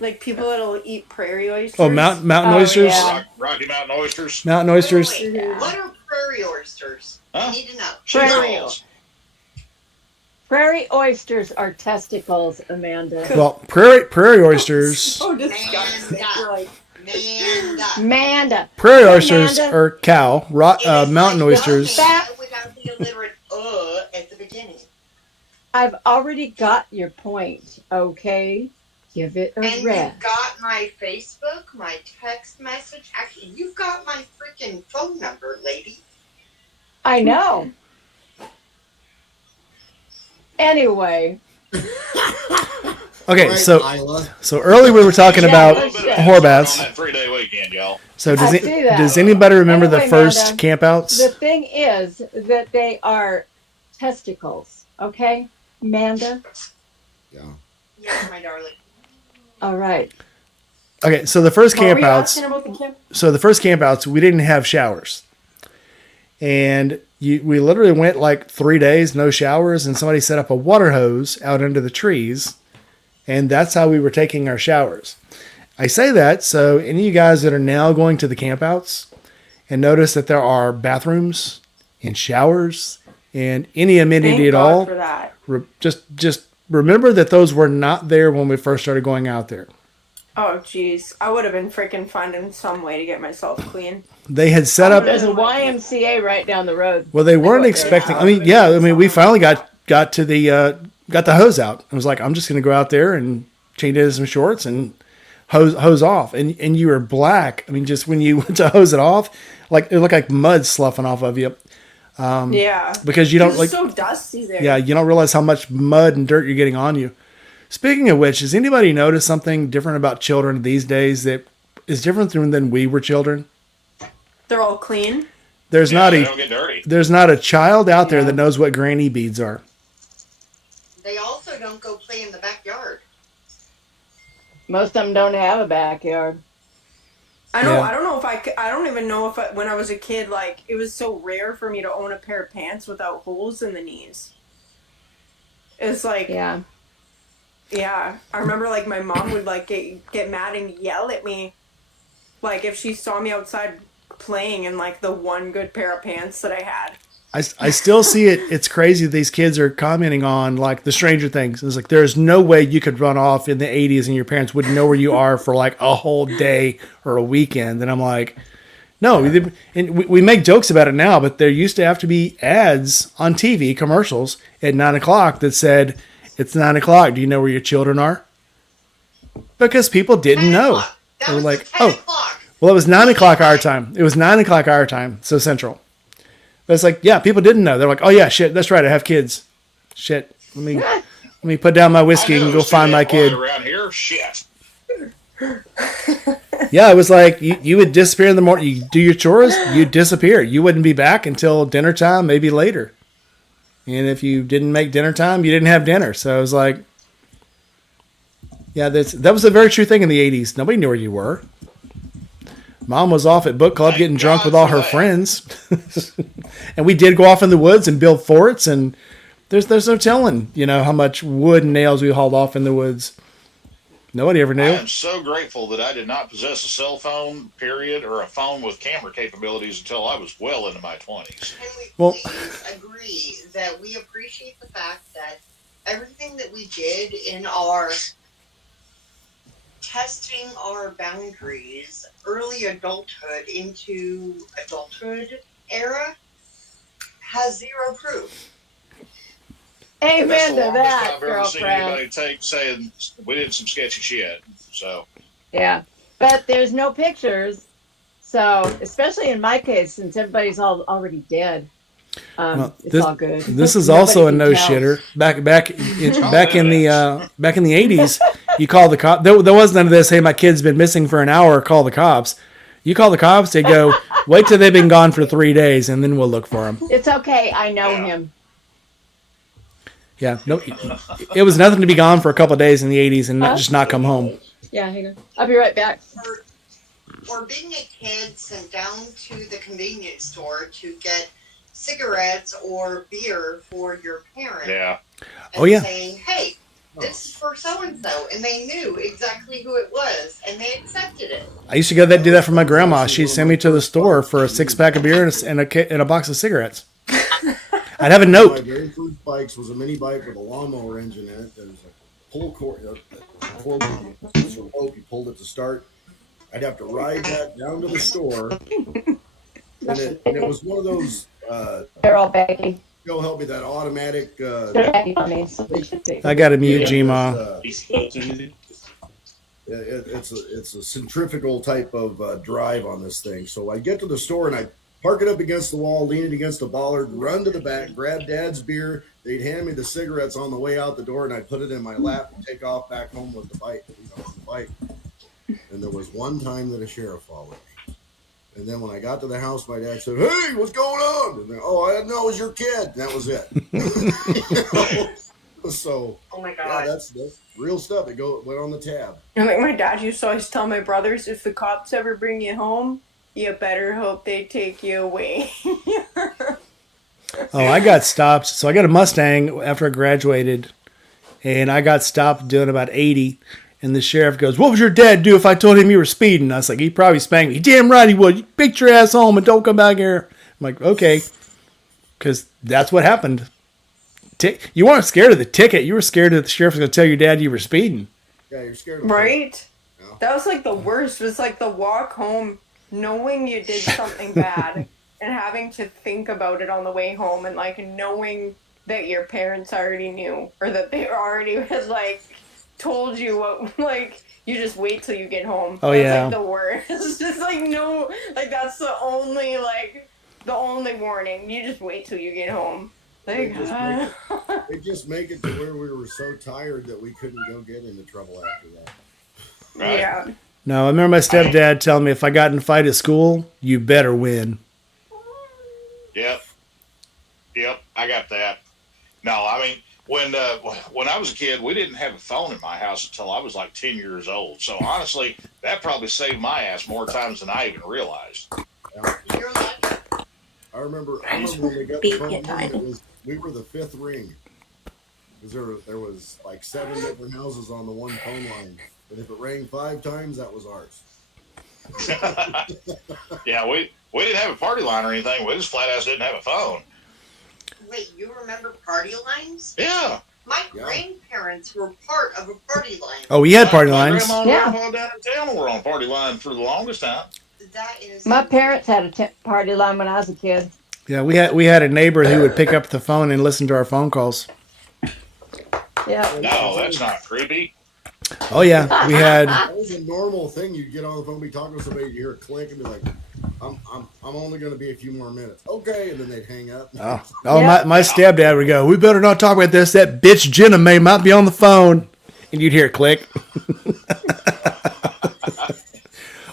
Like people that'll eat prairie oysters. Oh, mountain Oh, oysters. yeah. Rocky Mountain oysters. Mountain oysters. Wait, what are prairie oysters? Huh? I need to know. Prairie. Balls. Prairie oysters are testicles, Amanda. Well, prairie oysters. So disgusting. Amanda. You're like, Amanda. Amanda. Prairie Hey, oysters Amanda. are cow. It is Mountain like oysters. Amanda without the illiterate at the beginning. I've already got your point, okay? Give it a And rest. you've got my Facebook, my text message. Actually, you've got my freaking phone number, lady. I know. Anyway, Okay, Right, so Isla. earlier we were talking Yeah, about A little bit of whore effort baths. on that 3-day weekend, y'all. So I see that. does anybody remember the Anyway, first Amanda, campouts? the thing is that they are testicles, okay? Amanda? Yeah. Yes, my darling. All right. Okay, so the first what were you campouts. asking about the camp? So the first campouts, we didn't have showers, and we literally went like 3 days no showers, and somebody set up a water hose out under the trees, and that's how we were taking our showers. I say that so any of you guys that are now going to the campouts and notice that there are bathrooms and showers and any amenity Thank at God all, for that. just remember that those were not there when we first started going out there. Oh, jeez. I would have been freaking finding some way to get myself clean. They had set up. There's a YMCA right down the road. Well, they weren't expecting. I mean, yeah. I mean, we finally got to the got the hose out. I was like, I'm just going to go out there and change into some shorts and hose off. And you were black. I mean, just when you went to hose it off, like it looked like mud sloughing off of you. Yeah. Because you don't It's like. so dusty there. Yeah, you don't realize how much mud and dirt you're getting on you. Speaking of which, has anybody noticed something different about children these days that is different than we were children? They're all clean. There's Yeah, not they a don't get dirty. there's not a child out there that knows what granny beads are. They also don't go play in the backyard. Most of them don't have a backyard. I know. Yeah. I don't know if I don't even know if when I was a kid, like it was so rare for me to own a pair of pants without holes in the knees. It's like, Yeah. yeah. I remember like my mom would like get mad and yell at me, like if she saw me outside playing in like the one good pair of pants that I had. I still see it. It's crazy. These kids are commenting on like the Stranger Things. It's like there's no way you could run off in the 80s and your parents wouldn't know where you are for like a whole day or a weekend. And I'm like, no. And we make jokes about it now, but there used to have to be ads on TV commercials at 9:00 that said, "It's 9:00. Do you know where your children are?" Because people didn't 10 know. o'clock. That They were was like, the 10 oh. o'clock. Well, it was 9:00 our time. It was 9:00 our time, so Central. But it's like, yeah, people didn't know. They're like, oh yeah, shit, that's right, I have kids. Shit, let me put down my whiskey I knew and it go was find too my damn quiet kid. around here. Shit. Yeah, it was like you would disappear in the morning. You do your chores, you disappear. You wouldn't be back until dinner time, maybe later. And if you didn't make dinner time, you didn't have dinner. So it was like, yeah, that was a very true thing in the 80s. Nobody knew where you were. Mom was off at book club Thank getting drunk God with all for her that. friends. And we did go off in the woods and build forts, and there's no telling, how much wood and nails we hauled off in the woods. Nobody ever I knew. am so grateful that I did not possess a cell phone, period, or a phone with camera capabilities until I was well into my 20s. Can we Well- please agree that we appreciate the fact that everything that we did in our testing our boundaries, early adulthood into adulthood era, has zero proof. Amen That's the to longest that, I've ever seen girlfriend. anybody saying we did some sketchy shit. So Yeah. But there's no pictures. So, especially in my case, since everybody's already dead, Well, it's all good. This is Nobody also a can no tell. shitter. Back in the 80s, you call the cop. There was none of this. Hey, my kid's been missing for an hour. Call the cops. You call the cops. They go, wait till they've been gone for 3 days, and then we'll look for them. It's okay. I know Yeah. him. Yeah, no, it was nothing to be gone for a couple of days in the 80s and not come home. Yeah, hang on. I'll be right back. Or being a kid sent down to the convenience store to get cigarettes or beer for your parent. yeah, And Oh, yeah. saying, hey, this is for so and so, and they knew exactly who it was, and they accepted it. I used to go do that for my grandma. She'd send me to the store for a 6-pack of beer and a box of cigarettes. I'd have a My note. very first bikes was a mini bike with a lawnmower engine in it. There was a pull cord, rope. You pulled it to start. I'd have to ride that down to the store, and it was one of those. They're all baggy. You'll help me. That automatic. They're baggy on me, so they should be. I got to mute G-Ma. It's a centrifugal type of drive on this thing. So I get to the store and I park it up against the wall, lean it against the bollard, run to the back, grab Dad's beer. They'd hand me the cigarettes on the way out the door, and I'd put it in my lap and take off back home with the bike. And there was one time that a sheriff followed me. And then when I got to the house, my dad said, "Hey, what's going on?" And then, "Oh, I didn't know it was your kid." And that was it. So, Oh my yeah, god. that's real stuff. It went on the tab. And like my dad used to always tell my brothers, if the cops ever bring you home, you better hope they take you away. Oh, I got stopped. So I got a Mustang after I graduated, and I got stopped doing about 80. And the sheriff goes, "What would your dad do if I told him you were speeding?" I was like, "He'd probably spank me." "Damn right he would. You pick your ass home and don't come back here." I'm like, "Okay," because that's what happened. You weren't scared of the ticket. You were scared that the sheriff was going to tell your dad you were speeding. Yeah, you're scared of Right? Yeah. That was like the worst. Was like the walk home knowing you did something bad and having to think about it on the way home, and like knowing that your parents already knew, or that they already had like told you what, like, you just wait till you get home. Oh, That's yeah. like the worst. It's just like, no, like that's the only warning. You just wait till you get home. Like, They just make it to where we were so tired that we couldn't go get into trouble after that. yeah. No, I remember my stepdad telling me if I got in a fight at school, you better win. Yep, I got that. No, I mean, when I was a kid, we didn't have a phone in my house until I was like 10 years old. So honestly, that probably saved my ass more times than I even realized. You're lucky. I remember when we got the phone line, we were the fifth ring. Because there was like 7 different houses on the one phone line. But if it rang 5 times, that was ours. Yeah, we didn't have a party line or anything. We just flat ass didn't have a phone. Wait, you remember party lines? Yeah. My Yeah. grandparents were part of a party line. Oh, we had party My lines. grandma and Yeah. grandpa down in town were on party line for the longest time. That is My parents had a party line when I was a kid. Yeah, we had a neighbor who would pick up the phone and listen to our phone calls. Yeah. No, that's not creepy. Oh yeah, we had. That was a normal thing. You'd get on the phone, be talking to somebody, you hear a click, and be like, I'm only going to be a few more minutes." "Okay," and then they'd hang up. Oh, Yeah. my stepdad would go, "We better not talk about this. That bitch Jenna May might be on the phone," and you'd hear it click.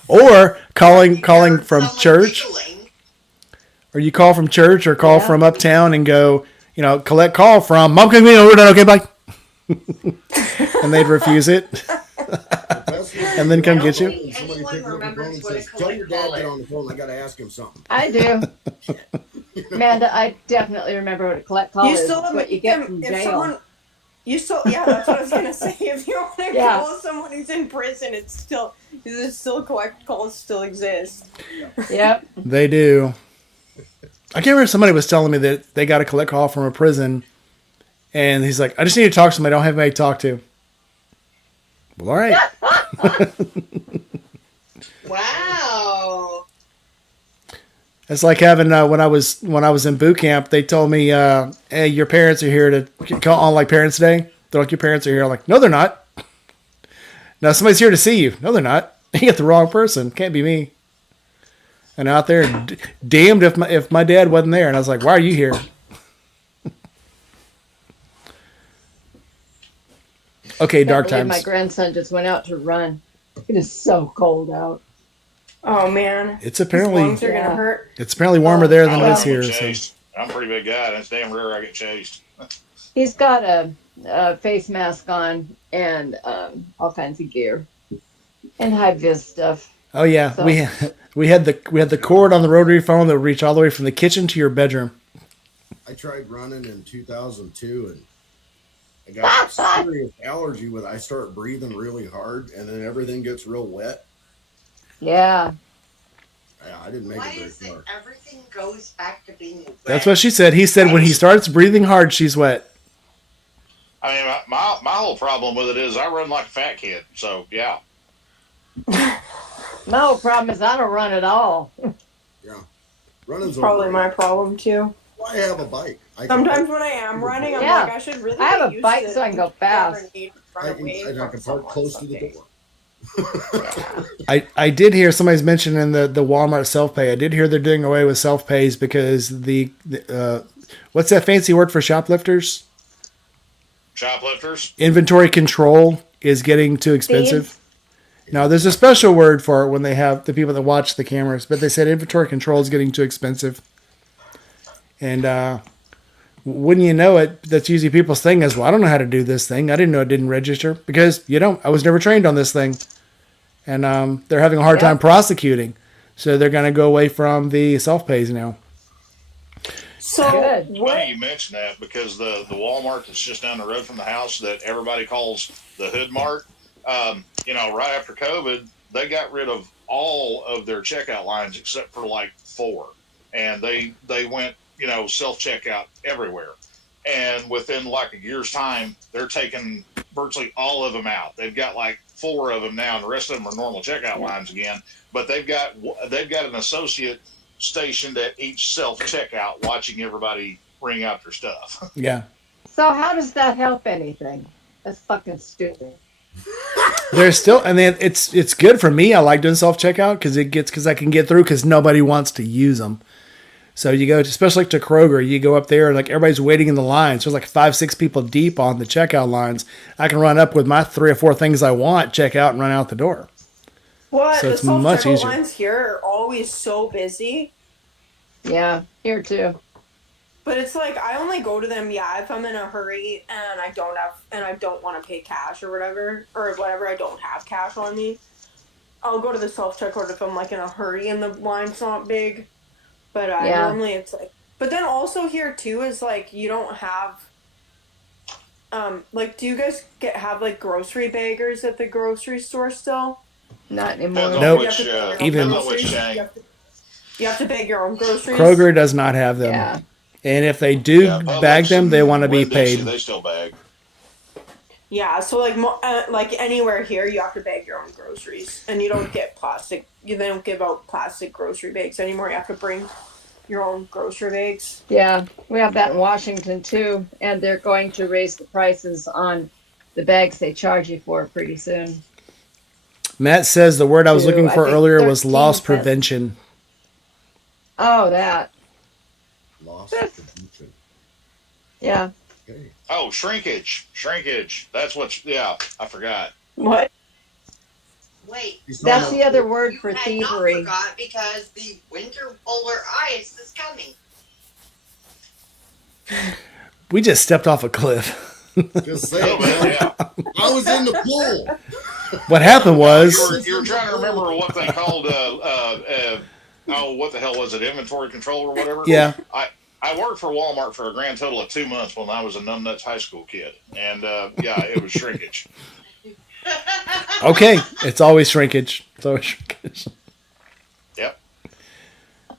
Or calling from Someone church, giggling. or you call from church or call Yeah. from uptown and go, collect call from Mom. Can we we're done? Okay, bye. And they'd refuse it, and then come get you. And somebody Anyone picks up the phone remembers and what says, a "Tell your collect dad call get is." on the phone. I got to ask him something." I do. Amanda, I definitely remember what a collect call You is. still It's have what you get if from jail. someone. Yeah, that's what I was gonna say. If you want to Yeah. call someone who's in prison, there's still collect calls still exist. Yep. They do. I can't remember. Somebody was telling me that they got a collect call from a prison, and he's like, "I just need to talk to somebody. I don't have anybody to talk to." Well, all right. Wow. It's like having when I was in boot camp, they told me, "Hey, your parents are here to call on like Parents' Day." They're like, "Your parents are here." I'm like, "No, they're not." "No, somebody's here to see you." "No, they're not." You get the wrong person. Can't be me. And out there, damned if my dad wasn't there. And I was like, "Why are you here?" Okay, dark Can't believe times. My grandson just went out to run. It is so cold out. Oh man, It's his apparently lungs are Yeah. gonna hurt. warmer there than I it don't is get here. So. chased. I'm a pretty big guy, and it's damn rare I get chased. He's got a face mask on and all kinds of gear and high vis stuff. Oh yeah, So- we had the cord on the rotary phone that would reach all the way from the kitchen to your bedroom. I tried running in 2002, and I got a serious allergy with. I start breathing really hard, and then everything gets real wet. Yeah. I didn't make Why it very is it far. everything goes back to being wet? That's what she said. He said when he starts breathing hard, she's wet. I mean, my whole problem with it is I run like a fat kid. So yeah. My whole problem is I don't run at all. Yeah, running's Probably my overrated. problem too. Why have a bike? Sometimes when I am running, I'm Yeah. like, I should really I have get a used bike to so I can go if I ever fast. need to I run can, away I from can someone park close to the someday. door. I did hear somebody's mentioning the Walmart self pay. I did hear they're doing away with self pays because the what's that fancy word for shoplifters? Shoplifters. Inventory control is getting too expensive. Thieves? Now, there's a special word for it when they have the people that watch the cameras, but they said inventory control is getting too expensive. And wouldn't you know it, that's usually people's thing is, well, I don't know how to do this thing. I didn't know it didn't register because you don't. I was never trained on this thing. And they're having a hard time prosecuting. So they're going to go away from the self-pays now. So Good. Funny what? you mention that because the Walmart that's just down the road from the house that everybody calls the Hood Mart, right after COVID, they got rid of all of their checkout lines except for like 4, and they went self checkout everywhere. And within like a year's time, they're taking virtually all of them out. They've got like 4 of them now, and the rest of them are normal checkout lines again. But they've got an associate stationed at each self checkout, watching everybody ring out their stuff. Yeah. So how does that help anything? That's fucking stupid. There's still, and then it's good for me. I like doing self checkout because I can get through because nobody wants to use them. So you go, especially to Kroger, you go up there and like everybody's waiting in the line. So there's like 5-6 people deep on the checkout lines. I can run up with my 3 or 4 things I want, check out, and run out the door. What? So The it's much self-checkout easier. lines here are always so busy. Yeah, here too. But it's like I only go to them, if I'm in a hurry and I don't want to pay cash or whatever, I don't have cash on me. I'll go to the self checkout if I'm like in a hurry and the line's not big. But Yeah. normally it's like. But then also here too is like you don't have. Do you guys have like grocery baggers at the grocery store still? Not Depends anymore. on Nope. which, Even- depends on which chain. You have to bag your own groceries. Kroger does not have them. Yeah. And if they do Publix bag them, they and want to be Winn-Dixie, paid. They still bag. Yeah, so like anywhere here, you have to bag your own groceries, and you don't get plastic. They don't give out plastic grocery bags anymore. You have to bring your own grocery bags. Yeah, we have that in Washington too, and they're going to raise the prices on the bags they charge you for pretty soon. Matt says the word I was looking I for think earlier was 13 loss cents. prevention. Oh, that. Loss prevention. Yeah. Okay. Oh, shrinkage. That's I forgot. What? Wait, He's That's talking the about- other word you for had thievery. not forgot because the winter polar ice is coming. We just stepped off a cliff. Just Oh, saying, man, man. yeah. I was in the pool. What happened was, You were trying to remember what they called what the hell was it? Inventory control or whatever. yeah, I worked for Walmart for a grand total of 2 months when I was a numbnuts high school kid, and it was shrinkage. okay, it's always shrinkage. It's always shrinkage. Yep. I'm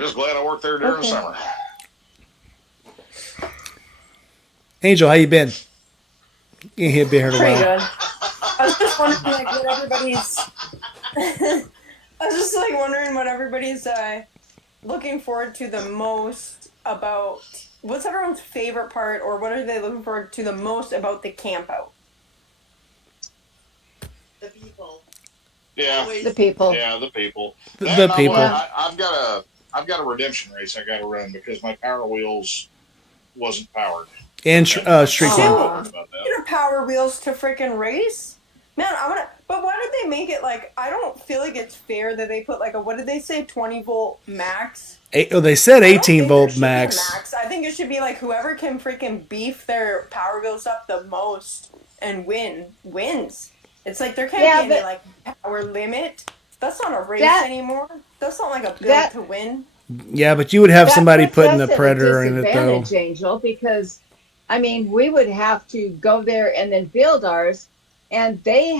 just glad I worked there during the Okay. summer. Angel, how you been? You ain't been here in a Pretty while. good. I was just wondering what everybody's. I was just wondering what everybody's looking forward to the most about. What's everyone's favorite part, or what are they looking forward to the most about the camp out? The people. Yeah. Always The people. Yeah, the people. The And people. I've got a redemption race I got to run because my Power Wheels wasn't powered. And street Oh. clean. About that. You know, Power Wheels to freaking race, man. But why did they make it like? I don't feel like it's fair that they put like a what did they say 20-volt max? They said I don't think 18 there volt should be a max. I think it should be like whoever can freaking beef their Power Wheels up the most and wins. It's like there can't Yeah, be any but- like power limit. That's not a race That- anymore. That's not like a build that- to win. Yeah, but you would have That somebody puts putting us the at a Predator in it though. disadvantage, Angel, because I mean, we would have to go there and then build ours, and they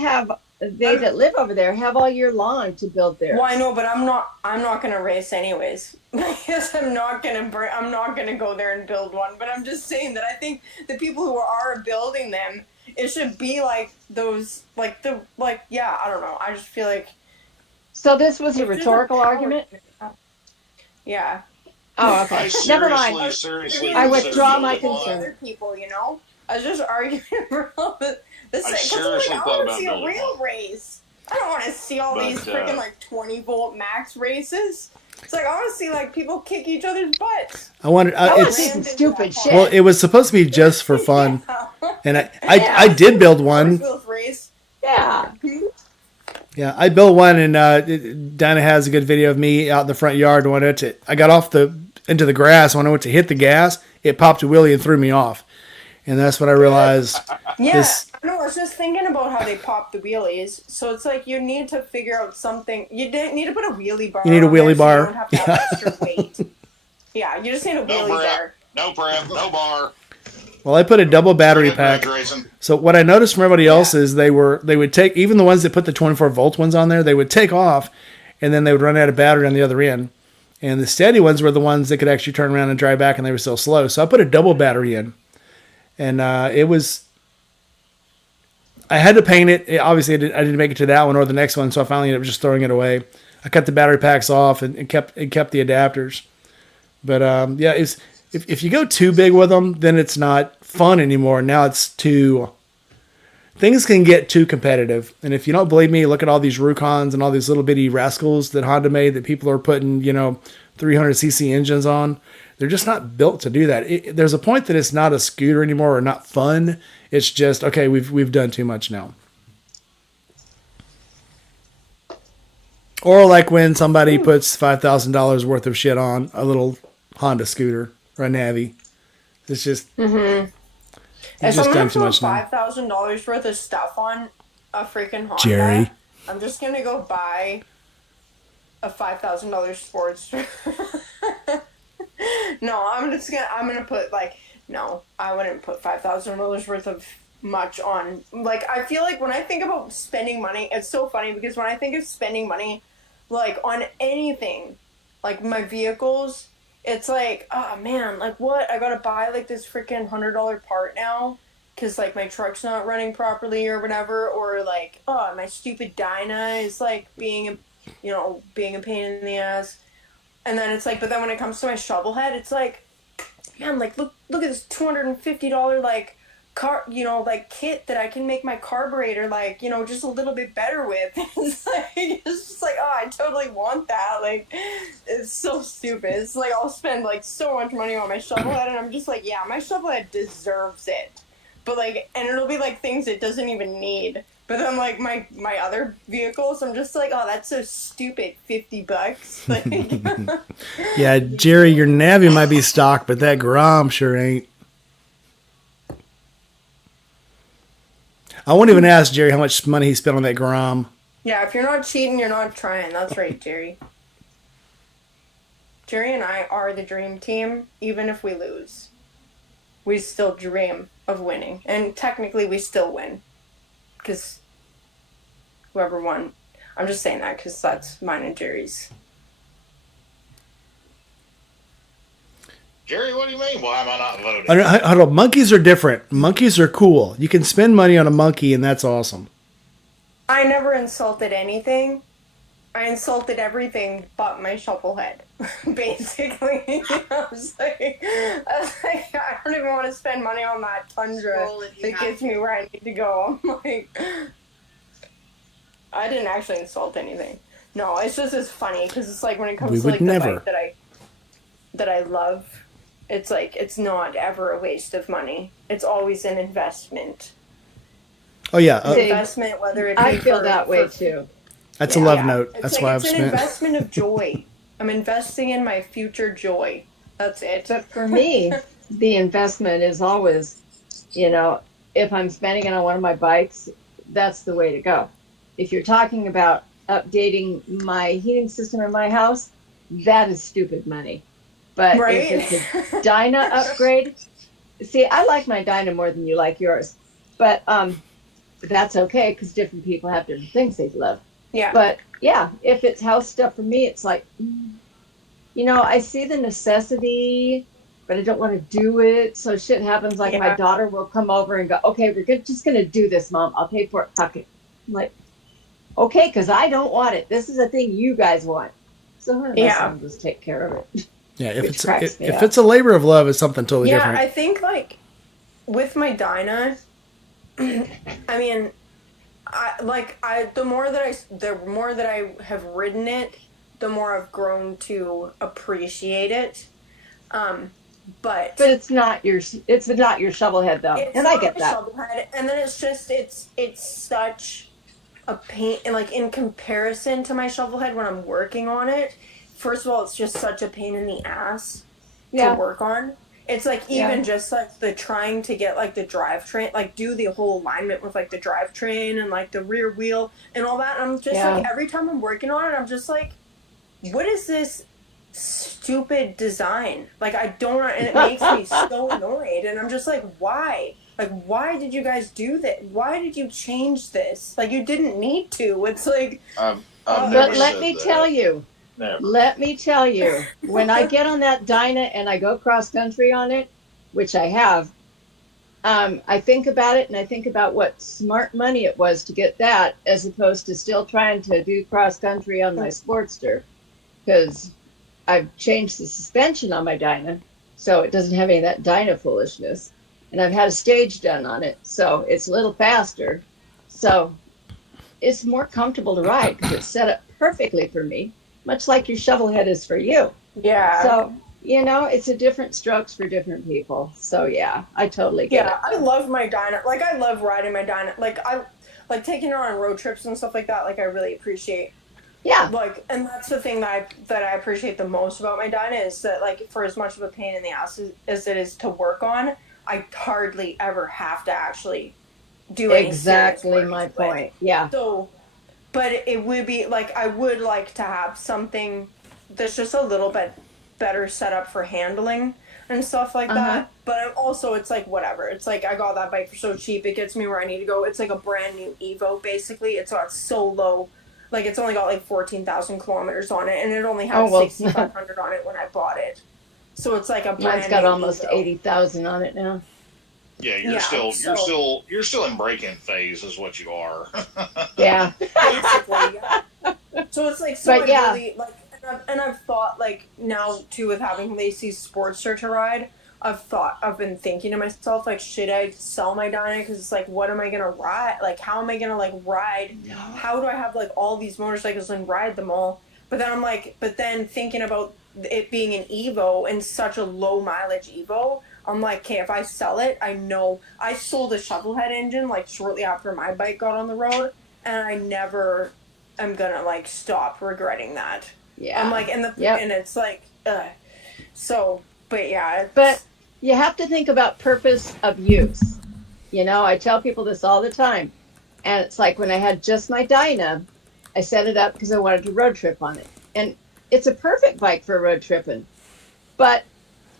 that live over there have all year long to build theirs. Well, I know, but I'm not gonna race anyways. Because I'm not gonna go there and build one. But I'm just saying that I think the people who are building them, it should be like those, I don't know. I just feel like. So this was a rhetorical argument? Yeah. Oh, okay. Never mind. Seriously, I withdraw consider my building one. concern. Other people, you know? I was just arguing for all this. I seriously I thought want to about see a building real one. race. I don't want to see all But, these freaking 20-volt max races. It's like I want to see people kick each other's butts. I wanted. I want to It's see some stupid shit. well, it was supposed to be just for fun, Yeah. and I did build one. Horse race. Yeah. Yeah, I built one, and Dinah has a good video of me out in the front yard. When I got off into the grass, when I went to hit the gas, it popped a wheelie and threw me off, and that's when I realized. Yeah, I was just thinking about how they pop the wheelies. So it's like you need to figure out something. You need to put a wheelie bar. You need a on there wheelie so bar. you don't have to have extra weight. Yeah, you just need a No wheelie prep, bar. no prep, no bar. Well, I put a double battery pack. Grayson. So what I noticed from everybody else is they would take, even the ones that put the 24-volt ones on there, they would take off, and then they would run out of battery on the other end. And the steady ones were the ones that could actually turn around and drive back, and they were still slow. So I put a double battery in, and it was. I had to paint it. Obviously, I didn't make it to that one or the next one, so I finally ended up just throwing it away. I cut the battery packs off and kept the adapters. But yeah, if you go too big with them, then it's not fun anymore. Now it's things can get too competitive. And if you don't believe me, look at all these Rukons and all these little bitty rascals that Honda made that people are putting 300cc engines on. They're just not built to do that. There's a point that it's not a scooter anymore or not fun. It's just, okay, we've done too much now. Or like when somebody puts $5,000 worth of shit on a little Honda scooter or a Navi. It's just, If just I'm done gonna too put much now. $5,000 worth of stuff on a freaking Honda, Jerry. I'm just gonna go buy a $5,000 Sportster. No, I'm gonna put no, I wouldn't put $5,000 worth of much on. I feel like when I think about spending money, it's so funny because when I think of spending money, on anything, my vehicles, it's oh man, what? I gotta buy this freaking $100 part now because my truck's not running properly or whatever, or oh, my stupid Dyna is being a pain in the ass. And then it's but then when it comes to my shovel head, it's man, look at this $250 car, kit that I can make my carburetor just a little bit better with. It's just oh, I totally want that. It's so stupid. It's I'll spend so much money on my shovel head, and I'm just yeah, my shovel head deserves it. But and it'll be things it doesn't even need. But then my other vehicles, I'm just oh, that's so stupid, $50. Yeah, Jerry, your Navi might be stock, but that Grom sure ain't. I won't even ask Jerry how much money he spent on that Grom. Yeah, if you're not cheating, you're not trying. That's right, Jerry. Jerry and I are the dream team, even if we lose. We still dream of winning. And technically, we still win. Because whoever won. I'm just saying that because that's mine and Jerry's. Jerry, what do you mean? Why am I not voting? I don't know. Monkeys are different. Monkeys are cool. You can spend money on a monkey, and that's awesome. I never insulted anything. I insulted everything but my shovel head, basically. I was I don't even want to spend money on that Tundra that gets me where I need to go. I'm I didn't actually insult anything. No, it's just as funny because it's when it comes to the bike that I love, it's it's not ever a waste of money. It's always an investment. Oh yeah, Investment, whether it be I feel that way too. That's a love note. That's why I've spent. It's an spent. investment of joy. I'm investing in my future joy. That's it. But for me, the investment is always, if I'm spending it on one of my bikes, that's the way to go. If you're talking about updating my heating system in my house, that is stupid money. But Right? if it's a Dyna upgrade, See, I like my Dyna more than you like yours, but that's okay because different people have different things they love. Yeah. But yeah, if it's house stuff for me, it's like, I see the necessity, but I don't want to do it. So shit happens like my Yeah. daughter will come over and go, okay, just going to do this, Mom. I'll pay for it. Fuck it. I'm like, okay, because I don't want it. This is a thing you guys want. So her and my Yeah. son will just take care of it. Yeah, if Which it's cracks me if up. it's a labor of love, it's something totally Yeah, different. I think like with my Dyna, I mean, the more that I have ridden it, the more I've grown to appreciate it. But it's not your shovel head though, it's and I not get my that. shovel head, and then it's such a pain, and like in comparison to my shovel head when I'm working on it, first of all, it's just such a pain in the ass Yeah. to work on. It's like even just like the trying to get like the drivetrain, like do the whole alignment with like the drivetrain and like the rear wheel and all that. And I'm just like every time I'm working on it, I'm just like, what is this stupid design? Like I don't, and it makes me so annoyed. And I'm just like, why? Like, why did you guys do that? Why did you change this? Like, you didn't need to. It's like, I've But never let said me that. tell you, Never. let me tell you, when I get on that Dyna and I go cross country on it, which I have, I think about it and I think about what smart money it was to get that as opposed to still trying to do cross country on my Sportster, because I've changed the suspension on my Dyna so it doesn't have any of that Dyna foolishness. And I've had a stage done on it, so it's a little faster. So it's more comfortable to ride because it's set up perfectly for me, much like your shovel head is for you. yeah. So, it's a different strokes for different people. So yeah, I totally get it. I love my Dyna. Like, I love riding my Dyna. Like, I like taking her on road trips and stuff like that. Like, I really appreciate. Yeah. Like, and that's the thing that I appreciate the most about my Dyna is that, like, for as much of a pain in the ass as it is to work on, I hardly ever have to actually do any Exactly serious work my to it. point. Yeah. So, but it would be like I would like to have something that's just a little bit better set up for handling and stuff like that. But also, it's like whatever. It's like I got that bike for so cheap, it gets me where I need to go. It's like a brand new Evo, basically. It's got so low, like it's only got like 14,000 kilometers on it, and it only had 6,500 on it when I bought it. So it's like a brand Mine's got new almost Evo. 80,000 on it now. Yeah, you're still in break-in phase, is what you are. Yeah. Basically, yeah. So it's like, so But I yeah. really, like, and I've thought, like, now, too, with having Lacey's Sportster to ride, I've been thinking to myself, like, should I sell my Dyna? Because it's like, what am I going to ride? Like, how am I going to, like, ride? No. How do I have, like, all these motorcycles and ride them all? But then I'm like, thinking about it being an Evo and such a low mileage Evo, I'm like, okay, if I sell it, I know. I sold a shovelhead engine, like, shortly after my bike got on the road, and I never am gonna, like, stop regretting that. Yeah. I'm like, and it's like, so, but yeah. But you have to think about purpose of use. I tell people this all the time. And it's like when I had just my Dyna, I set it up because I wanted to road trip on it. And it's a perfect bike for road tripping. But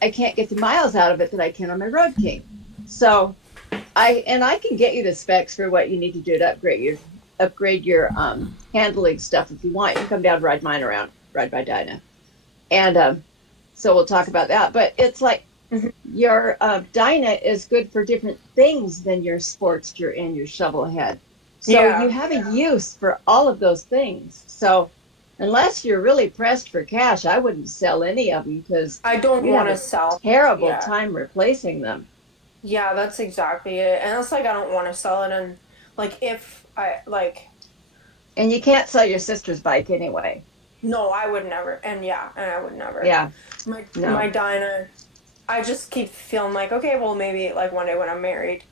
I can't get the miles out of it that I can on my Road King. So I can get you the specs for what you need to do to upgrade your handling stuff if you want. You can come down and ride mine around, ride my Dyna. And so we'll talk about that. But it's like your Dyna is good for different things than your Sportster and your shovelhead. So you have a use for all of those things. So unless you're really pressed for cash, I wouldn't sell any of them because I don't want to sell. Terrible time replacing them. Yeah, that's exactly it. And it's like I don't want to sell it, and like if I like. And you can't sell your sister's bike anyway. No, I would never. And I would never. Yeah. My Dyna, I just keep feeling like, okay, well maybe like one day when I'm married,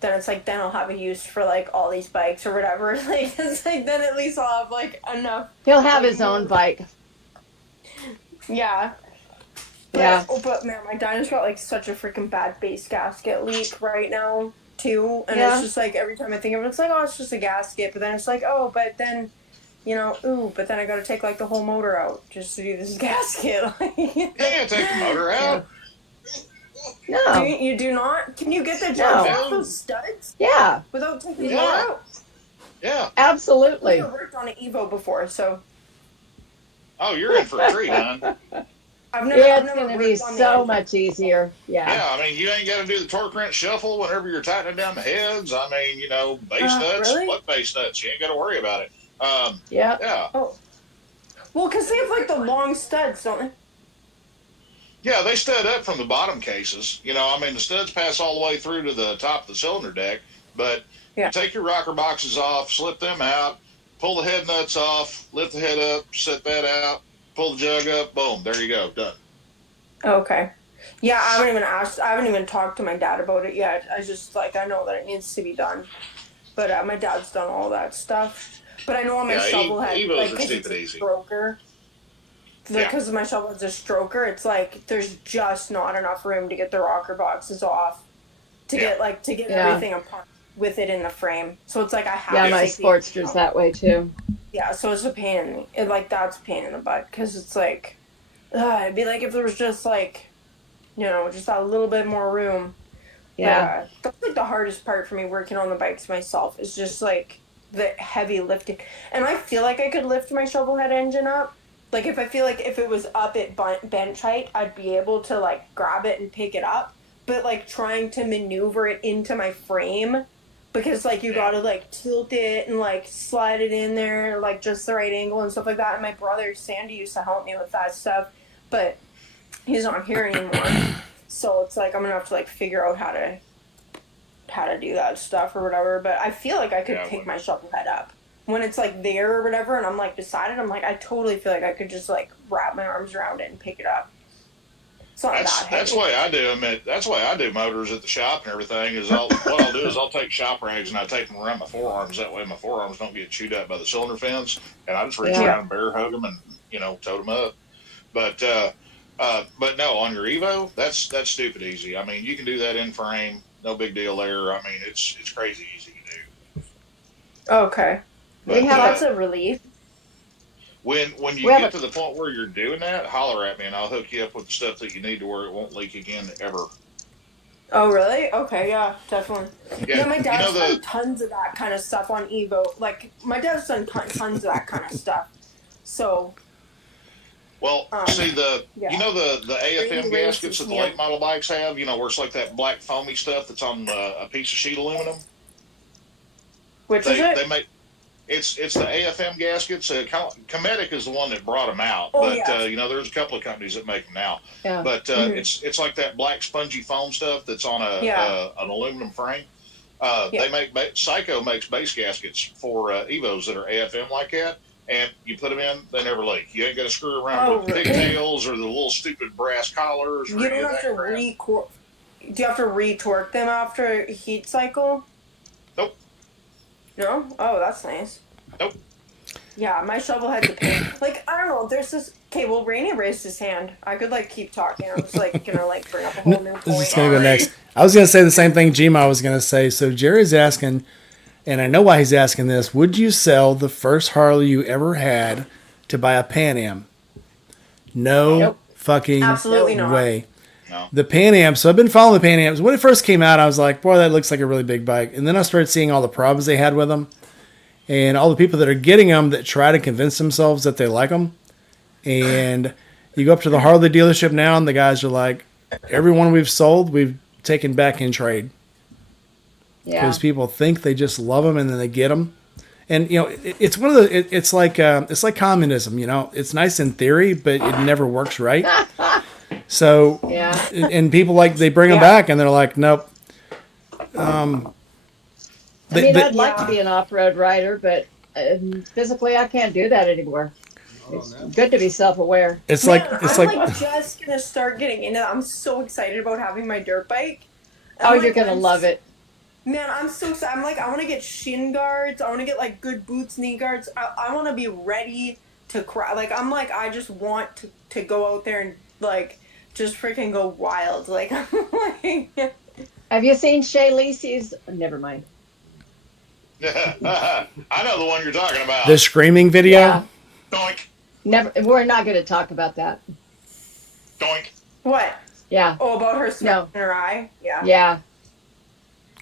then it's like, then I'll have a use for like all these bikes or whatever. Like, it's like, then at least I'll have like enough. He'll have his own bike. Yeah. But man, my Dyna's got like such a freaking bad base gasket leak right now too. And it's just like, every time I think of it, it's like, oh, it's just a gasket. But then it's like, oh, but then, but then I gotta take like the whole motor out just to do this gasket. Yeah, take the motor out. No. You do not? Can you get the jugs off those studs Yeah. without taking the Yeah. motor out? Yeah. I've Absolutely. never worked on an Evo before, so Oh, you're in for a treat, hon. I've It's never going to be worked on the so engine. much easier. Yeah. Yeah, I mean, you ain't got to do the torque wrench shuffle whenever you're tightening down the heads. I mean, base nuts, Really? split base nuts. You ain't got to worry about it. Yeah. Yeah. Oh. Well, because they have like the long studs, don't they? Yeah, they stud up from the bottom cases. I mean, the studs pass all the way through to the top of the cylinder deck, but Yeah. you take your rocker boxes off, slip them out, pull the head nuts off, lift the head up, set that out, pull the jug up, boom, there you go, done. Okay. Yeah, I haven't even talked to my dad about it yet. I just, I know that it needs to be done. But my dad's done all that stuff. But I know on my shovel head, Evos are because it's stupid a easy. stroker, because my shovel head's a stroker, it's there's just not enough room to get the rocker boxes off, to get everything apart with it in the frame. So it's I have to my take the- Sportster's that way too. Yeah, so it's a pain in that's a pain in the butt, because it's it'd be if there was just just a little bit more room. Yeah. But, that's the hardest part for me working on the bikes myself, is just the heavy lifting. And I feel like I could lift my shovel head engine up. If I feel if it was up at bench height, I'd be able to grab it and pick it up. But trying to maneuver it into my frame, because you gotta tilt it and slide it in there just the right angle and stuff like that. And my brother Sandy used to help me with that stuff, but he's not here anymore. So it's I'm gonna have to figure out how to do that stuff or whatever. But I feel I could pick my shovel head up when it's there or whatever, and I'm beside it. I'm I totally feel I could just wrap my arms around it and pick it up. It's not that heavy. That's the way I do them. That's the way I do motors at the shop and everything. What I'll do is I'll take shop rags and I take them around my forearms. That way my forearms don't get chewed up by the cylinder fins, and I just reach around and bear hug them and tote them up. But no, on your Evo, that's stupid easy. I mean, you can do that in frame, no big deal there. I mean, it's crazy easy to do. Okay. But, That's a relief. When you get to the point where you're doing that, holler at me and I'll hook you up with the stuff that you need to where it won't leak again ever. Oh, really? Okay, yeah, definitely. Yeah, My dad's done tons of that kind of stuff on Evo. My dad's done tons of that kind of stuff. So. Well, see the AFM gaskets that the late model bikes have, where it's that black foamy stuff that's on a piece of sheet aluminum. Which is it? They make it's the AFM gaskets. Cometic is the one that brought them out, there's a couple of companies that make them now. Yeah. But it's that black spongy foam stuff that's on an aluminum frame. Psycho makes base gaskets for Evos that are AFM like that. And you put them in, they never leak. You ain't got to screw around with the pigtails or the little stupid brass collars. You don't have to do you have to re-torque them after heat cycle? Nope. No? Oh, that's nice. Nope. Yeah, my shovel head's a pain. I don't know, there's this... Okay, well, Rainey raised his hand. I could, keep talking. I was, gonna, bring up a whole new point. This is going to go next. I was going to say the same thing Gma was going to say. So Jerry's asking... And I know why he's asking this. Would you sell the first Harley you ever had to buy a Pan Am? No fucking Absolutely not. way. No. The Pan Am. So I've been following the Pan Ams. When it first came out, I was like, boy, that looks like a really big bike. And then I started seeing all the problems they had with them. And all the people that are getting them that try to convince themselves that they like them. And you go up to the Harley dealership now, and the guys are like, every one we've sold, we've taken back in trade. Because people think they just love them and then they get them, and it's one of the. It's like communism. It's nice in theory, but it never works right. So and people they bring them back and they're like, nope. I'd like to be an off-road rider, but physically I can't do that anymore. It's good to be self-aware. I'm just gonna start getting into that. I'm so excited about having my dirt bike. You're gonna love it. Man, I'm so excited. I want to get shin guards. I want to get good boots, knee guards. I want to be ready to cry. I just want to go out there and just freaking go wild. Have you seen Shay Lacey's? Never mind. I know the one you're talking about. The screaming video. Yeah. Doink. Never. We're not going to talk about that. Doink. What? Yeah. Oh, about her smacking her eye? Yeah. Yeah.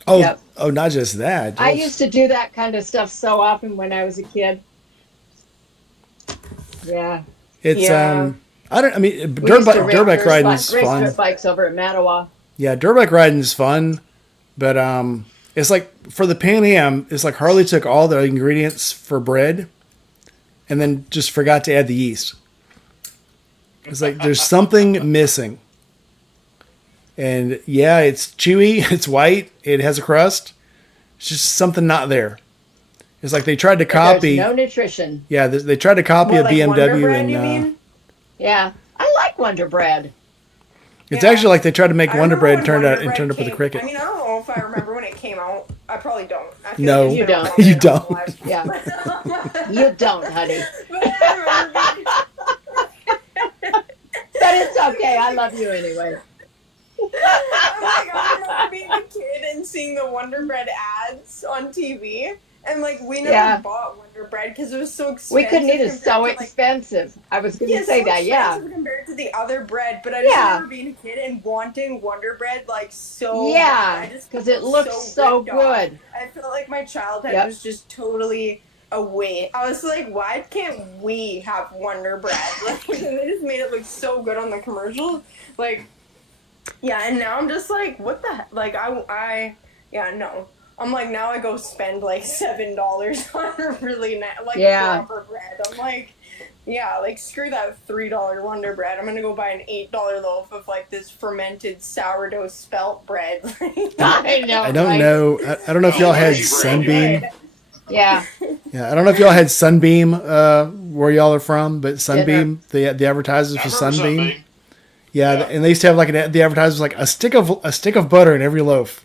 Oh, Yep. oh, not just that. I used to do that kind of stuff so often when I was a kid. Yeah. It's Yeah. I don't. I mean, We used to dirt bike riding's race fun. dirt bikes over at Mattawa. Yeah, dirt bike riding is fun, but it's like for the Pan Am, it's like Harley took all the ingredients for bread, and then just forgot to add the yeast. It's like there's something missing. And yeah, it's chewy, it's white, it has a crust. It's just something not there. It's like they tried to copy. There's no nutrition. Yeah, they tried to copy What, a like Wonder BMW, Bread, and you mean? Yeah. I like Wonder Bread. it's Yeah. actually like they tried to make I Wonder remember Bread when turned Wonder out and Bread turned up with a came- cricket. I mean, I don't know if I remember when it came out. I probably don't. I feel No. like it's You been a don't. long You time don't. in my life. Yeah. You don't, honey. But I remember being- But it's okay. I love you anyway. I remember being a kid and seeing the Wonder Bread ads on TV, and like we never Yeah. bought Wonder Bread because it was so expensive. We couldn't eat it. compared So to, like, expensive. I was going to yeah, say so that. Yeah. expensive compared to the other bread, but I just Yeah. remember being a kid and wanting Wonder Bread like so. Yeah. bad. I just Because it felt looks so ripped off. good. I felt like my childhood Yep. was just totally away. I was like, why can't we have Wonder Bread? Like, they just made it look so good on the commercials. Like, yeah, and now I'm just like, what the heck? Like, yeah, no. I'm like, now I go spend like $7 on a really Yeah. proper bread. I'm like, yeah, like screw that $3 Wonder Bread. I'm gonna go buy an $8 loaf of like this fermented sourdough spelt bread. I know. I don't right? know. I don't know if y'all had Bread. Sunbeam. Yeah. Yeah, I don't know if y'all had Sunbeam where y'all are from, but Sunbeam, the advertisers for I've heard of Sunbeam. Yeah, and they used to have like the advertisers like a stick of butter in every loaf.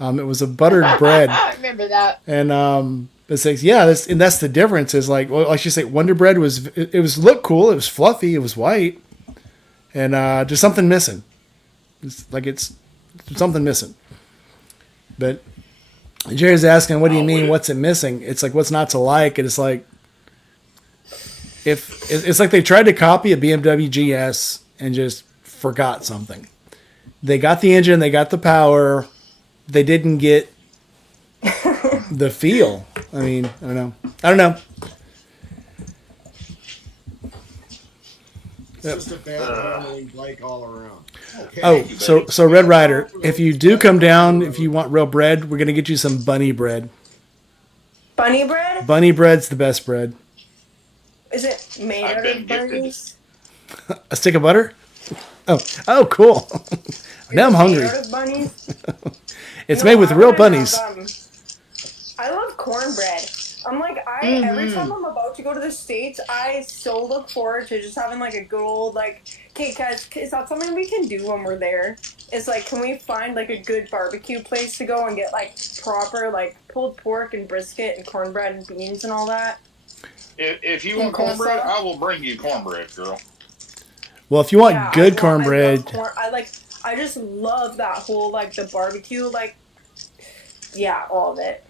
It was a buttered bread, I remember that. and it says and that's the difference. Is like, well, like you say, Wonder Bread it looked cool, it was fluffy, it was white, and just something missing. It's something missing. But Jerry's asking, what do you mean? What's it missing? It's like, what's not to like? And it's like, if it's like they tried to copy a BMW GS and just forgot something. They got the engine, they got the power, they didn't get the feel. I mean, I don't know. It's just a family bike all around. Okay. Oh, so Red Rider, if you do come down, if you want real bread, we're gonna get you some bunny bread. Bunny bread? Bunny bread's the best bread. Is it made I've out been of gifted. bunnies? A stick of butter? Oh, cool. Now I'm hungry. Made out of bunnies? It's No, made with I real wanna bunnies. have, I love cornbread. I'm like, every time I'm about to go to the States, I so look forward to just having like a good old like, okay, guys, is that something we can do when we're there? It's like, can we find like a good barbecue place to go and get like proper like pulled pork and brisket and cornbread and beans and all that? If you Yeah, want cornbread, coleslaw. I will bring you cornbread, girl. Well, if you want Yeah, good I cornbread, love I just love that whole like the barbecue like, yeah, all of it.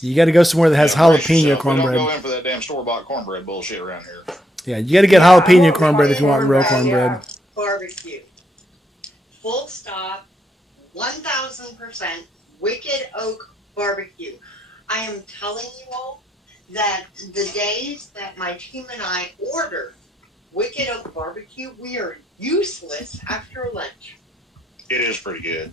you got to go somewhere that has Yeah, brace jalapeno yourself. We don't go cornbread. in for that damn store-bought cornbread bullshit around here. Yeah, you got to get Yeah, I jalapeno want cornbread if you want real cornbread, cornbread. Barbecue. Full stop. 1000% Wicked Oak Barbecue. I am telling you all that the days that my team and I order Wicked Oak Barbecue, we are useless after lunch. It is pretty good.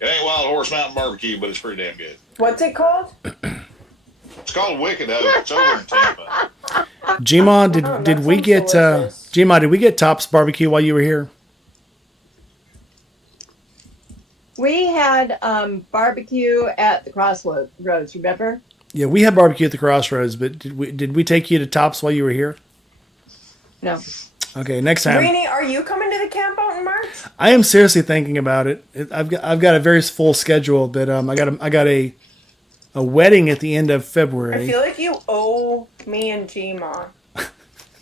It ain't Wild Horse Mountain Barbecue, but it's pretty damn good. What's it called? It's called Wicked Oak. It's over in Tampa. Gma, Oh, did that we sounds get delicious. Gma? Did we get Tops Barbecue while you were here? We had barbecue at the Crossroads, remember? Yeah, we had barbecue at the Crossroads, but did we take you to Tops while you were here? No. Okay, next time. Rainey, are you coming to the camp out in March? I am seriously thinking about it. I've got a very full schedule, but I got a wedding at the end of I February. feel like you owe me and Gma.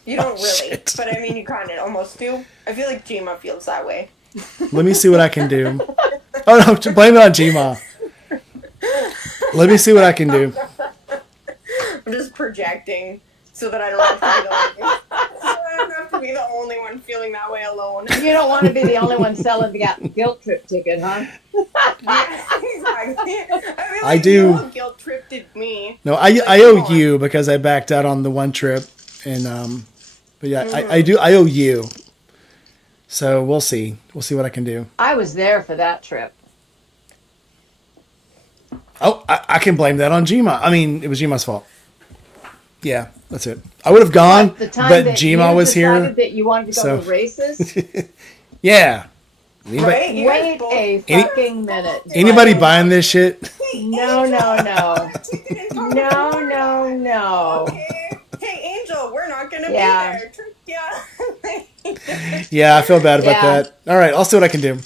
You don't really, shit. but I mean, you kind of almost do. I feel like Gma feels that way. Let me see what I can do. Oh no, blame it on Gma. Let me see what I can do. I'm just projecting so that I don't have to be the so I don't have to be the only one feeling that way alone. You don't want to be the only one selling the guilt trip ticket, huh? Yeah, exactly. I, Oh, I do. You guilt tripped me. No, I owe you because I backed out on the one trip, and but yeah, I owe you. So we'll see what I can do. I was there for that trip. Oh, I can blame that on Gma. I mean, it was Gma's fault. Yeah, that's it. I would have gone, The time but that Gma you was here. decided that you wanted to go so- to the races. Yeah. Anybody, Right? You guys Wait both- a Any- fucking minute. anybody buying this shit? No. No. Okay. Hey, Angel, we're not gonna Yeah. be there. Yeah. Yeah, I feel bad about Yeah. that. All right, I'll see what I can do.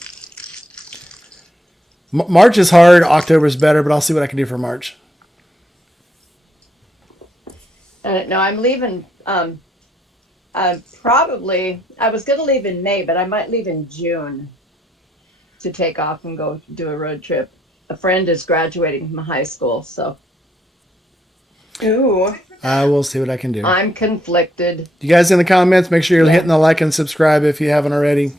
March is hard. October is better, but I'll see what I can do for March. No, I'm leaving. Probably I was going to leave in May, but I might leave in June to take off and go do a road trip. A friend is graduating from high school, so Ooh. I will see what I can do. I'm conflicted. You guys in the comments, make sure you're hitting the like and subscribe if you haven't already.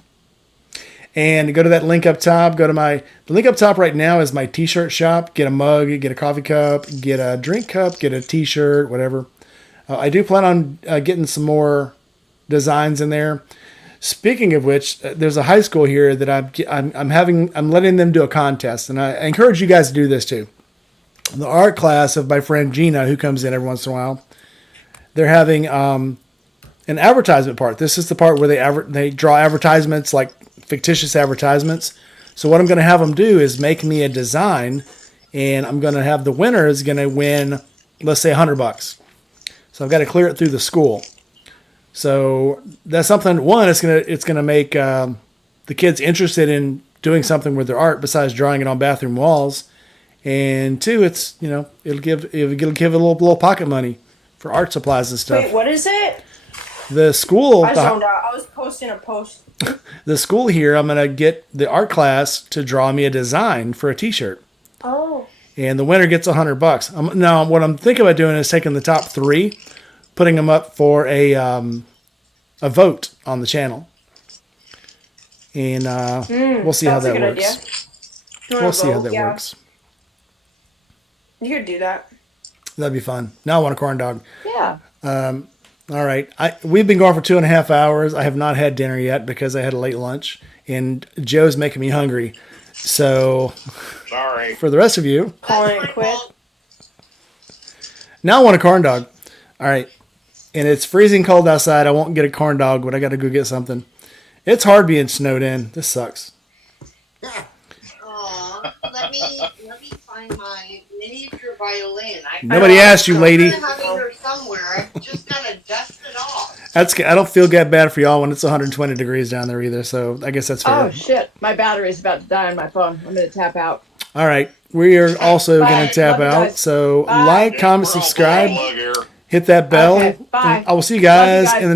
And go to that link up top. The link up top right now is my t-shirt shop. Get a mug, get a coffee cup, get a drink cup, get a t-shirt, whatever. I do plan on getting some more designs in there. Speaking of which, there's a high school here that I'm letting them do a contest, and I encourage you guys to do this too. The art class of my friend Gina, who comes in every once in a while, they're having an advertisement part. This is the part where they draw advertisements, like fictitious advertisements. So what I'm going to have them do is make me a design, and I'm going to have the winner is going to win, let's say $100. So I've got to clear it through the school. So that's something. One, it's gonna make the kids interested in doing something with their art besides drawing it on bathroom walls. And two, it'll give a little pocket money for art supplies and stuff. Wait, what is it? The school, I zoned out. I was posting a post. the school here, I'm gonna get the art class to draw me a design for a T-shirt. Oh. And the winner gets $100. Now, what I'm thinking about doing is taking the top 3, putting them up for a vote on the channel, and we'll see how That's a that good works. idea. You wanna We'll see how vote? that Yeah. works. You could do that. That'd be fun. Now I want a corn dog. Yeah. All right, we've been going for 2.5 hours. I have not had dinner yet because I had a late lunch, and Joe's making me hungry. So Sorry. for the rest of you, Calling That's it my quit. fault. now I want a corn dog. All right. And it's freezing cold outside. I won't get a corn dog, but I got to go get something. It's hard being snowed in. This sucks. Aw, let me find my miniature violin. Nobody asked you, lady. I have it here somewhere. I just gotta dust it off. I don't feel that bad for y'all when it's 120 degrees down there either. So I guess that's fair. Oh shit! My battery's about to die on my phone. I'm gonna tap out. All right. We are also Bye. going to tap Love you out. guys. So Bye. like, comment, We're all subscribe, blowing a lug here. hit that bell. Okay, bye. And I will see you Love you guys guys. in the